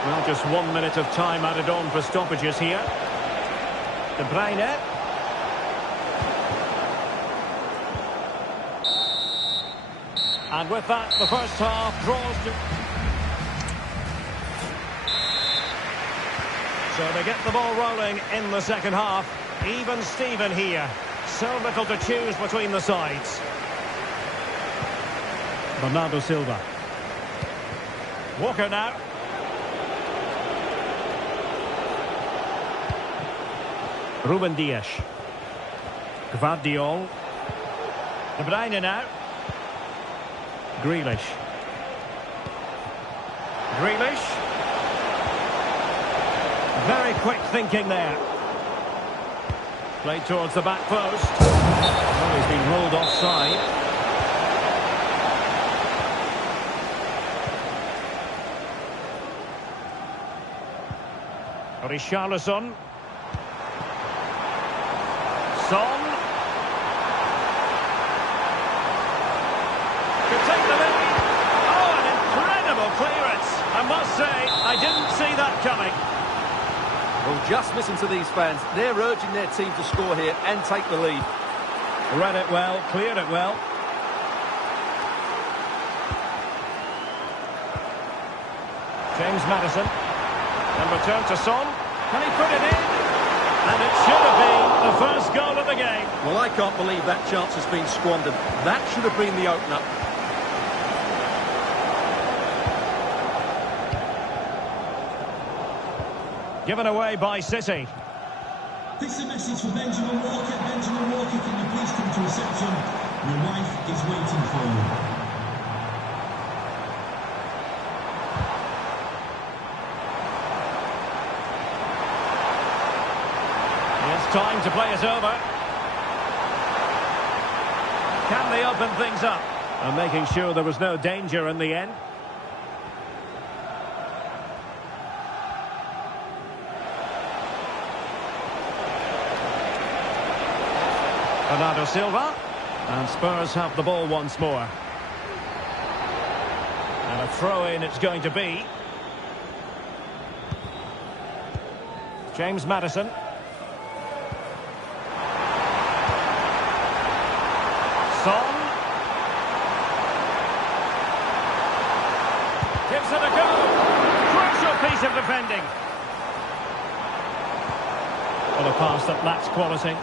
Well, just 1 minute of time added on for stoppages here. De Bruyne. And with that, the first half draws to... So they get the ball rolling in the second half. Even Steven here. So little to choose between the sides. Bernardo Silva. Walker now. Ruben Dias. Gvardiol. De Bruyne now. Grealish. Grealish. Very quick thinking there. Played towards the back post. Oh, he's been rolled offside. Richarlison. Son. Could take the lead. Oh, an incredible clearance. I must say, I didn't see that coming. Well, just listen to these fans. They're urging their team to score here and take the lead. Read it well, cleared it well. James Maddison. And return to Son. Can he put it in? And it should have been the first goal of the game. Well, I can't believe that chance has been squandered. That should have been the opener. Given away by City. This is a message for Benjamin Walker. Benjamin Walker, can you please come to reception? Your wife is waiting for you. It's time to play it over. Can they open things up? And making sure there was no danger in the end. Bernardo Silva, and Spurs have the ball once more. And a throw-in it's going to be. James Maddison. Son. Gives it a go. Crucial piece of defending. Well, a pass that lacks quality.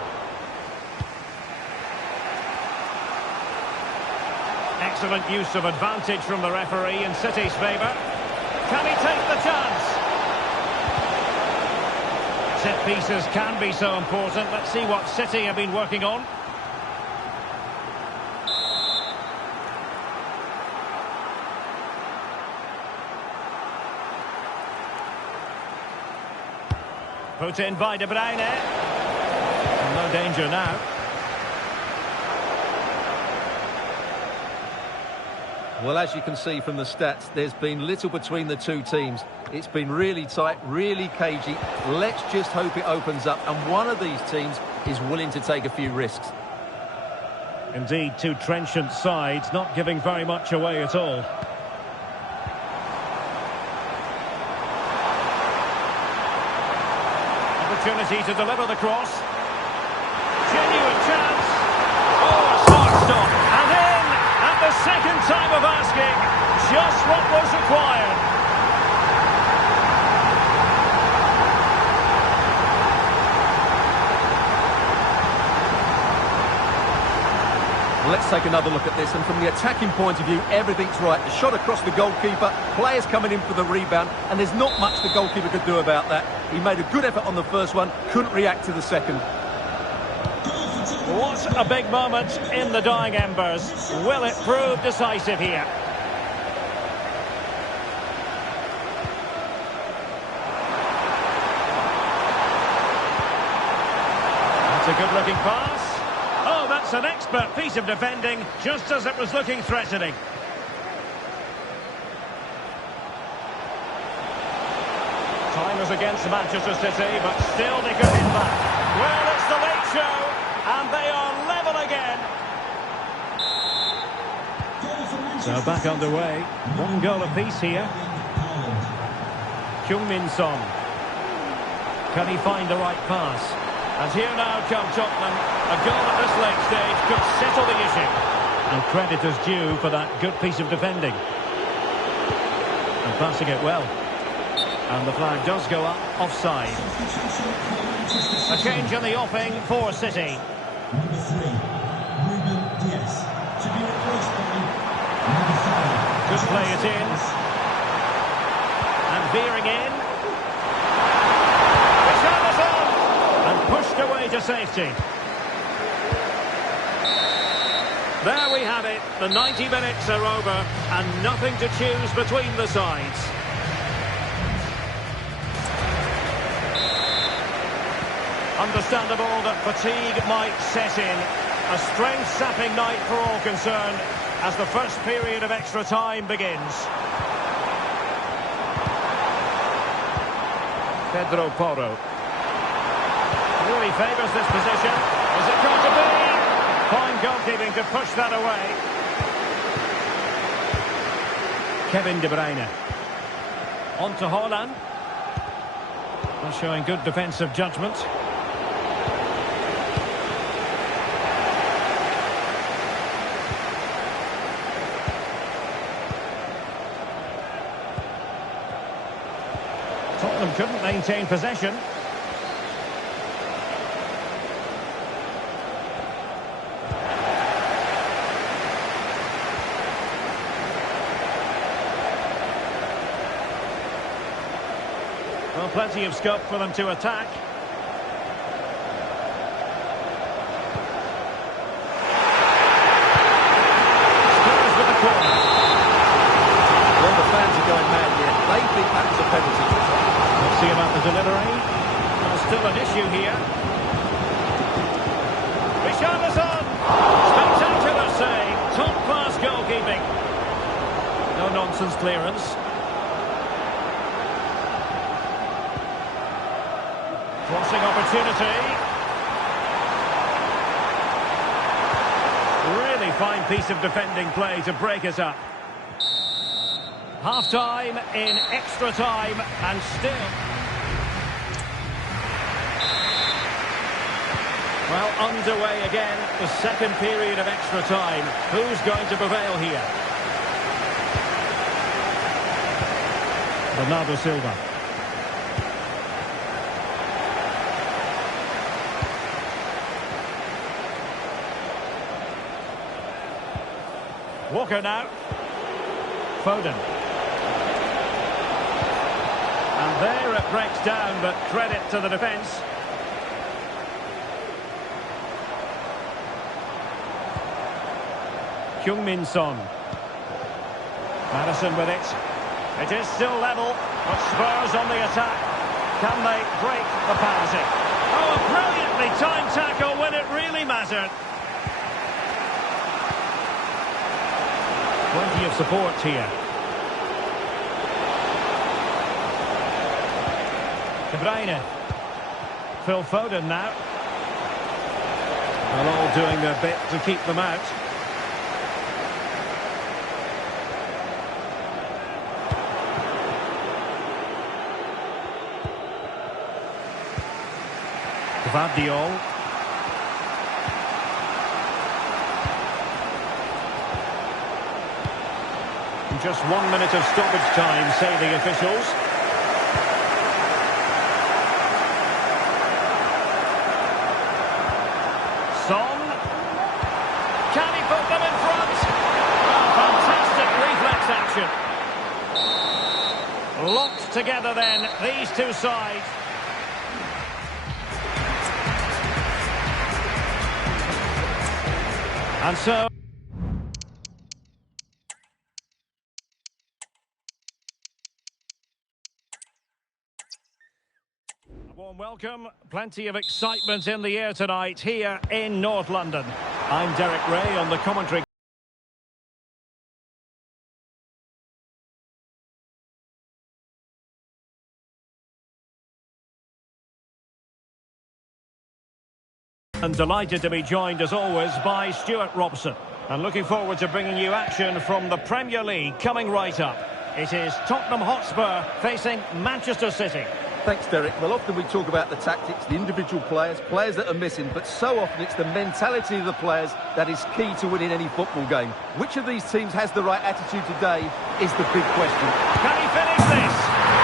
Excellent use of advantage from the referee in City's favour. Can he take the chance? Set pieces can be so important. Let's see what City have been working on. Put in by De Bruyne. No danger now. Well, as you can see from the stats, there's been little between the two teams. It's been really tight, really cagey. Let's just hope it opens up, and one of these teams is willing to take a few risks. Indeed, two trenchant sides, not giving very much away at all. Opportunity to deliver the cross. Genuine chance. Oh, a start-stop. And in at the second time of asking. Just what was required. Let's take another look at this, and from the attacking point of view, everything's right. The shot across the goalkeeper, players coming in for the rebound, and there's not much the goalkeeper could do about that. He made a good effort on the first one, couldn't react to the second. What a big moment in the dying embers. Will it prove decisive here? It's a good-looking pass. Oh, that's an expert piece of defending, just as it was looking threatening. Time is against Manchester City, but still they could hit back. Well, it's the late show, and they are level again. So back underway. One goal apiece here. Heung-min Son. Can he find the right pass? And here now come Tottenham. A goal at this late stage could settle the issue. And credit is due for that good piece of defending. And passing it well. And the flag does go up, offside. A change in the offing for City. Number 3, Ruben Dias, to be replaced by number 5. Just play it in. And veering in. Richarlison! And pushed away to safety. There we have it. The 90 minutes are over and nothing to choose between the sides. Understandable that fatigue might set in. A strength-sapping night for all concerned as the first period of extra time begins. Pedro Porro. Really favours this position. Is it going to be? Fine goalkeeping to push that away. Kevin De Bruyne. On to Haaland. Showing good defensive judgment. Tottenham couldn't maintain possession. Well, plenty of scope for them to attack. Spurs with the corner. Well, the fans are going mad here. They think that was a penalty. Let's see about the delivery. Well, still an issue here. Richarlison! Spectacular save. Top-class goalkeeping. No-nonsense clearance. Crossing opportunity. Really fine piece of defending play to break it up. Half-time in extra time and still. Well, underway again, the second period of extra time. Who's going to prevail here? Bernardo Silva. Walker now. Foden. And there it breaks down, but credit to the defence. Heung-min Son. Maddison with it. It is still level, but Spurs on the attack. Can they break the penalty? Oh, a brilliantly timed tackle when it really mattered. Plenty of support here. De Bruyne. Phil Foden now. Well, all doing their bit to keep them out. Gvardiol. Just 1 minute of stoppage time, say the officials. Son. Can he put them in front? Oh, fantastic reflex action. Locked together then, these two sides. And so... Warm welcome. Plenty of excitement in the air tonight here in North London. I'm Derek Ray on the commentary. And delighted to be joined as always by Stuart Robson. And looking forward to bringing you action from the Premier League coming right up. It is Tottenham Hotspur facing Manchester City. Thanks, Derek. Well, often we talk about the tactics, the individual players that are missing, but so often it's the mentality of the players that is key to winning any football game. Which of these teams has the right attitude today is the big question. Can he finish this?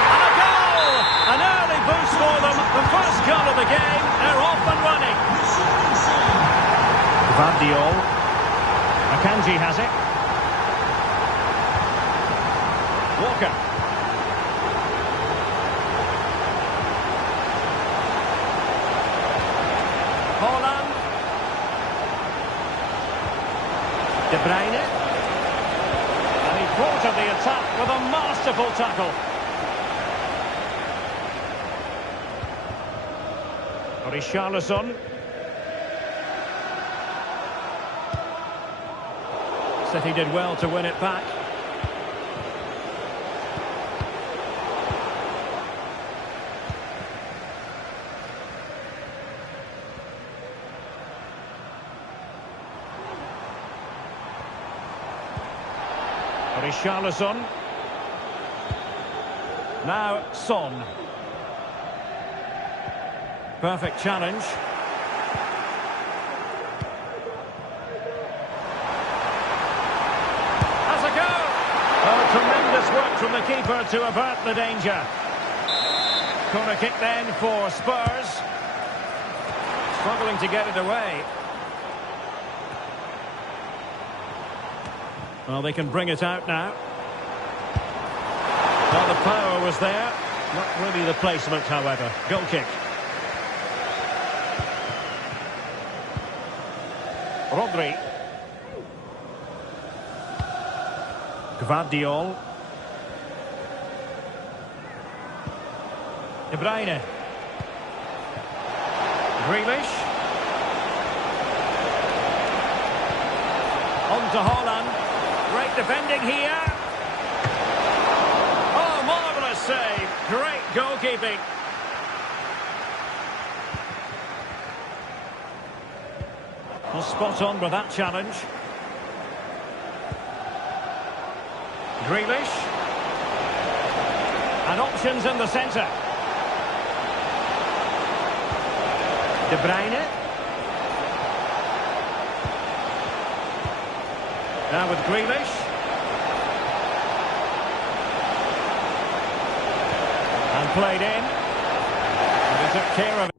And a goal! An early boost for them. The first goal of the game. They're off and running. Gvardiol. Akanji has it. Walker. Haaland. De Bruyne. And he thwarted the attack with a masterful tackle. Richarlison. City did well to win it back. Richarlison. Now Son. Perfect challenge. Has a go! Oh, tremendous work from the keeper to avert the danger. Corner kick then for Spurs. Struggling to get it away. Well, they can bring it out now. Well, the power was there. Not really the placement, however. Goal kick. Rodri. Gvardiol. De Bruyne. Grealish. On to Haaland. Great defending here. Oh, marvellous save. Great goalkeeping. Well, spot on with that challenge. Grealish. And options in the centre. De Bruyne. Now with Grealish. And played in. And he took care of it.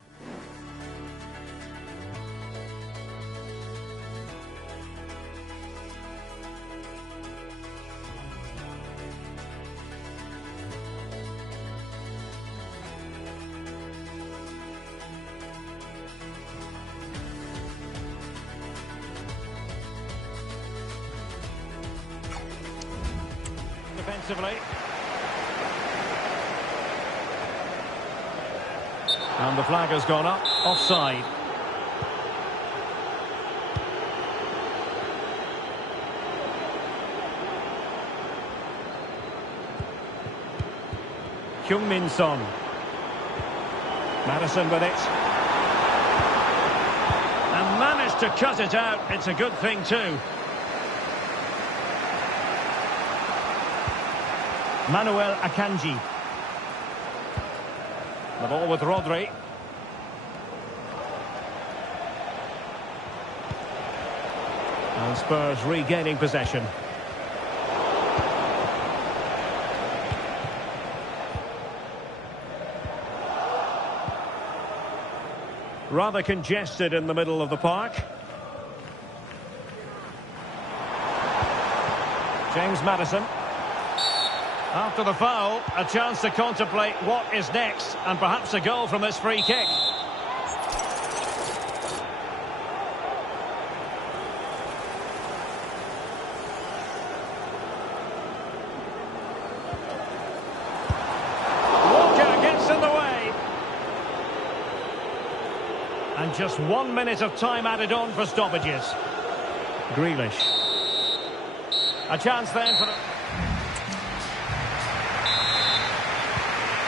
Defensively. And the flag has gone up. Offside. Heung-min Son. Maddison with it. And managed to cut it out. It's a good thing too. Manuel Akanji. The ball with Rodri. And Spurs regaining possession. Rather congested in the middle of the park. James Maddison. After the foul, a chance to contemplate what is next, and perhaps a goal from this free kick. Walker gets in the way. And just 1 minute of time added on for stoppages. Grealish. A chance then for the...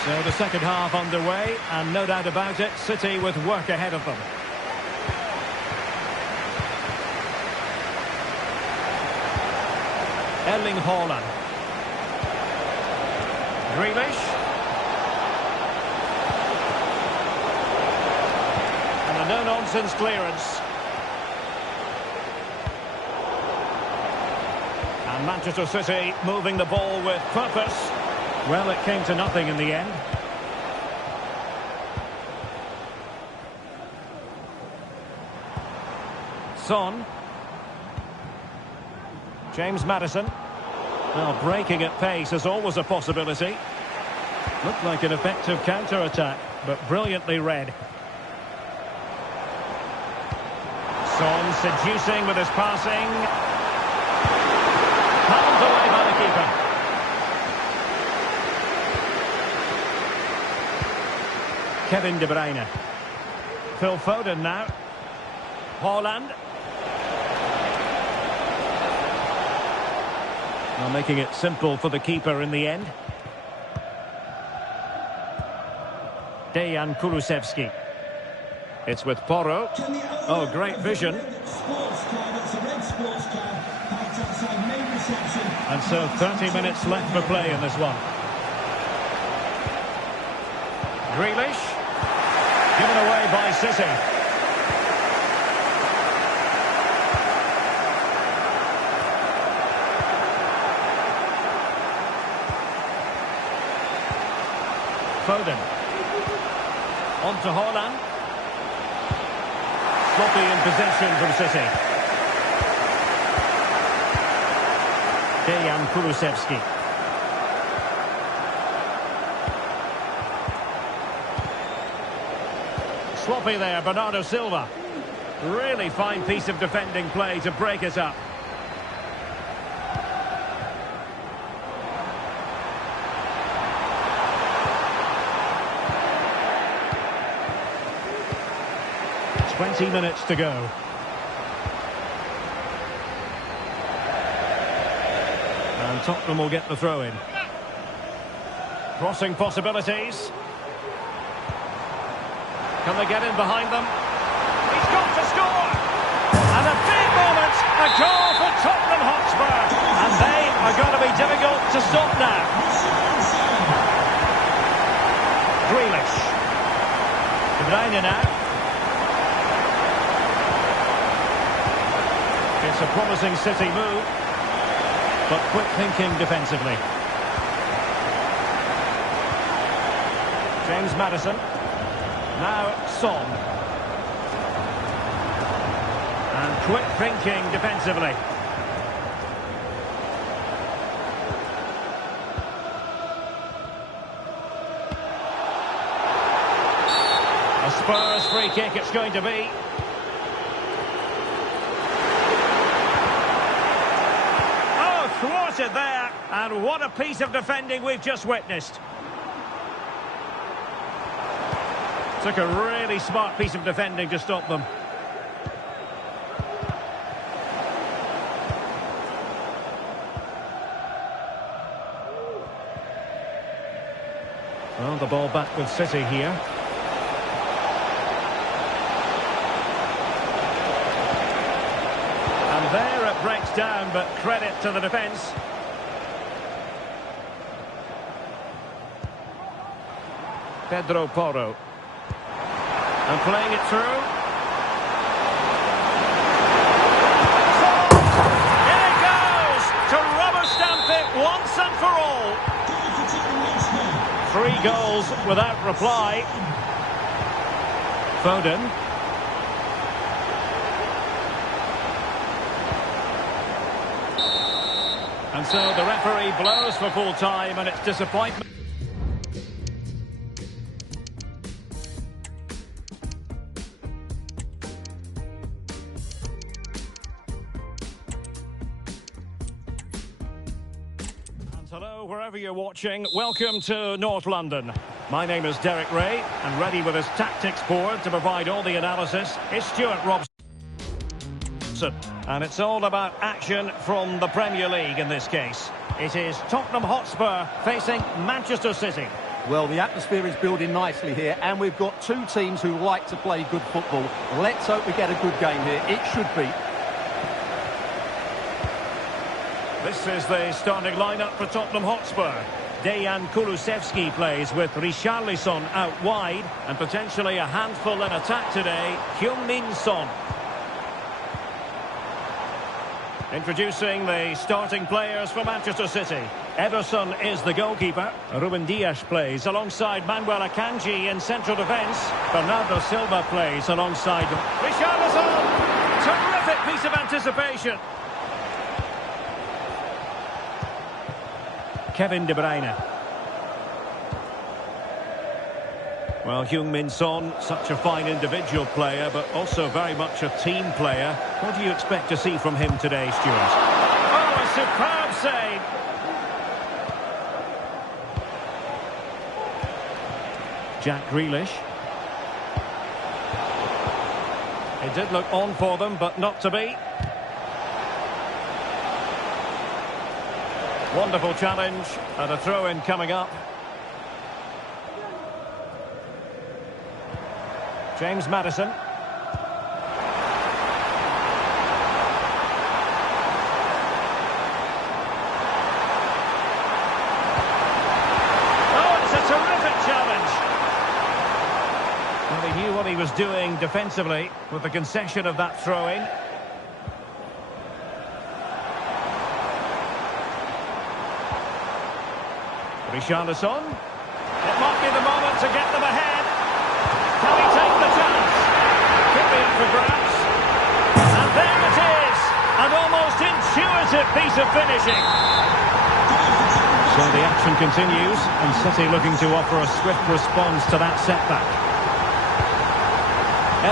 So the second half underway, and no doubt about it, City with work ahead of them. Erling Haaland. Grealish. And a no-nonsense clearance. And Manchester City moving the ball with purpose. Well, it came to nothing in the end. Son. James Maddison. Well, breaking at pace is always a possibility. Looked like an effective counter-attack, but brilliantly read. Son seducing with his passing. Palmed away by the keeper. Kevin De Bruyne. Phil Foden now. Haaland. Well, making it simple for the keeper in the end. Dejan Kulusevski. It's with Porro. Oh, great vision. And so 30 minutes left for play in this one. Grealish. Given away by City. Foden. On to Haaland. Sloppy in possession from City. Dejan Kulusevski. Sloppy there, Bernardo Silva. Really fine piece of defending play to break it up. Twenty minutes to go. And Tottenham will get the throw in. Crossing possibilities. Can they get in behind them? He's got to score! And a big moment, a goal for Tottenham Hotspur. And they are going to be difficult to stop now. Grealish. De Bruyne now. It's a promising City move, but quick thinking defensively. James Maddison. Now Son. And quick thinking defensively. A Spurs free kick it's going to be. Thwarted there, and what a piece of defending we've just witnessed. Took a really smart piece of defending to stop them. Well, the ball back with City here. And there it breaks down, but credit to the defence. Pedro Porro. And playing it through. In it goes! To rubber stamp it once and for all. 3 goals without reply. Foden. And so the referee blows for full time, and it's disappointment. And hello, wherever you're watching, welcome to North London. My name is Derek Ray, and ready with his tactics board to provide all the analysis is Stuart Robson. And it's all about action from the Premier League in this case. It is Tottenham Hotspur facing Manchester City. Well, the atmosphere is building nicely here, and we've got two teams who like to play good football. Let's hope we get a good game here. It should be. This is the starting lineup for Tottenham Hotspur. Dejan Kulusevski plays with Richarlison out wide, and potentially a handful in attack today, Heung-min Son. Introducing the starting players for Manchester City. Ederson is the goalkeeper. Ruben Dias plays alongside Manuel Akanji in central defence. Bernardo Silva plays alongside Richarlison. Terrific piece of anticipation. Kevin De Bruyne. Well, Heung-min Son, such a fine individual player, but also very much a team player. What do you expect to see from him today, Stuart? Oh, a superb save! Jack Grealish. It did look on for them, but not to be. Wonderful challenge, and a throw-in coming up. James Maddison. Oh, it's a terrific challenge. Well, he knew what he was doing defensively with the concession of that throw-in. Richarlison. It might be the moment to get them ahead. Can he take the chance? Could be up for grabs. And there it is. An almost intuitive piece of finishing. So the action continues, and City looking to offer a swift response to that setback.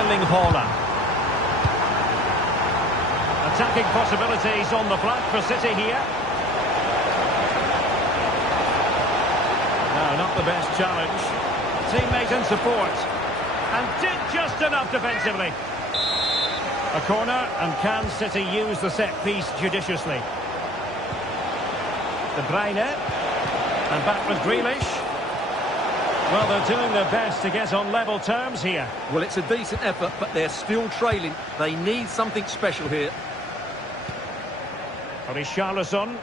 Erling Haaland. Attacking possibilities on the flank for City here. No, not the best challenge. Teammate and support. And did just enough defensively. A corner, and can City use the set piece judiciously? De Bruyne. And back with Grealish. Well, they're doing their best to get on level terms here. Well, it's a decent effort, but they're still trailing. They need something special here. Richarlison.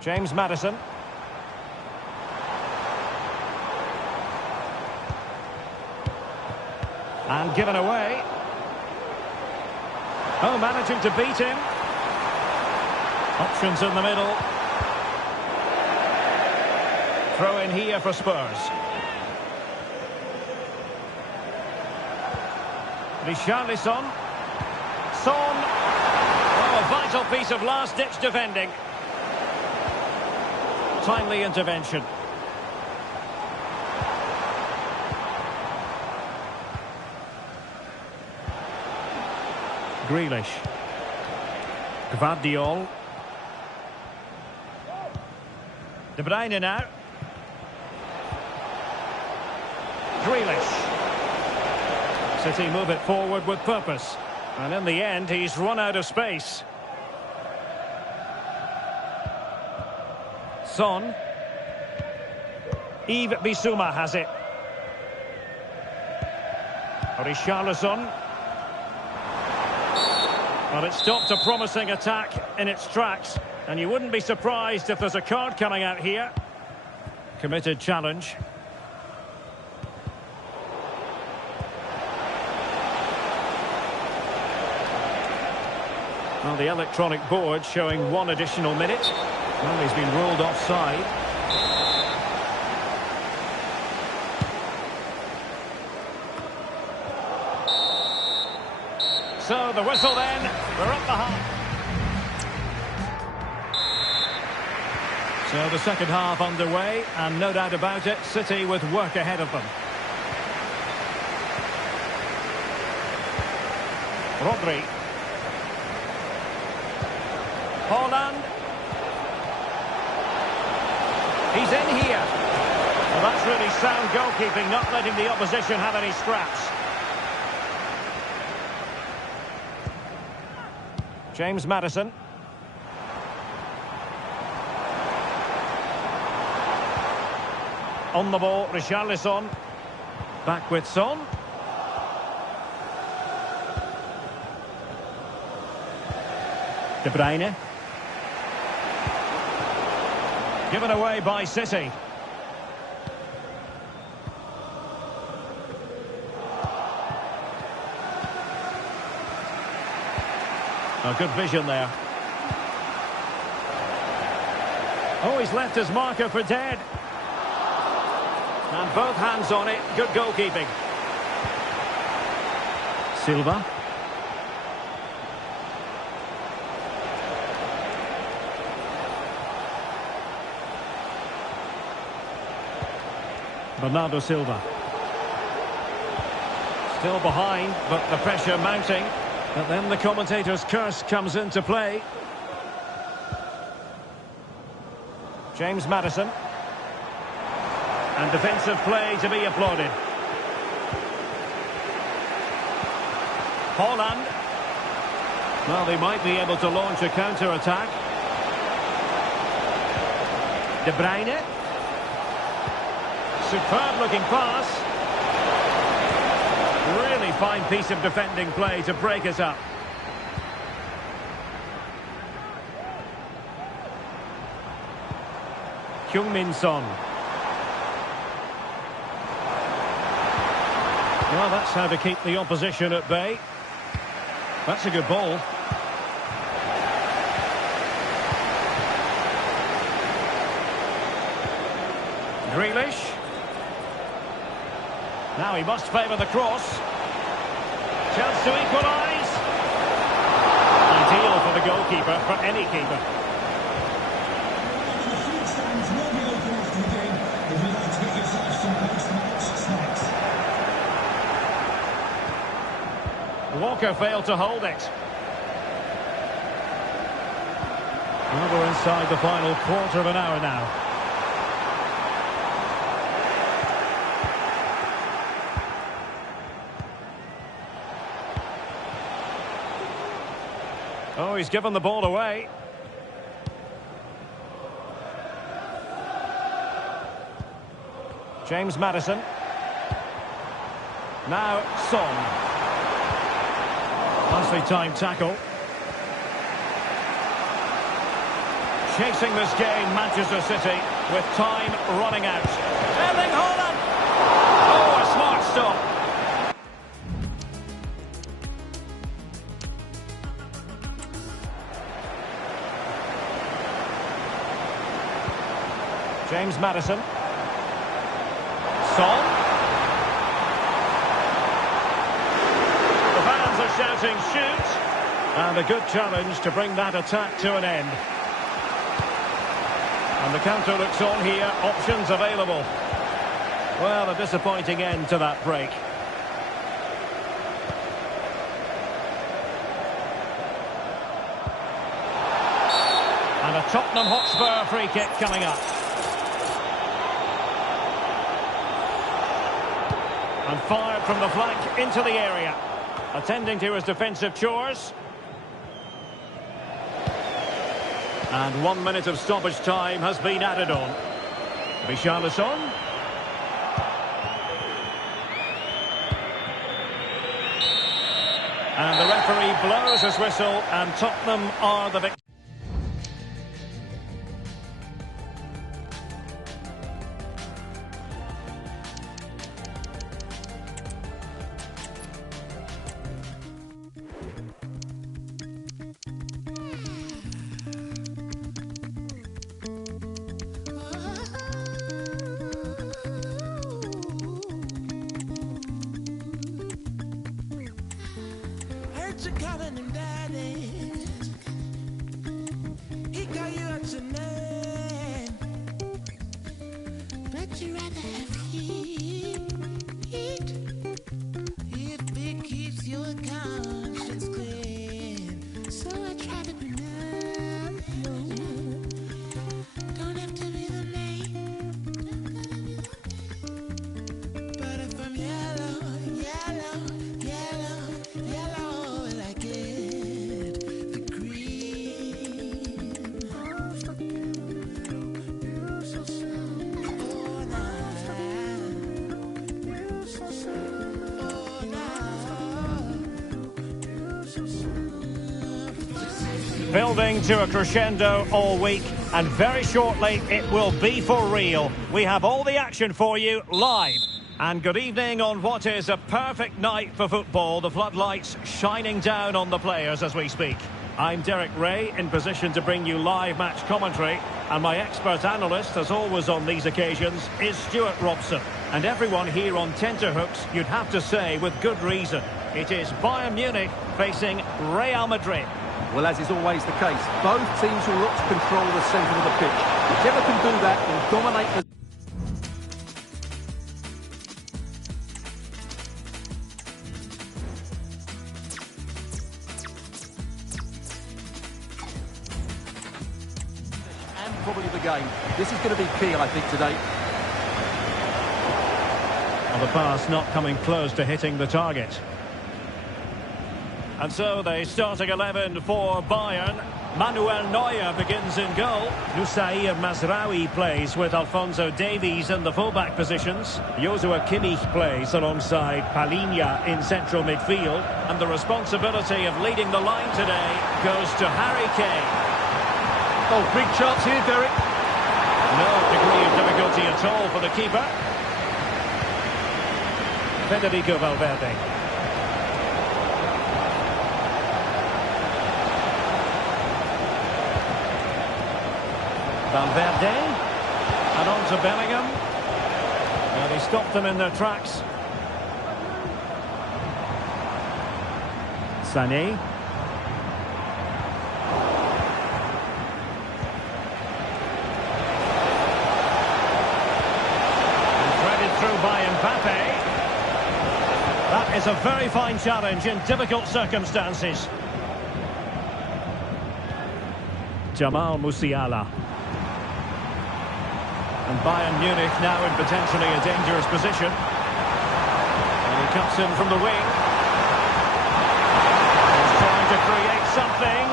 James Maddison. And given away. Oh, managing to beat him. Options in the middle. Throw in here for Spurs. Richarlison. Son. Oh, a vital piece of last-ditch defending. Timely intervention. Grealish. Gvardiol. De Bruyne now. Grealish. City move it forward with purpose. And in the end, he's run out of space. Son. Yves Bissouma has it. Richarlison. Well, it stopped a promising attack in its tracks, and you wouldn't be surprised if there's a card coming out here. Committed challenge. Well, the electronic board showing one additional minute. Well, he's been ruled offside. So the whistle then, we're up the half. So the second half underway, and no doubt about it, City with work ahead of them. Rodri. Haaland. He's in here. Well, that's really sound goalkeeping, not letting the opposition have any scraps. James Maddison. On the ball, Richarlison. Back with Son. De Bruyne. Given away by City. Oh, good vision there. Oh, he's left his marker for dead. And both hands on it. Good goalkeeping. Silva. Bernardo Silva. Still behind, but the pressure mounting. But then the commentator's curse comes into play. James Maddison. And defensive play to be applauded. Haaland. Well, they might be able to launch a counter-attack. De Bruyne. Superb looking pass. Really fine piece of defending play to break us up. Heung-min Son. Well, that's how to keep the opposition at bay. That's a good ball. Grealish. Now he must favour the cross. Chance to equalise. Ideal for the goalkeeper, for any keeper. The food stands will be open after the game if you'd like to get yourself some post-match snacks. Walker failed to hold it. Well, we're inside the final quarter of an hour now. Oh, he's given the ball away. James Maddison. Now Son. Nicely timed tackle. Chasing this game, Manchester City, with time running out. Erling Haaland! Oh, a smart stop. James Maddison. Son. The fans are shouting, shoot! And a good challenge to bring that attack to an end. And the counter looks on here, options available. Well, a disappointing end to that break. And a Tottenham Hotspur free kick coming up. And fired from the flank into the area. Attending to his defensive chores. And 1 minute of stoppage time has been added on. Richarlison. And the referee blows his whistle, and Tottenham are the victors. You calling him daddy. He call you out your name. But you rather have heat. If it keeps your conscience clean. So I try to be numb. Don't have to be the main building to a crescendo all week, and very shortly it will be for real. We have all the action for you live. And good evening on what is a perfect night for football. The floodlights shining down on the players as we speak. I'm Derek Ray, in position to bring you live match commentary, and my expert analyst, as always on these occasions, is Stuart Robson. And everyone here on tenterhooks, you'd have to say with good reason. It is Bayern Munich facing Real Madrid. Well, as is always the case, both teams will look to control the centre of the pitch. Whichever can do that will dominate the... and probably the game. This is going to be key, I think, today. Well, the pass not coming close to hitting the target. And so the starting 11 for Bayern. Manuel Neuer begins in goal. Nusair Mazraoui plays with Alphonso Davies in the fullback positions. Joshua Kimmich plays alongside Palhinha in central midfield. And the responsibility of leading the line today goes to Harry Kane. Oh, big chance here, Derek. No degree of difficulty at all for the keeper. Federico Valverde. Valverde, and on to Bellingham, and he stopped them in their tracks. Sané. And threaded through by Mbappe. That is a very fine challenge in difficult circumstances. Jamal Musiala. And Bayern Munich now in potentially a dangerous position. And he cuts in from the wing. He's trying to create something.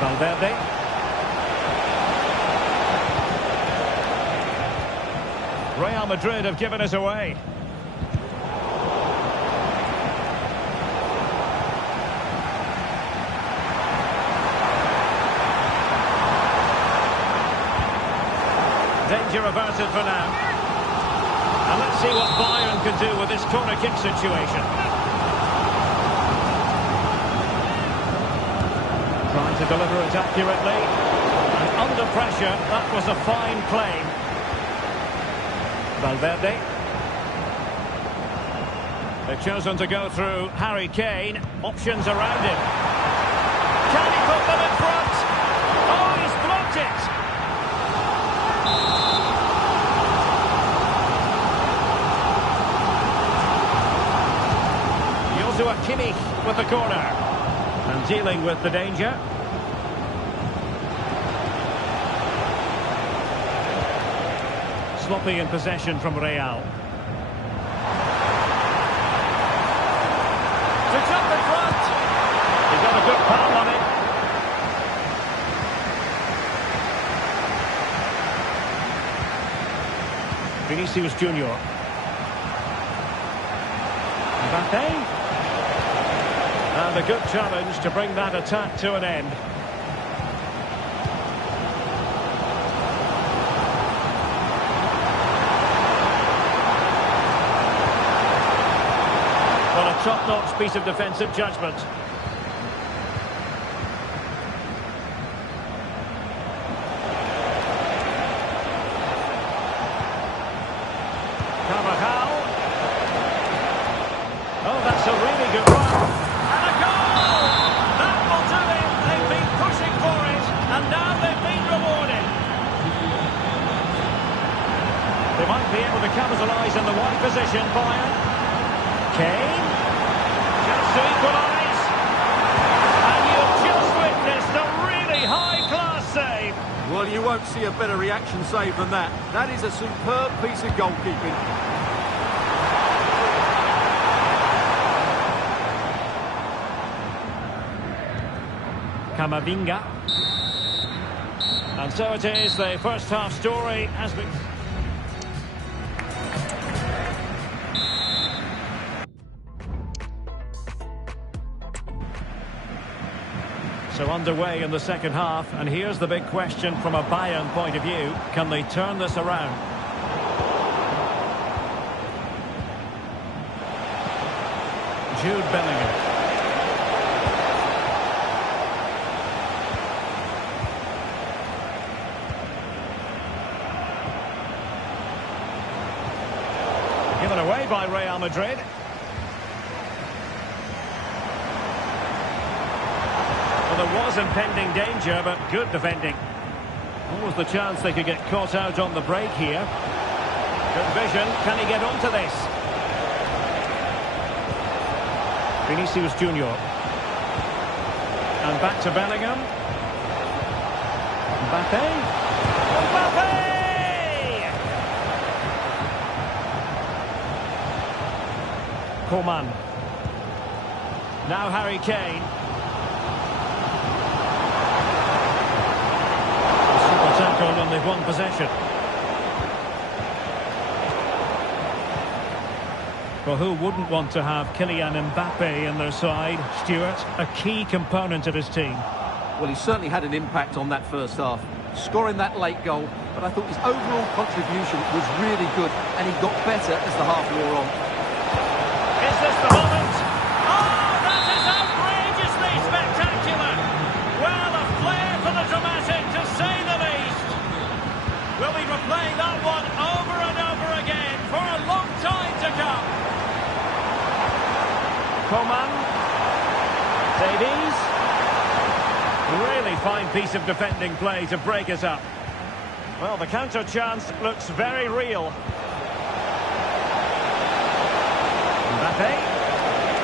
Valverde. Real Madrid have given us away. Danger averted for now. And let's see what Bayern can do with this corner kick situation. Trying to deliver it accurately. And under pressure, that was a fine claim. Valverde. They've chosen to go through Harry Kane. Options around him. Can he put them in front? Oh, he's blocked it. Joshua Kimmich with the corner. And dealing with the danger. Sloppy in possession from Real. To jump in front. He got a good palm on it. Vinicius Junior. Mbappe. And a good challenge to bring that attack to an end. Well, a top-notch piece of defensive judgment. Carvajal. Oh, that's a really good run. And a goal! That will do it. They've been pushing for it, and now they've been rewarded. They might be able to capitalise in the wide position, Bayern. Kane. Chance to equalise. And you've just witnessed a really high-class save. Well, you won't see a better reaction save than that. That is a superb piece of goalkeeping. Camavinga. And so it is, the first half story has been... So underway in the second half, and here's the big question from a Bayern point of view. Can they turn this around? Jude Bellingham. Given away by Real Madrid. Well, there was impending danger, but good defending. Almost the chance they could get caught out on the break here. Good vision. Can he get onto this? Vinicius Junior. And back to Bellingham. Mbappe. Mbappe! Coman. Now Harry Kane. Super tackle and they've won possession. Well, who wouldn't want to have Kylian Mbappe in their side? Stuart, a key component of his team. Well, he certainly had an impact on that first half, scoring that late goal, but I thought his overall contribution was really good, and he got better as the half wore on. Is this the moment? Oh, that is outrageously spectacular! Well, a flair for the dramatic, to say the least. We'll be replaying that one over and over again for a long time to come. Coman. Davies. Really fine piece of defending play to break us up. Well, the counter chance looks very real. Mbappe.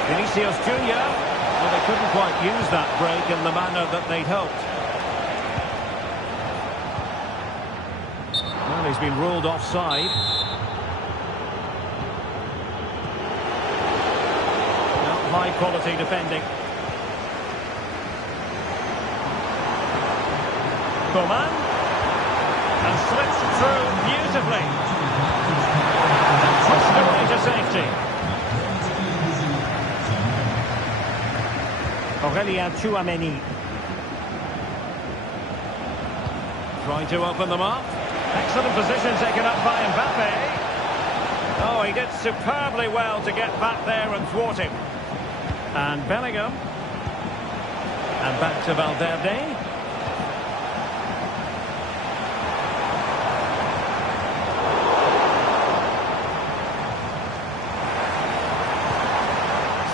Vinicius Junior. Well, they couldn't quite use that break in the manner that they'd hoped. Well, he's been ruled offside. High quality defending. Coman. And slips through beautifully. Pushed away to safety. Aurélien Tchouameni. Trying to open them up. Excellent position taken up by Mbappe. Oh, he did superbly well to get back there and thwart him. And Bellingham. And back to Valverde.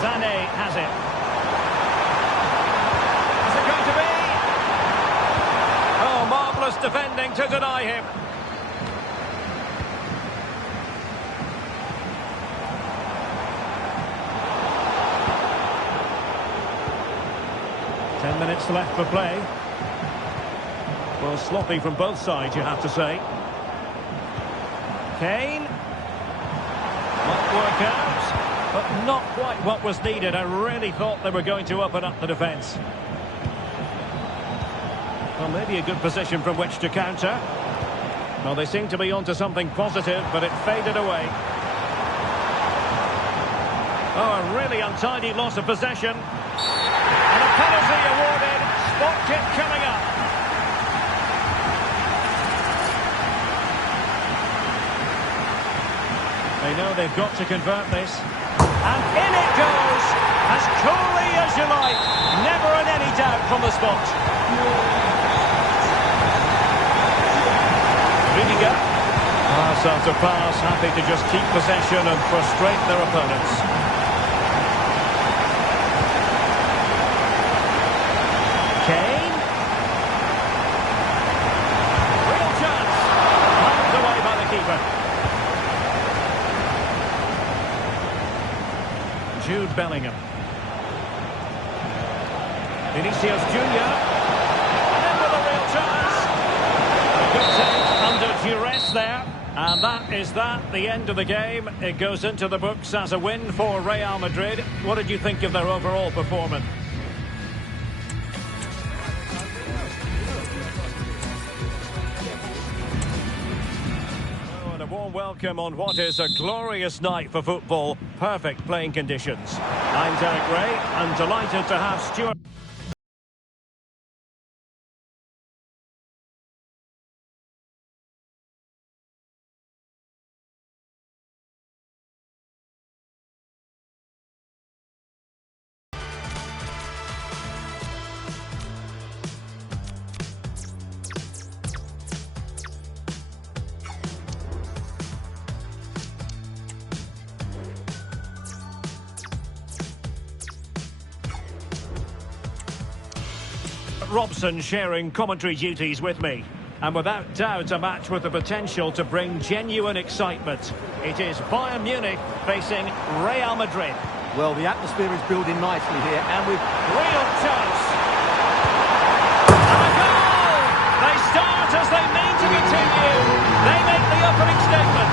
Sané has it. Is it going to be? Oh, marvellous defending to deny him. Minutes left for play. Well, sloppy from both sides, you have to say. Kane. Might work out, but not quite what was needed. I really thought they were going to open up the defence. Well, maybe a good position from which to counter. Well, they seem to be onto something positive, but it faded away. Oh, a really untidy loss of possession. And a penalty awarded. Spot kick coming up. They know they've got to convert this. And in it goes. As coolly as you like. Never in any doubt from the spot. Rudiger. Pass after pass. Happy to just keep possession and frustrate their opponents. Kane. Real chance. Knocked away by the keeper. Jude Bellingham. Vinicius Junior. And with a real chance. A good take under duress there. And that is that. The end of the game. It goes into the books as a win for Real Madrid. What did you think of their overall performance? Welcome on what is a glorious night for football. Perfect playing conditions. I'm Derek Ray. I'm delighted to have Stuart. Robson sharing commentary duties with me. And without doubt, a match with the potential to bring genuine excitement. It is Bayern Munich facing Real Madrid. Well, the atmosphere is building nicely here, and with Real chance. And a goal! They start as they mean to continue. They make the opening statement.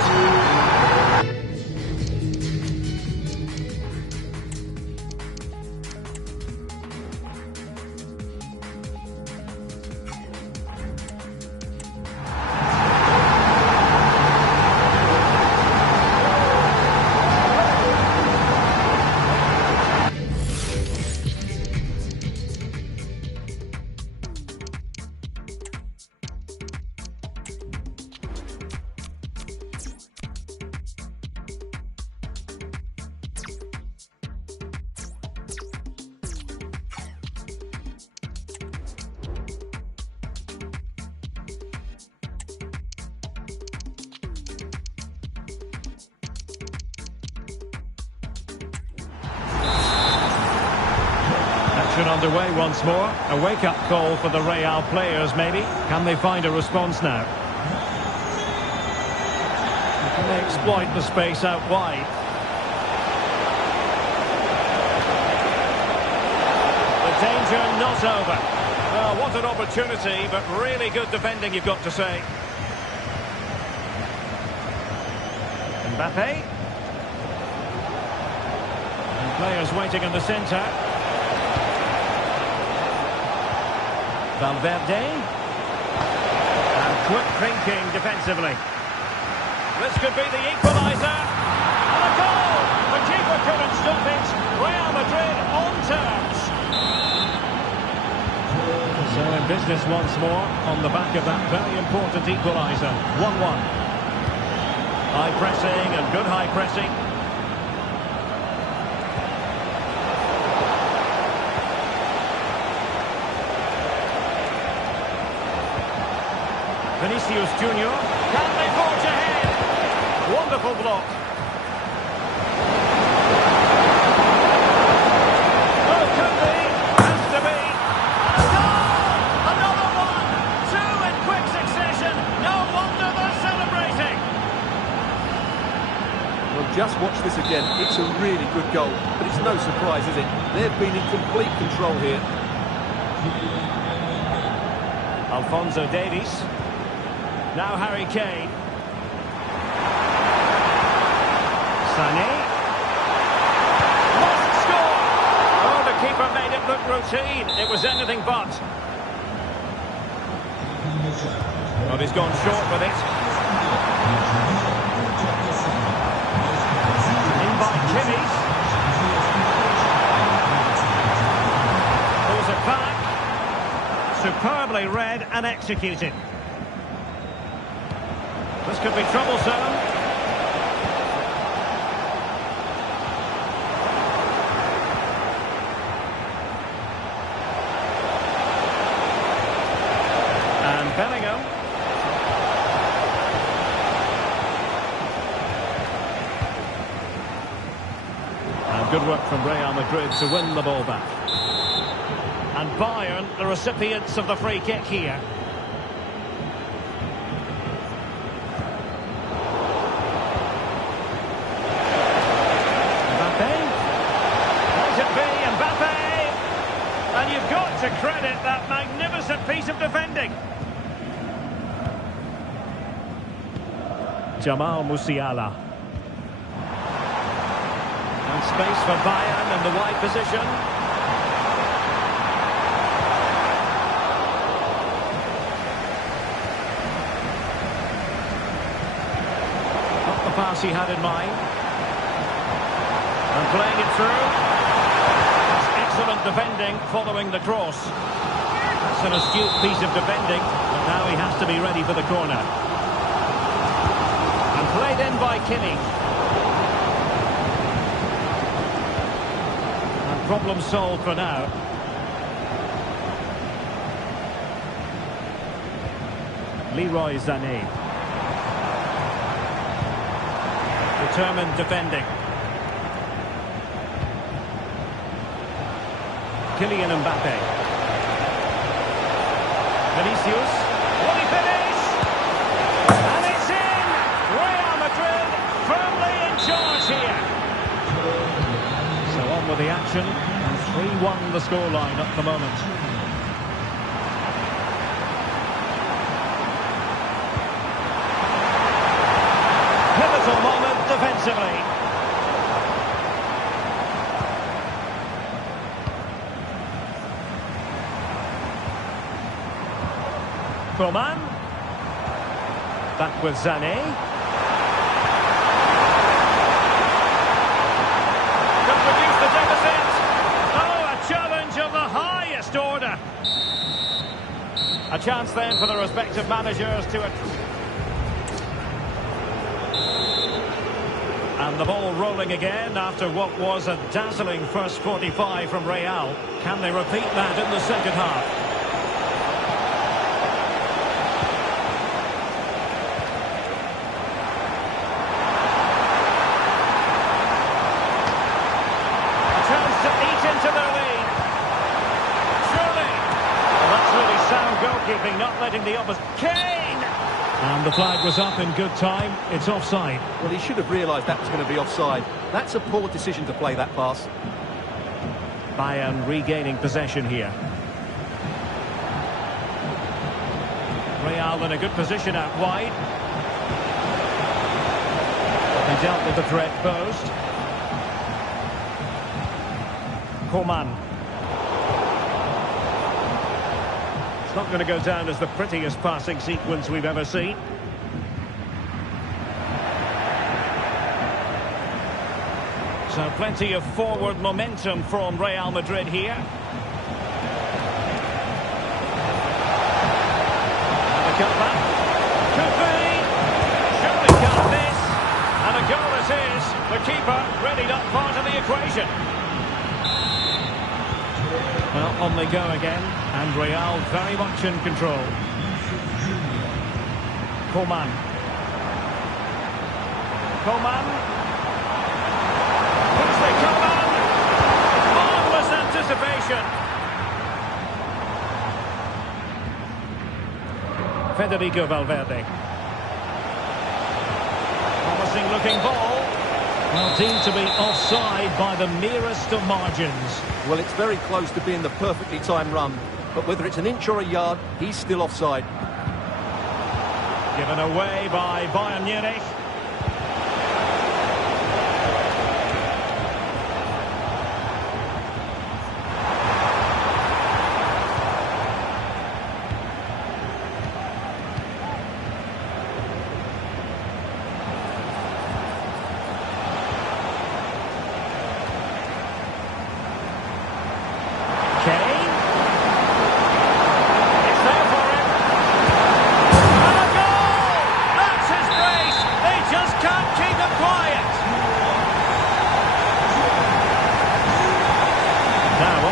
Action underway once more. A wake-up call for the Real players, maybe. Can they find a response now? Can they exploit the space out wide? The danger not over. Well, what an opportunity, but really good defending, you've got to say. Mbappe. And players waiting in the centre. Valverde. And quick thinking defensively. This could be the equaliser. And a goal! The keeper couldn't stop it. Real Madrid on terms. So in business once more on the back of that very important equaliser. 1-1. High pressing and good high pressing. Vinicius Junior. Can they forge ahead? Wonderful block. Oh, could be. Has to be. And a goal! Another one! Two in quick succession. No wonder they're celebrating. Well, just watch this again. It's a really good goal, but it's no surprise, is it? They've been in complete control here. Alphonso Davies. Now Harry Kane. Sané. Must score! Oh, the keeper made it look routine. It was anything but. Well, he's gone short with it. In by Kimmich. Pulls it back. Superbly read and executed. This could be troublesome. And Bellingham. And good work from Real Madrid to win the ball back. And Bayern, the recipients of the free kick here. And you've got to credit that magnificent piece of defending. Jamal Musiala. And space for Bayern in the wide position. Not the pass he had in mind. And playing it through. Excellent defending following the cross. That's an astute piece of defending, but now he has to be ready for the corner. And played in by Kimmich. And problem solved for now. Leroy Sané. Determined defending. Kylian Mbappe. Vinicius. Will he finish? And it's in! Real Madrid firmly in charge here. So on with the action. 3-1 the scoreline at the moment. Pivotal moment defensively. Coman. Back with Sané. Could reduce the deficit. Oh, a challenge of the highest order. A chance then for the respective managers to... And the ball rolling again after what was a dazzling first 45 from Real. Can they repeat that in the second half? Goalkeeping, not letting the opposite. Kane! And the flag was up in good time. It's offside. Well, he should have realised that was going to be offside. That's a poor decision to play that pass. Bayern regaining possession here. Real in a good position out wide. He dealt with the threat posed. Coman. It's not going to go down as the prettiest passing sequence we've ever seen. So plenty of forward momentum from Real Madrid here. And a cutback. Could be. Surely can't miss. And a goal it is. The keeper really not part of the equation. Well, on they go again, and Real very much in control. Coman. Coman. Kingsley Coman. Marvellous anticipation. Federico Valverde. Promising looking ball. Well, deemed to be offside by the merest of margins. Well, it's very close to being the perfectly timed run, but whether it's an inch or a yard, he's still offside. Given away by Bayern Munich.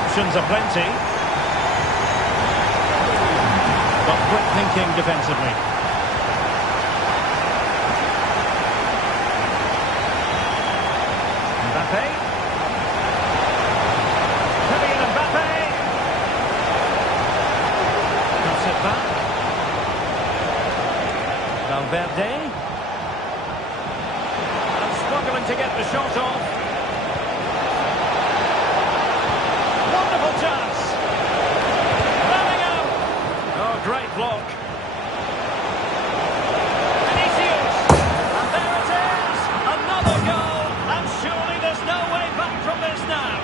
Options are plenty. But quick thinking defensively. Mbappe. Kylian Mbappe. Cuts it back. Valverde. And struggling to get the shot off. Chance. Bellingham. Oh, great block. Vinicius. And there it is. Another goal. And surely there's no way back from this now.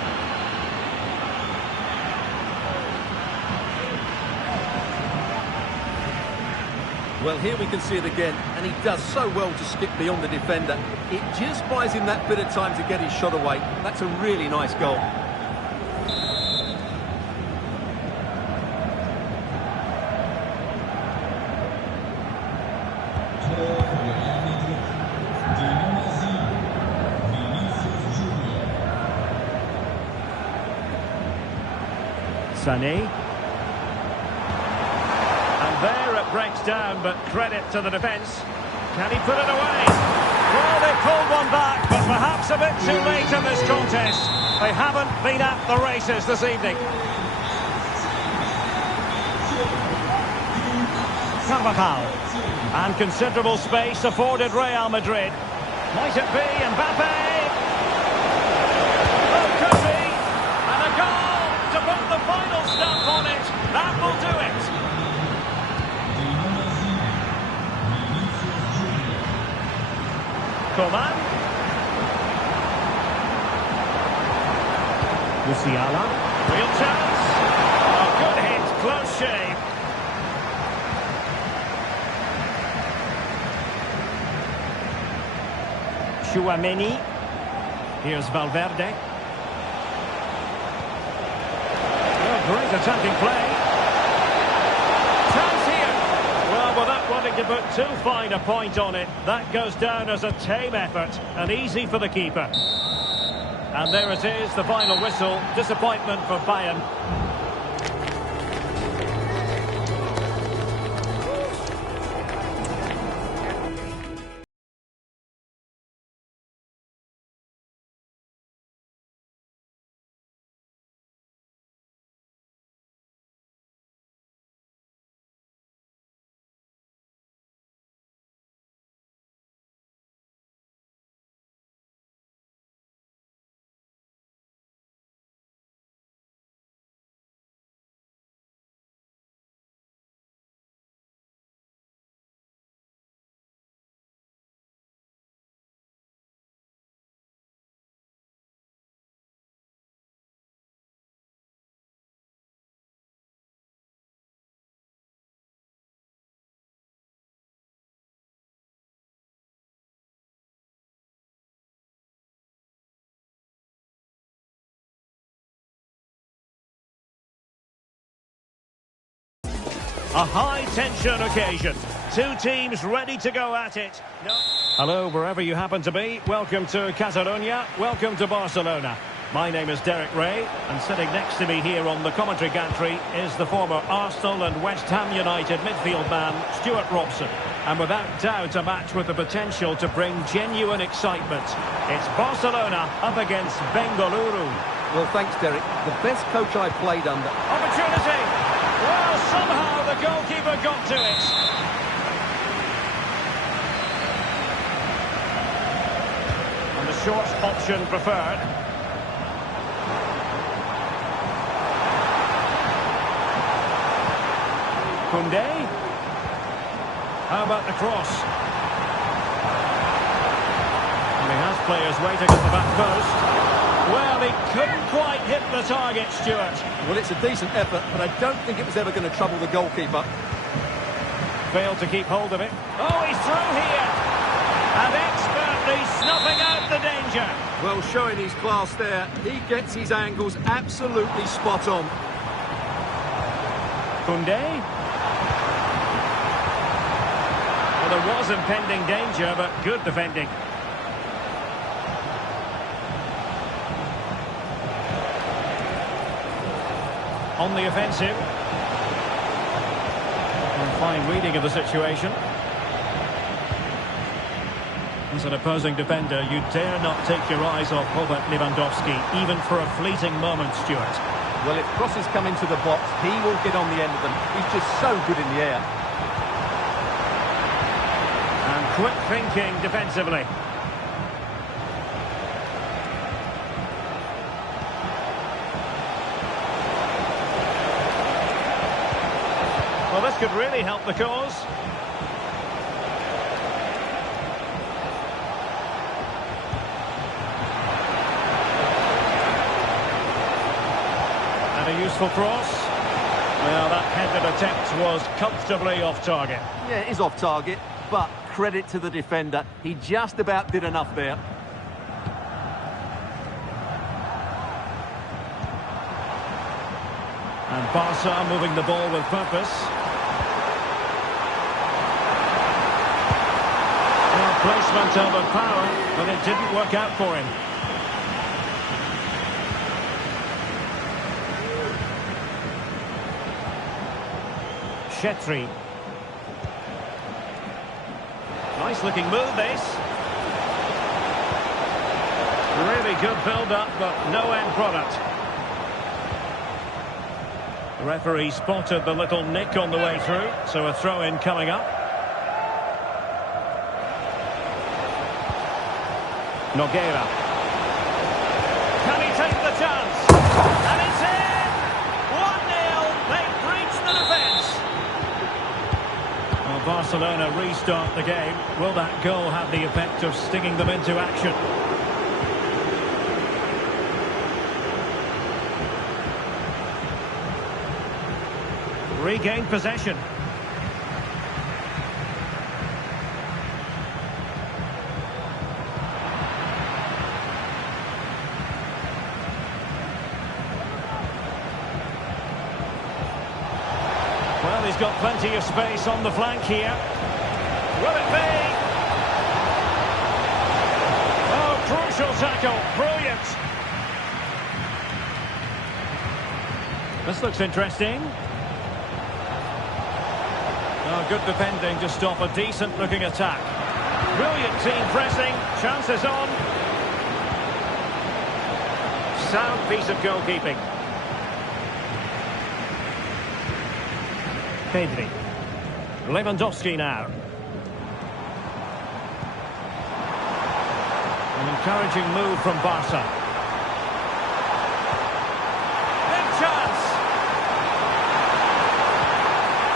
Well, here we can see it again, and he does so well to skip beyond the defender. It just buys him that bit of time to get his shot away. That's a really nice goal. Sané. And there it breaks down, but credit to the defence. Can he put it away? Well, they pulled one back, but perhaps a bit too late in this contest. They haven't been at the races this evening. Carvajal. And considerable space afforded Real Madrid. Might it be Mbappe? Oh, could be. And a goal to put the final stamp on it. That will do it. Coman. Musiala. Real chance. A good hit, close shave. Tchouaméni. Here's Valverde. Oh, great attacking play. Chance here. Well, without wanting to put too fine a point on it, that goes down as a tame effort and easy for the keeper. And there it is, the final whistle. Disappointment for Bayern. A high-tension occasion. Two teams ready to go at it. No. Hello, wherever you happen to be. Welcome to Catalonia. Welcome to Barcelona. My name is Derek Ray, and sitting next to me here on the commentary gantry is the former Arsenal and West Ham United midfield man, Stuart Robson. And without doubt, a match with the potential to bring genuine excitement. It's Barcelona up against Bengaluru. Well, thanks, Derek. The best coach I played under. Opportunity! Well, somehow the goalkeeper got to it. And the short option preferred. Koundé. How about the cross? And he has players waiting at the back post. Well, he couldn't quite hit the target, Stuart. Well, it's a decent effort, but I don't think it was ever going to trouble the goalkeeper. Failed to keep hold of it. Oh, he's through here. And expertly snuffing out the danger. Well, showing his class there. He gets his angles absolutely spot on. Koundé. Well, there was impending danger, but good defending. On the offensive. And fine reading of the situation. As an opposing defender, you dare not take your eyes off Robert Lewandowski, even for a fleeting moment, Stuart. Well, if crosses come into the box, he will get on the end of them. He's just so good in the air. And quick thinking defensively. Well, this could really help the cause. And a useful cross. Well, that headed attempt was comfortably off target. Yeah, it is off target, but credit to the defender. He just about did enough there. And Barca moving the ball with purpose. Well, placement overpowered, but it didn't work out for him. Chetri. Nice looking move, this. Really good build-up, but no end product. Referee spotted the little nick on the way through, so a throw-in coming up. Nogueira. Can he take the chance? And it's in! 1-0. They've breached the defence. Well, Barcelona restart the game. Will that goal have the effect of stinging them into action? Regained possession. Well, he's got plenty of space on the flank here. Will it be? Oh, crucial tackle. Brilliant. This looks interesting. Oh, good defending to stop a decent-looking attack. Brilliant team pressing. Chances on. Sound piece of goalkeeping. Pedri. Lewandowski now. An encouraging move from Barca. Big chance.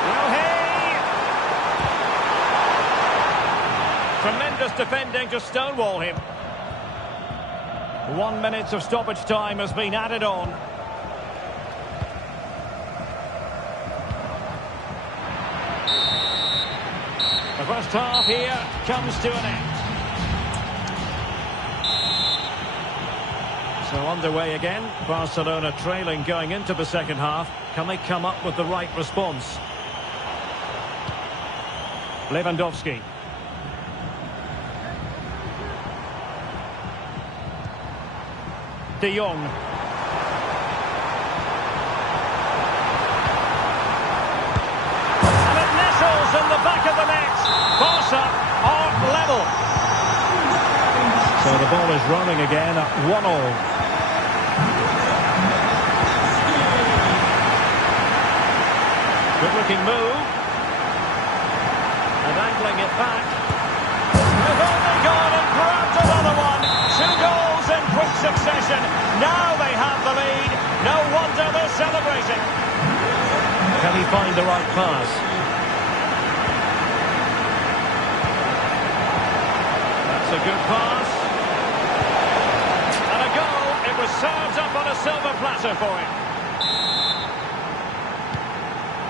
Will he? Tremendous defending to stonewall him. 1 minute of stoppage time has been added on. The first half here comes to an end. So underway again. Barcelona trailing going into the second half. Can they come up with the right response? Lewandowski. De Jong. And it nestles in the back of the net. Barca are level. So the ball is rolling again at 1-1. Good looking move. And angling it back. They've only gone and grabbed another one. 2 goals in quick succession. Now they have the lead. No wonder they're celebrating. Can he find the right pass? That's a good pass. And a goal. It was served up on a silver platter for him.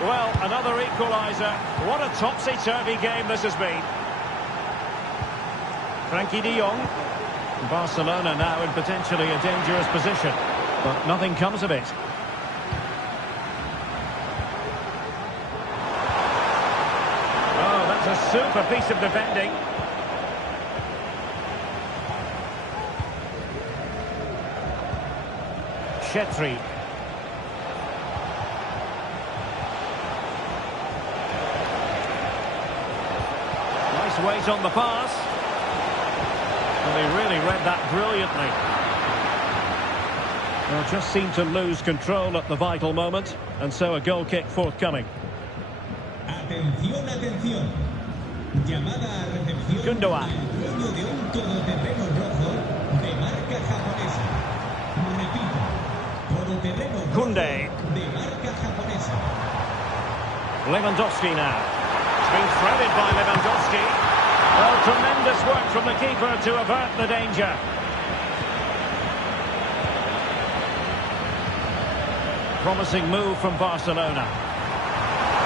Well, another equaliser. What a topsy-turvy game this has been. Frenkie de Jong. Barcelona now in potentially a dangerous position, but nothing comes of it. Oh, that's a super piece of defending. Chetri. Nice weight on the pass. Well, he really read that brilliantly. Well, just seemed to lose control at the vital moment, and so a goal kick forthcoming. Atención, atención. Llamada a recepción. Gundogan. Dueño de un todoterreno rojo de marca japonesa. Repito, todoterreno rojo Koundé. de marca japonesa. Lewandowski now. It's been threaded by Lewandowski. Well, tremendous work from the keeper to avert the danger. Promising move from Barcelona.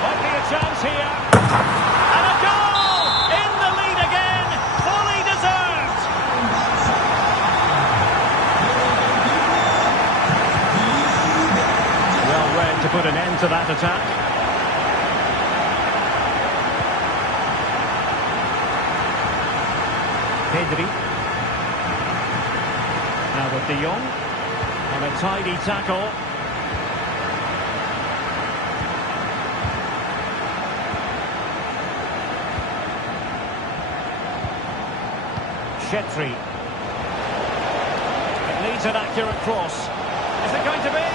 Might be a chance here. And a goal! In the lead again! Fully deserved! Well read to put an end to that attack. Pedri. Now with De Jong. And a tidy tackle. Chetri. It needs an accurate cross. Is it going to be?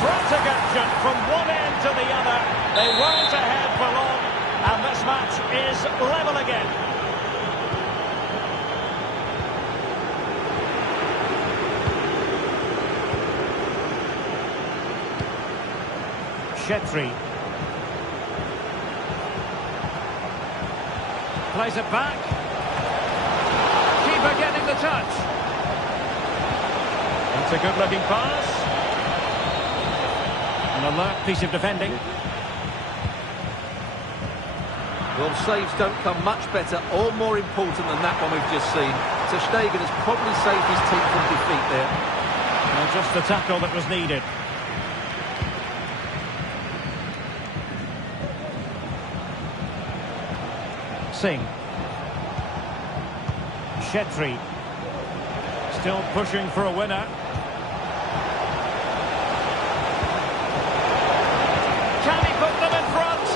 Frantic action from one end to the other. They weren't ahead for long, and this match is level again. Chetri. Plays it back. Keeper getting the touch. It's a good-looking pass. An alert piece of defending. Well, saves don't come much better or more important than that one we've just seen. Ter Stegen has probably saved his team from defeat there. And just the tackle that was needed. Singh. Chetri. Still pushing for a winner. Can he put them in front?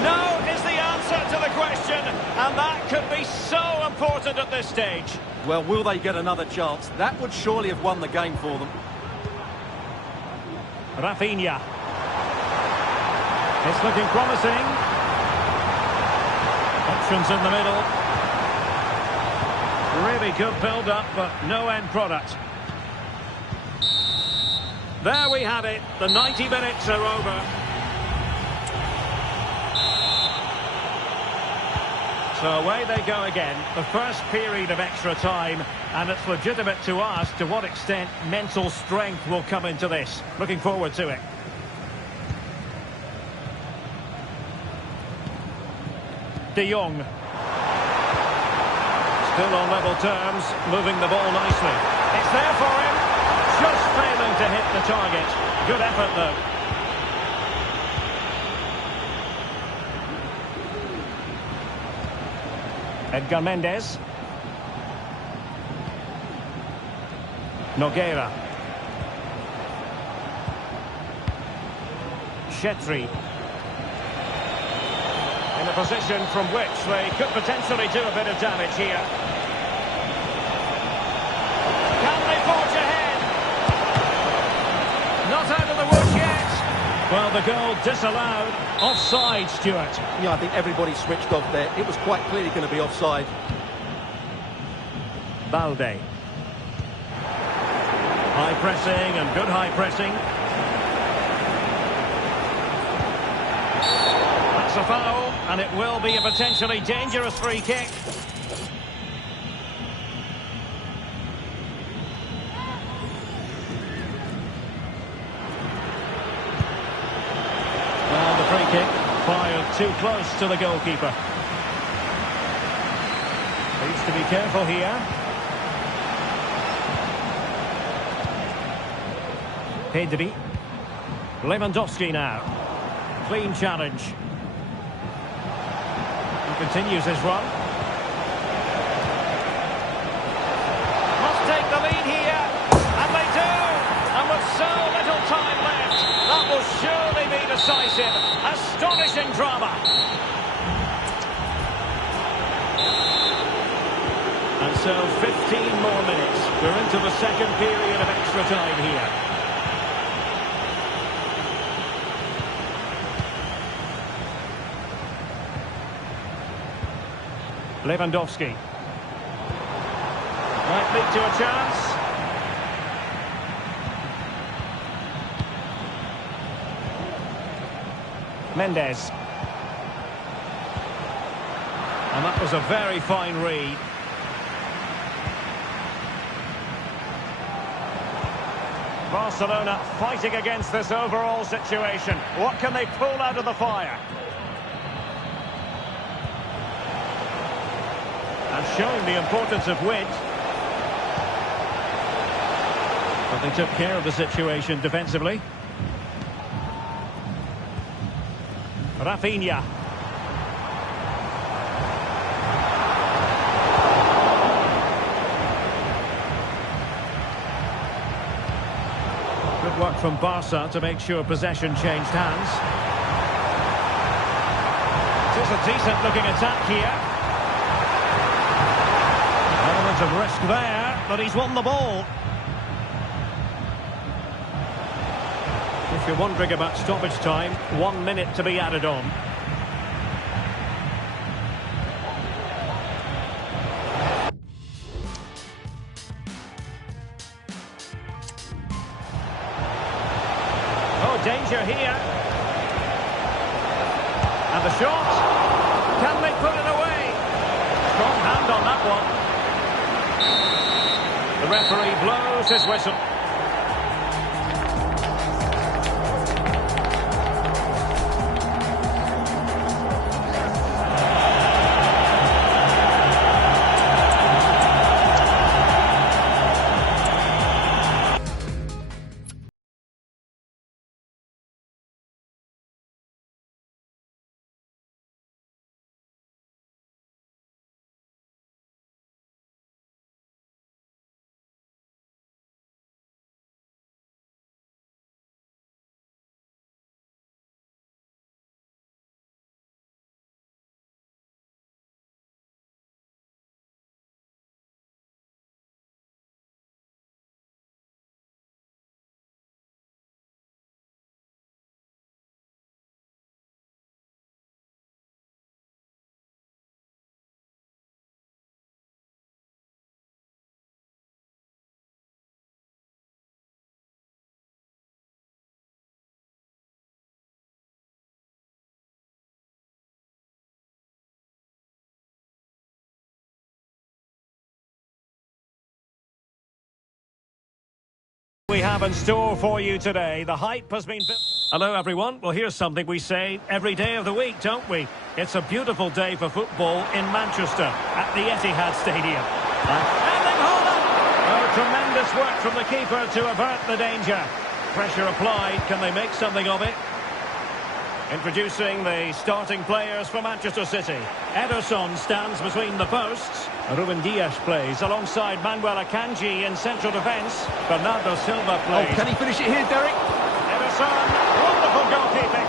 No is the answer to the question, and that could be so important at this stage. Well, will they get another chance? That would surely have won the game for them. Rafinha. It's looking promising. Options in the middle. Really good build-up, but no end product. There we have it. The 90 minutes are over. So away they go again. The first period of extra time, and it's legitimate to ask to what extent mental strength will come into this. Looking forward to it. De Jong. Still on level terms, moving the ball nicely. It's there for him. Just failing to hit the target. Good effort, though. Edgar Mendes. Nogueira. Chetri. In a position from which they could potentially do a bit of damage here. Can they forge ahead? Not out of the woods yet. Well, the goal disallowed. Offside, Stuart. Yeah, I think everybody switched off there. It was quite clearly going to be offside. Balde. High pressing and good high pressing. That's a foul, and it will be a potentially dangerous free kick. Well, the free kick fired too close to the goalkeeper. Needs to be careful here. Pedri. Lewandowski now. Clean challenge. He continues his run. Must take the lead here. And they do. And with so little time left, that will surely be decisive. Astonishing drama. And so 15 more minutes. We're into the second period of extra time here. Lewandowski. Might lead to a chance. Mendes. And that was a very fine read. Barcelona fighting against this overall situation. What can they pull out of the fire? And showing the importance of wit. But they took care of the situation defensively. Rafinha. Good work from Barca to make sure possession changed hands. It is a decent looking attack here. Element of risk there, but he's won the ball. If you're wondering about stoppage time, 1 minute to be added on. Oh, danger here. And the shot. Can they put it away? Strong hand on that one. The referee blows his whistle. We have in store for you today. The hype has been built. Hello everyone. Well, here's something we say every day of the week, don't we? It's a beautiful day for football in Manchester at the Etihad Stadium. Erling Haaland! Oh, tremendous work from the keeper to avert the danger. Pressure applied. Can they make something of it? Introducing the starting players for Manchester City. Ederson stands between the posts. Ruben Dias plays alongside Manuel Akanji in central defence. Bernardo Silva plays. Oh, can he finish it here, Derek? Ederson, wonderful goalkeeping.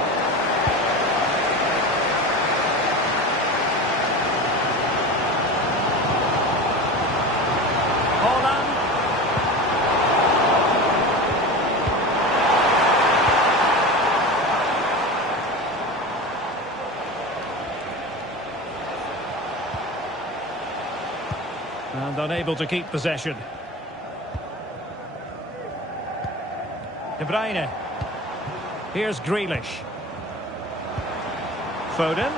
Haaland. And unable to keep possession. De Bruyne. Here's Grealish. Foden.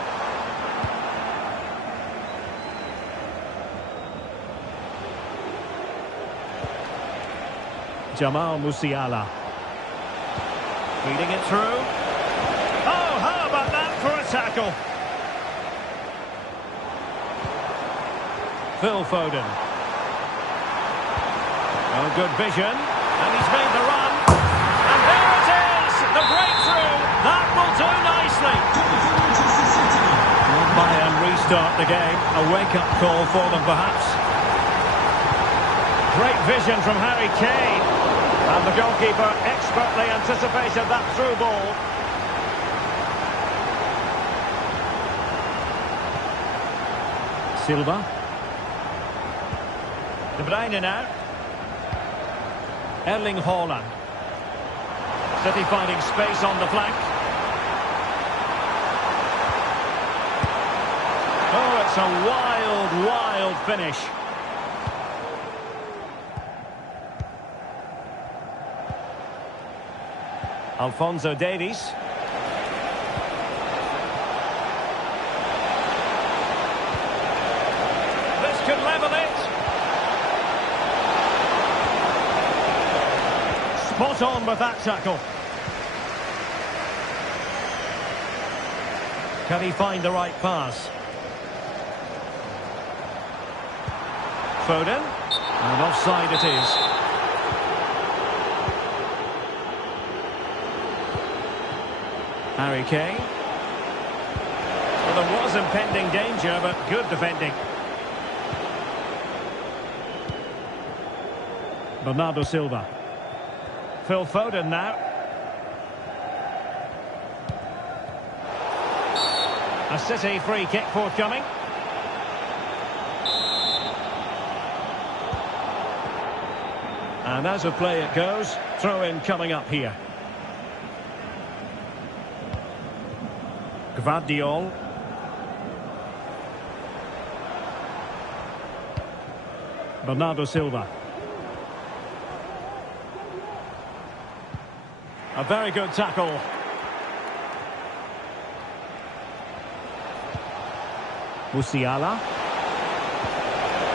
Jamal Musiala. Feeding it through. Oh, how about that for a tackle? Phil Foden. Oh, good vision. And he's made the run. And there it is! The breakthrough! That will do nicely. Bayern restart the game. A wake-up call for them, perhaps. Great vision from Harry Kane. And the goalkeeper expertly anticipated that through ball. Silva. De Bruyne now. Erling Haaland. City finding space on the flank. Oh, it's a wild, wild finish. Alphonso Davies. This could level it. Spot on with that tackle. Can he find the right pass? Foden. And offside it is. Harry Kane. Well, there was impending danger, but good defending. Bernardo Silva. Phil Foden now. A City free kick forthcoming. And as a play it goes, throw in coming up here. Gvardiol. Bernardo Silva. A very good tackle. Musiala.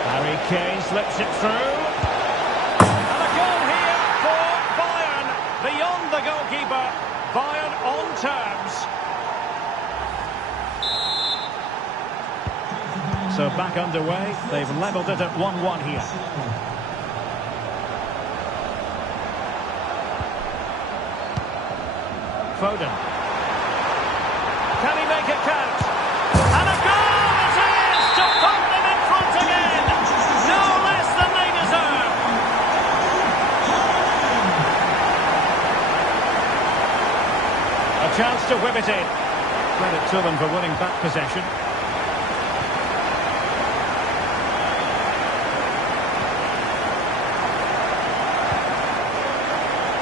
Harry Kane slips it through. And a goal here for Bayern. Beyond the goalkeeper. Bayern on terms. So back underway. They've levelled it at 1-1 here. Foden. Can he make it count? And a goal it is to put them in front again. No less than they deserve. A chance to whip it in. Credit to them for winning back possession.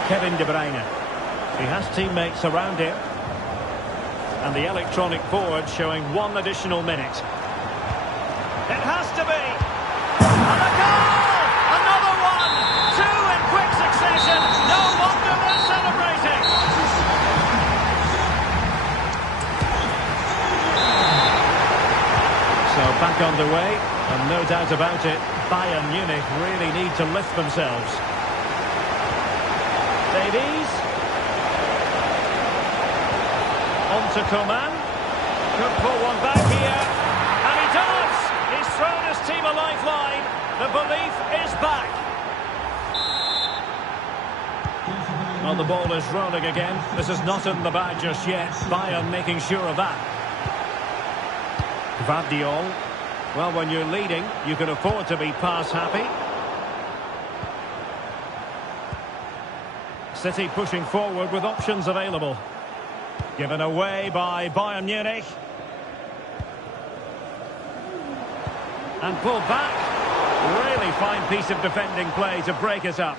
Kevin De Bruyne. He has teammates around him. And the electronic board showing 1 additional minute. It has to be. And a goal! Another one! 2 in quick succession. No wonder they're celebrating. So back underway. And no doubt about it, Bayern Munich really need to lift themselves. Davies. On to Coman. Could pull one back here. And he does! He's thrown his team a lifeline. The belief is back. Well, the ball is rolling again. This is not in the bag just yet. Bayern making sure of that. Gvardiol. Well, when you're leading, you can afford to be pass happy. City pushing forward with options available. Given away by Bayern Munich. And pulled back. Really fine piece of defending play to break it up.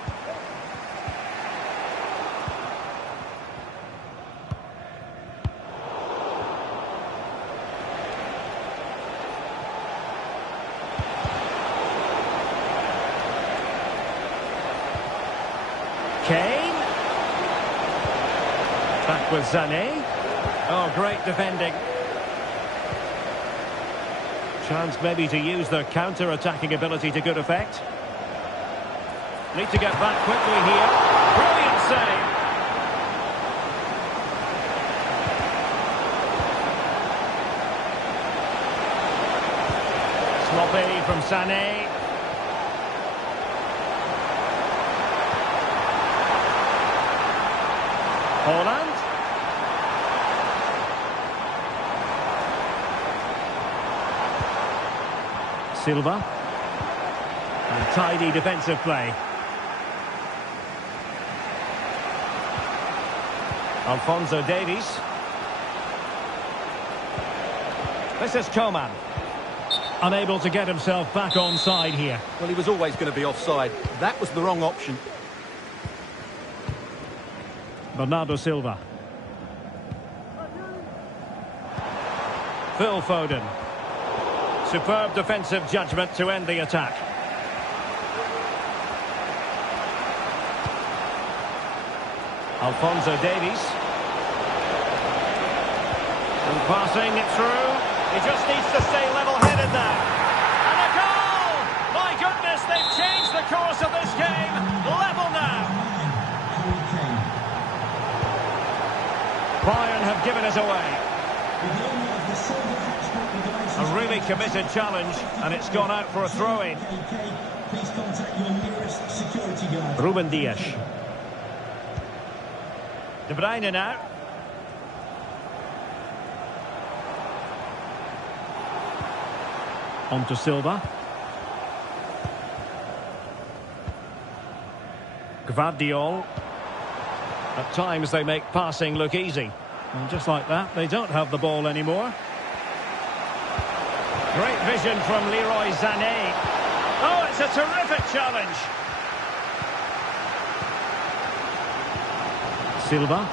Kane. Back with Sané. Oh, great defending. Chance maybe to use their counter-attacking ability to good effect. Need to get back quickly here. Brilliant save. Sloppy from Sané. Haaland. Silva. And tidy defensive play. Alphonso Davies. This is Coman. Unable to get himself back onside here. Well, he was always going to be offside. That was the wrong option. Bernardo Silva. Phil Foden. Superb defensive judgment to end the attack. Alphonso Davies. And passing it through. He just needs to stay level-headed now. And a goal! My goodness, they've changed the course of this game. Level now. Bayern have given it away. A really committed challenge, and it's gone out for a throw-in. Please contact your nearest security guard. Ruben Dias. De Bruyne now. On to Silva. Gvardiol. At times they make passing look easy. And just like that, they don't have the ball anymore. Great vision from Leroy Sané. Oh, it's a terrific challenge. Silva.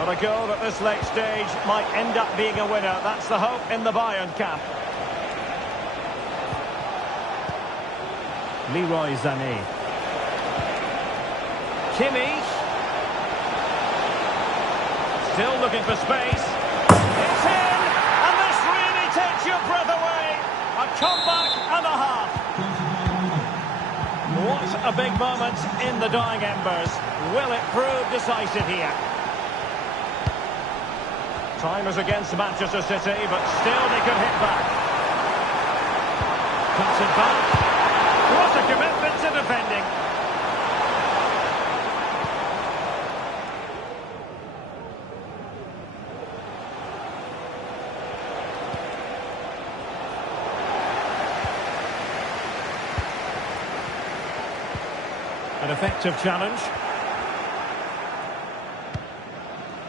But a goal at this late stage might end up being a winner. That's the hope in the Bayern camp. Leroy Sané. Kimmich. Still looking for space. It's in! And this really takes your breath away. A comeback and a half. What a big moment in the dying embers. Will it prove decisive here? Time is against Manchester City, but still they could hit back. Puts it back. What a commitment to defending. An effective challenge.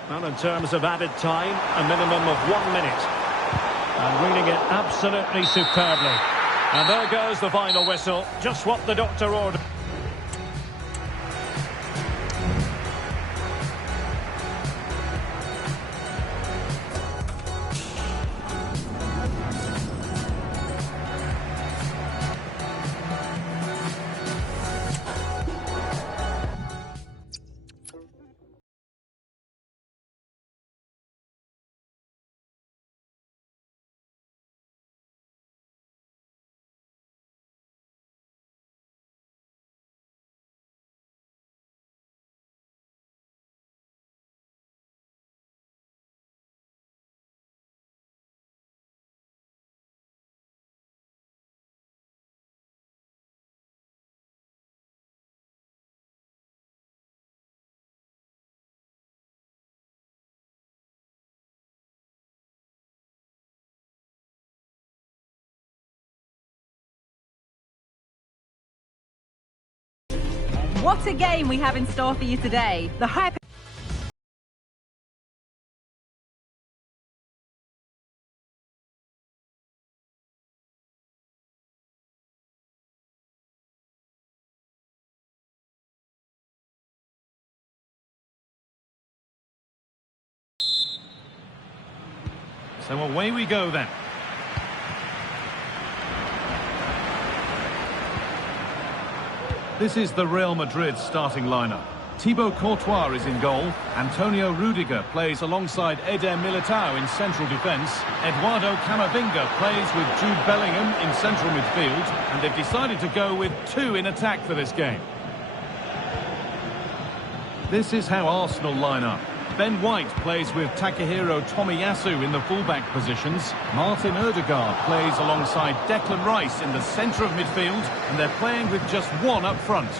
Well, in terms of added time, a minimum of 1 minute. And reading it absolutely superbly. And there goes the final whistle. Just what the doctor ordered. What a game we have in store for you today. The hype. So away we go then. This is the Real Madrid starting lineup. Thibaut Courtois is in goal. Antonio Rudiger plays alongside Eder Militao in central defence. Eduardo Camavinga plays with Jude Bellingham in central midfield. And they've decided to go with 2 in attack for this game. This is how Arsenal line up. Ben White plays with Takahiro Tomiyasu in the fullback positions. Martin Odegaard plays alongside Declan Rice in the centre of midfield, and they're playing with just 1 up front.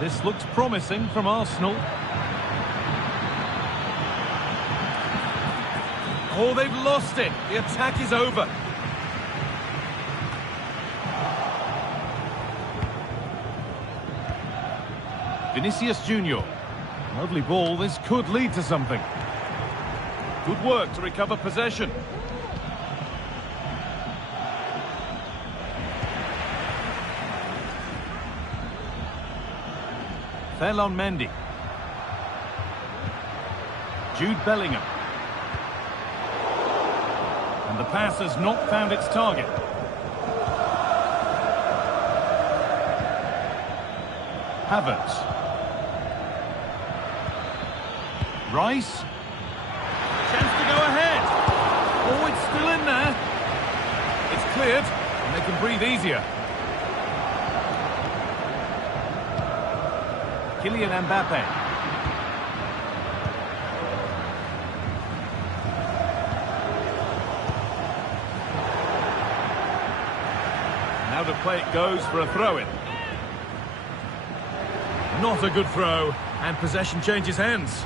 This looks promising from Arsenal. Oh, they've lost it. The attack is over. Vinicius Junior. Lovely ball, this could lead to something. Good work to recover possession. Ferland Mendy. Jude Bellingham. And the pass has not found its target. Havertz. Rice. Chance to go ahead. Oh, it's still in there. It's cleared, and they can breathe easier. Kylian Mbappe. Now the play it goes for a throw-in. Not a good throw, and possession changes hands.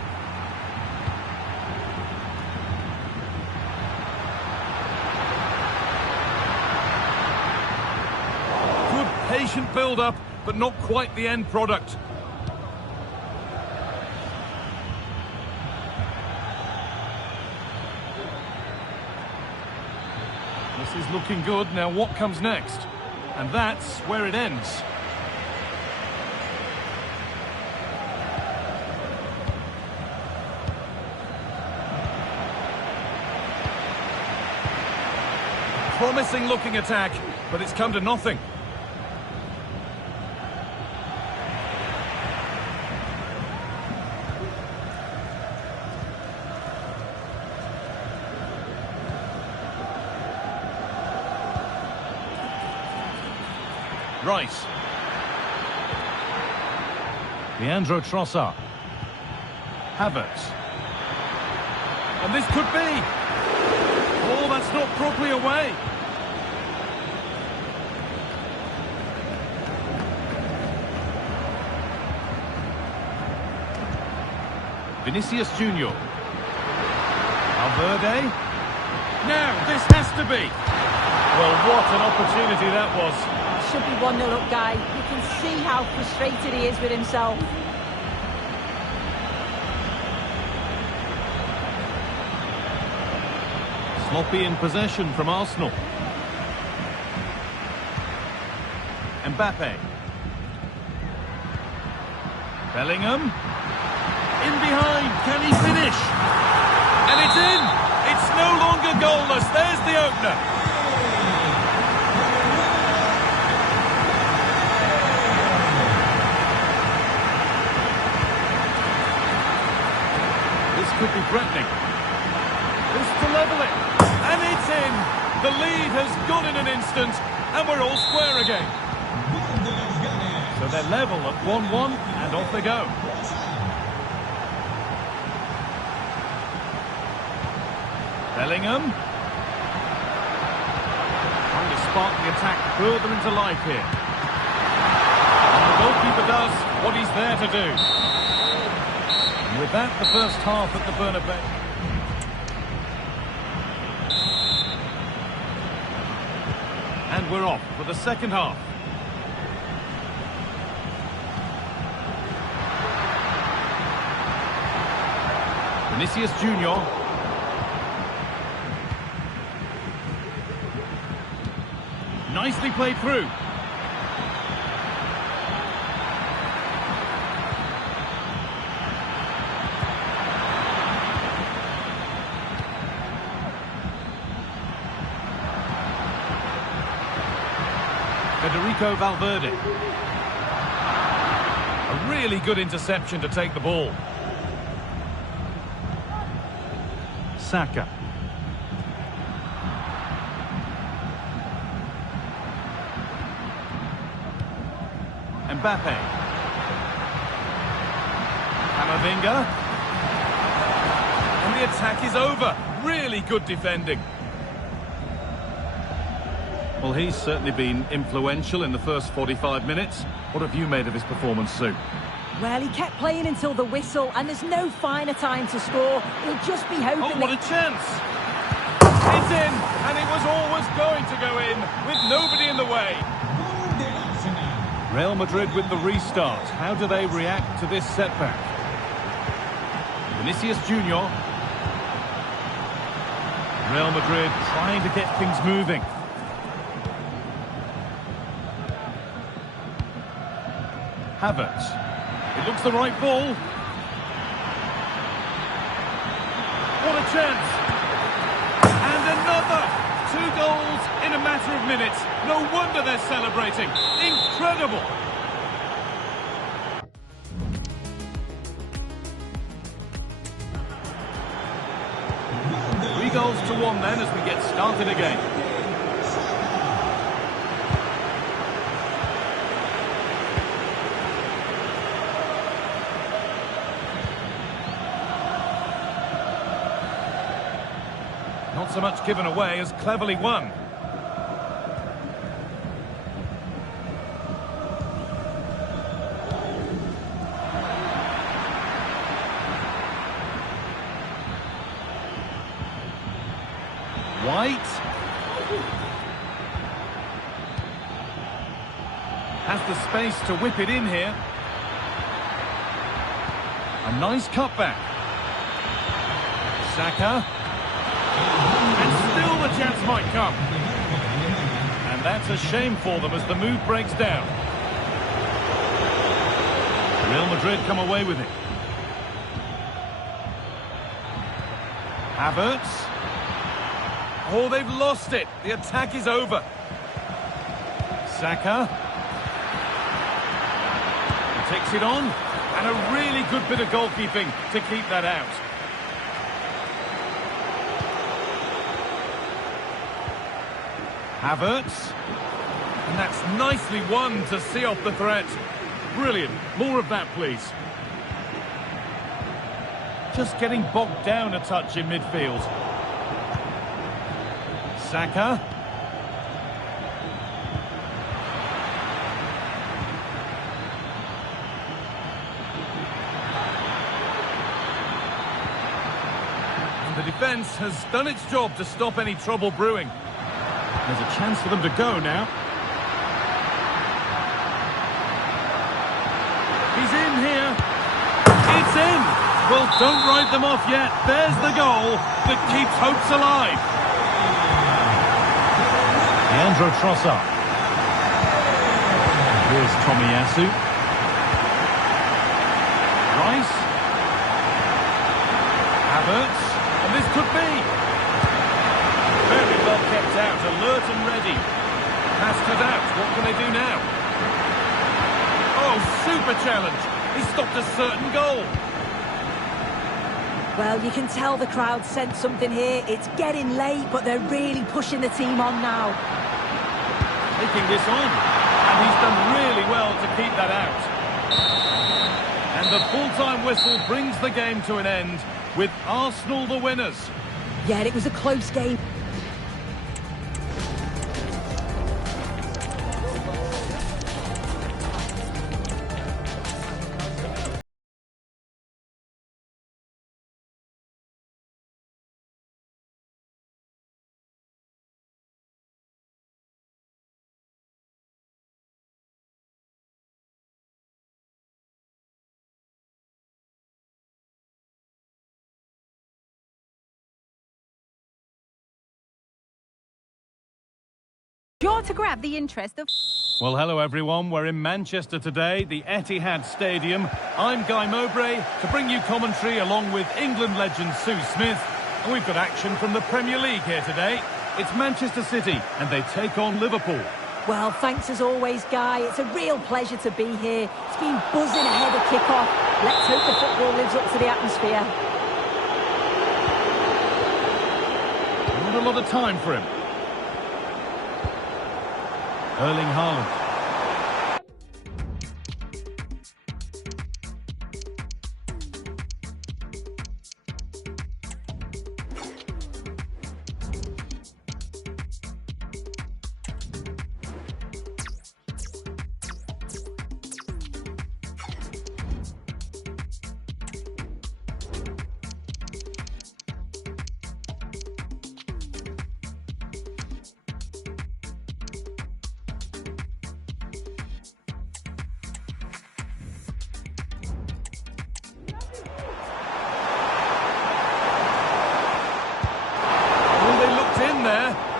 Patient build-up, but not quite the end product. This is looking good. Now what comes next? And that's where it ends. promising looking attack, but it's come to nothing. Rice. Leandro Trossard. Havertz. And this could be. Oh, that's not properly away. Vinicius Junior. Valverde. Now, this has to be. Well, what an opportunity that was. Should be 1-0 up, Guy. You can see how frustrated he is with himself. Sloppy in possession from Arsenal. Mbappe. Bellingham. In behind. Can he finish? And it's in. It's no longer goalless. There's the opener. This could be threatening. This to level it. And it's in. The lead has gone in an instant, and we're all square again. So they're level at 1-1, and off they go. Bellingham. Trying to spark the attack further into life here. And the goalkeeper does what he's there to do. And with that, the first half at the Bernabeu. And we're off for the second half. Vinicius Junior. Nicely played through. Federico Valverde. A really good interception to take the ball. Saka. Mbappe. Camavinga. And the attack is over. Really good defending. Well, he's certainly been influential in the first 45 minutes. What have you made of his performance, Sue? Well, he kept playing until the whistle, and there's no finer time to score. He'll just be hoping. Oh, what a chance! It's in, and it was always going to go in, with nobody in the way. Real Madrid with the restart. How do they react to this setback? Vinicius Junior. Real Madrid trying to get things moving. Havertz. It looks the right ball. What a chance! And another! 2 goals in a matter of minutes. No wonder they're celebrating. Incredible! Three goals to 1 then as we get started again. Not so much given away as cleverly won. White. Has the space to whip it in here. A nice cutback. Saka. And still the chance might come. And that's a shame for them as the move breaks down. Real Madrid come away with it. Havertz. Oh, they've lost it. The attack is over. Saka. He takes it on. And a really good bit of goalkeeping to keep that out. Havertz. And that's nicely won to see off the threat. Brilliant. More of that, please. Just getting bogged down a touch in midfield. Saka. And the defence has done its job to stop any trouble brewing. There's a chance for them to go now. He's in here. It's in. Well, don't write them off yet. There's the goal that keeps hopes alive. Leandro Trossard. Here's Tomiyasu. Rice. Havertz. And this could be. Very well kept out, alert and ready. Pass cut out. What can they do now? Oh, super challenge. He stopped a certain goal. Well, you can tell the crowd sensed something here. It's getting late, but they're really pushing the team on now. Taking this on. And he's done really well to keep that out. And the full-time whistle brings the game to an end with Arsenal the winners. Yeah, it was a close game. Sure to grab the interest of... Well, hello everyone. We're in Manchester today, the Etihad Stadium. I'm Guy Mowbray to bring you commentary along with England legend Sue Smith. And we've got action from the Premier League here today. It's Manchester City and they take on Liverpool. Well, thanks as always, Guy. It's a real pleasure to be here. It's been buzzing ahead of kick-off. Let's hope the football lives up to the atmosphere. Not a lot of time for him. Erling Haaland.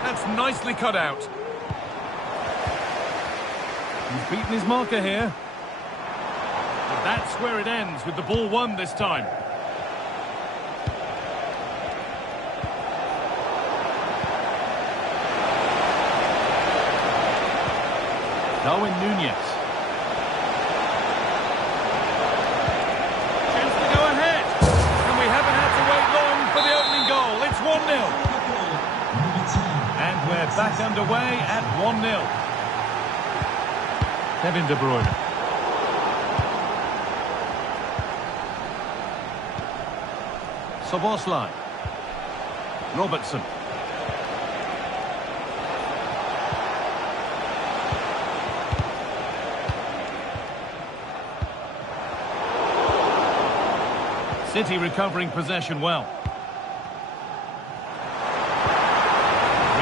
That's nicely cut out. He's beaten his marker here. But that's where it ends, with the ball won this time. Darwin Núñez. Chance to go ahead. And we haven't had to wait long for the opening goal. It's 1-0. And we're back underway at 1-0. Kevin De Bruyne. Szoboszlai. Robertson. City recovering possession well.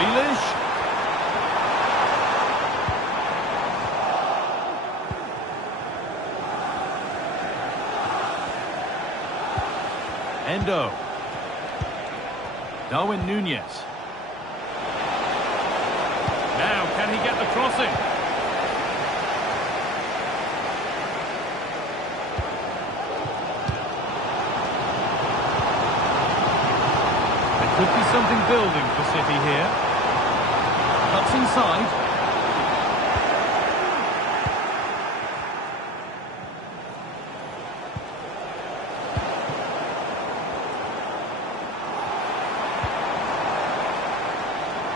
Grealish. Endo. Darwin Núñez. Now, can he get the crossing? Could be something building for City here. Cuts inside.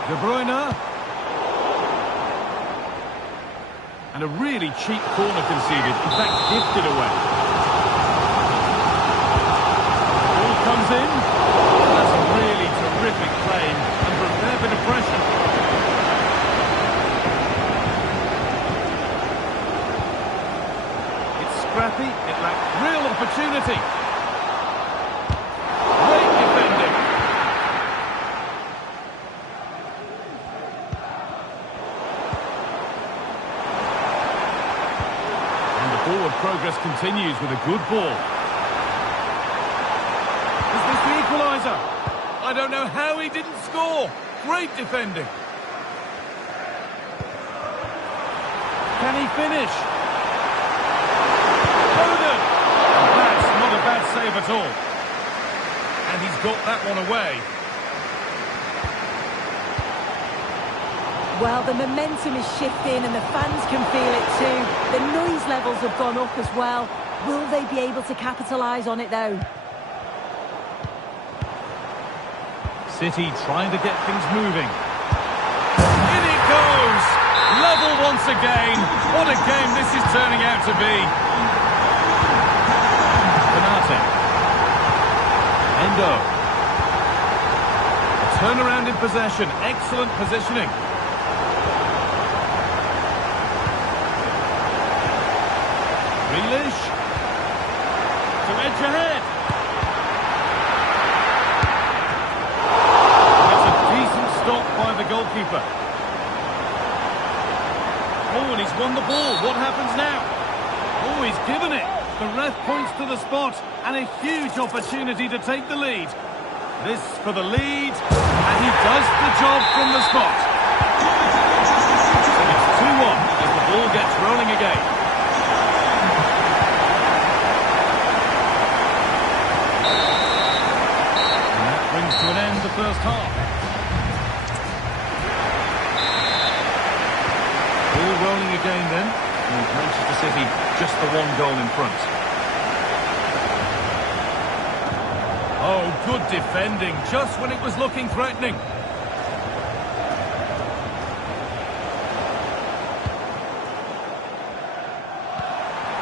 De Bruyne. And a really cheap corner conceded, in fact gifted away. Ball comes in. That's a really terrific claim under a fair bit of pressure. It's scrappy, it lacked real opportunity. Great defending. Forward progress continues with a good ball. Is this the equaliser? I don't know how he didn't score. Great defending. Can he finish? Foden! That's not a bad save at all. And he's got that one away. Well, the momentum is shifting and the fans can feel it too. The noise levels have gone up as well. Will they be able to capitalise on it though? City trying to get things moving. In it goes! Level once again. What a game this is turning out to be. Konate. Endo. A turnaround in possession. Excellent positioning. Grealish to edge ahead. That's a decent stop by the goalkeeper. Oh, and he's won the ball. What happens now? Oh, he's given it. The ref points to the spot and a huge opportunity to take the lead. This for the lead, and he does the job from the spot. So it's 2-1 as the ball gets rolling again. Brings to an end the first half. All rolling again then. And Manchester City just the one goal in front. Oh, good defending, just when it was looking threatening.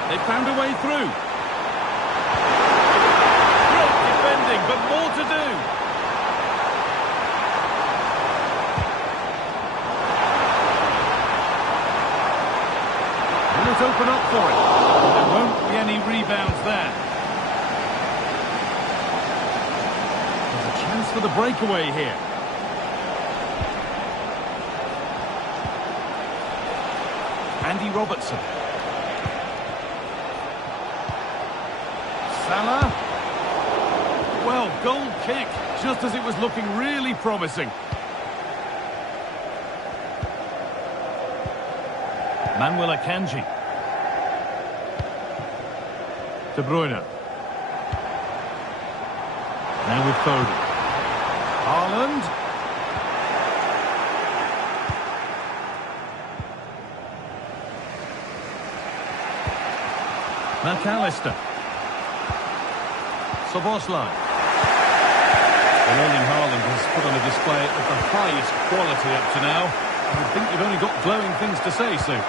They found a way through. Great defending, but more to do. Open up for it. There won't be any rebounds there. There's a chance for the breakaway here. Andy Robertson. Salah. Well, goal kick, just as it was looking really promising. Manuel Akanji. De Bruyne. Now with Foden. Haaland. McAllister. Szoboszlai. Well, Erling Haaland has put on a display of the highest quality up to now. I would think you've only got glowing things to say, Sue.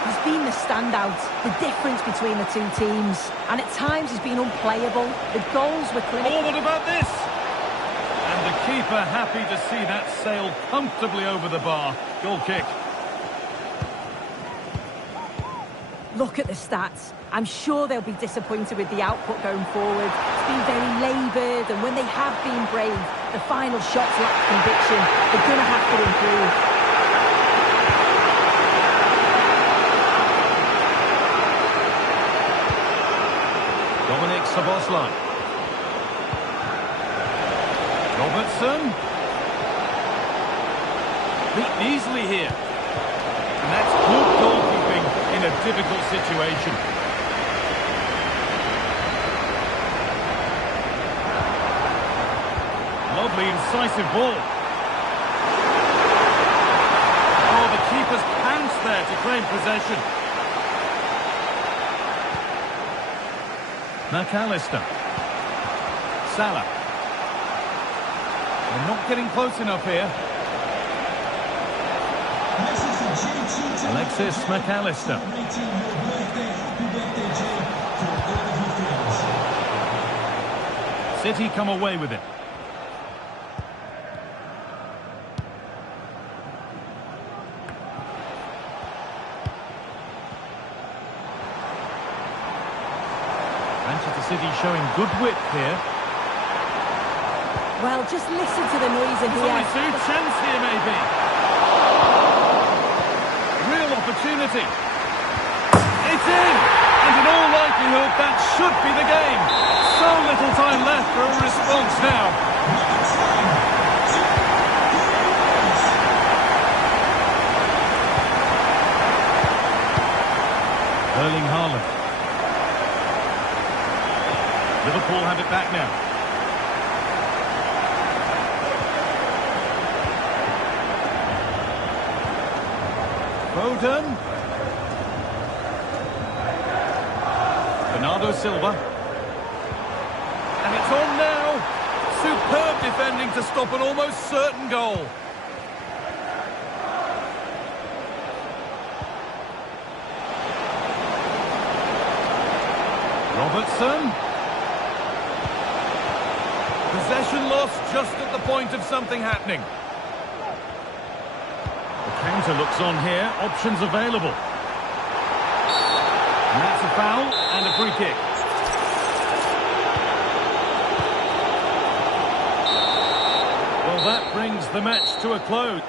He's been the standout, the difference between the two teams. And at times he's been unplayable. The goals were clinical. Oh, what about this? And the keeper happy to see that sail comfortably over the bar. Goal kick. Look at the stats. I'm sure they'll be disappointed with the output going forward. It's been very laboured, and when they have been brave, the final shots lack conviction. They're going to have to improve. Dominik Szoboszlai. Robertson. Beaten easily here. And that's good goalkeeping in a difficult situation. Lovely, incisive ball. Oh, the keeper's pants there to claim possession. McAllister. Salah. They're not getting close enough here. Alexis McAllister. City come away with it. Manchester City showing good width here. Well, just listen to the noise in here. Sue, chance here maybe. Real opportunity. It's in! And in all likelihood, that should be the game. So little time left for a response now. Erling Haaland. Liverpool have it back now. Foden. Bernardo Silva. And it's on now. Superb defending to stop an almost certain goal. Robertson. Possession lost just at the point of something happening. The counter looks on here. Options available. And that's a foul and a free kick. Well, that brings the match to a close.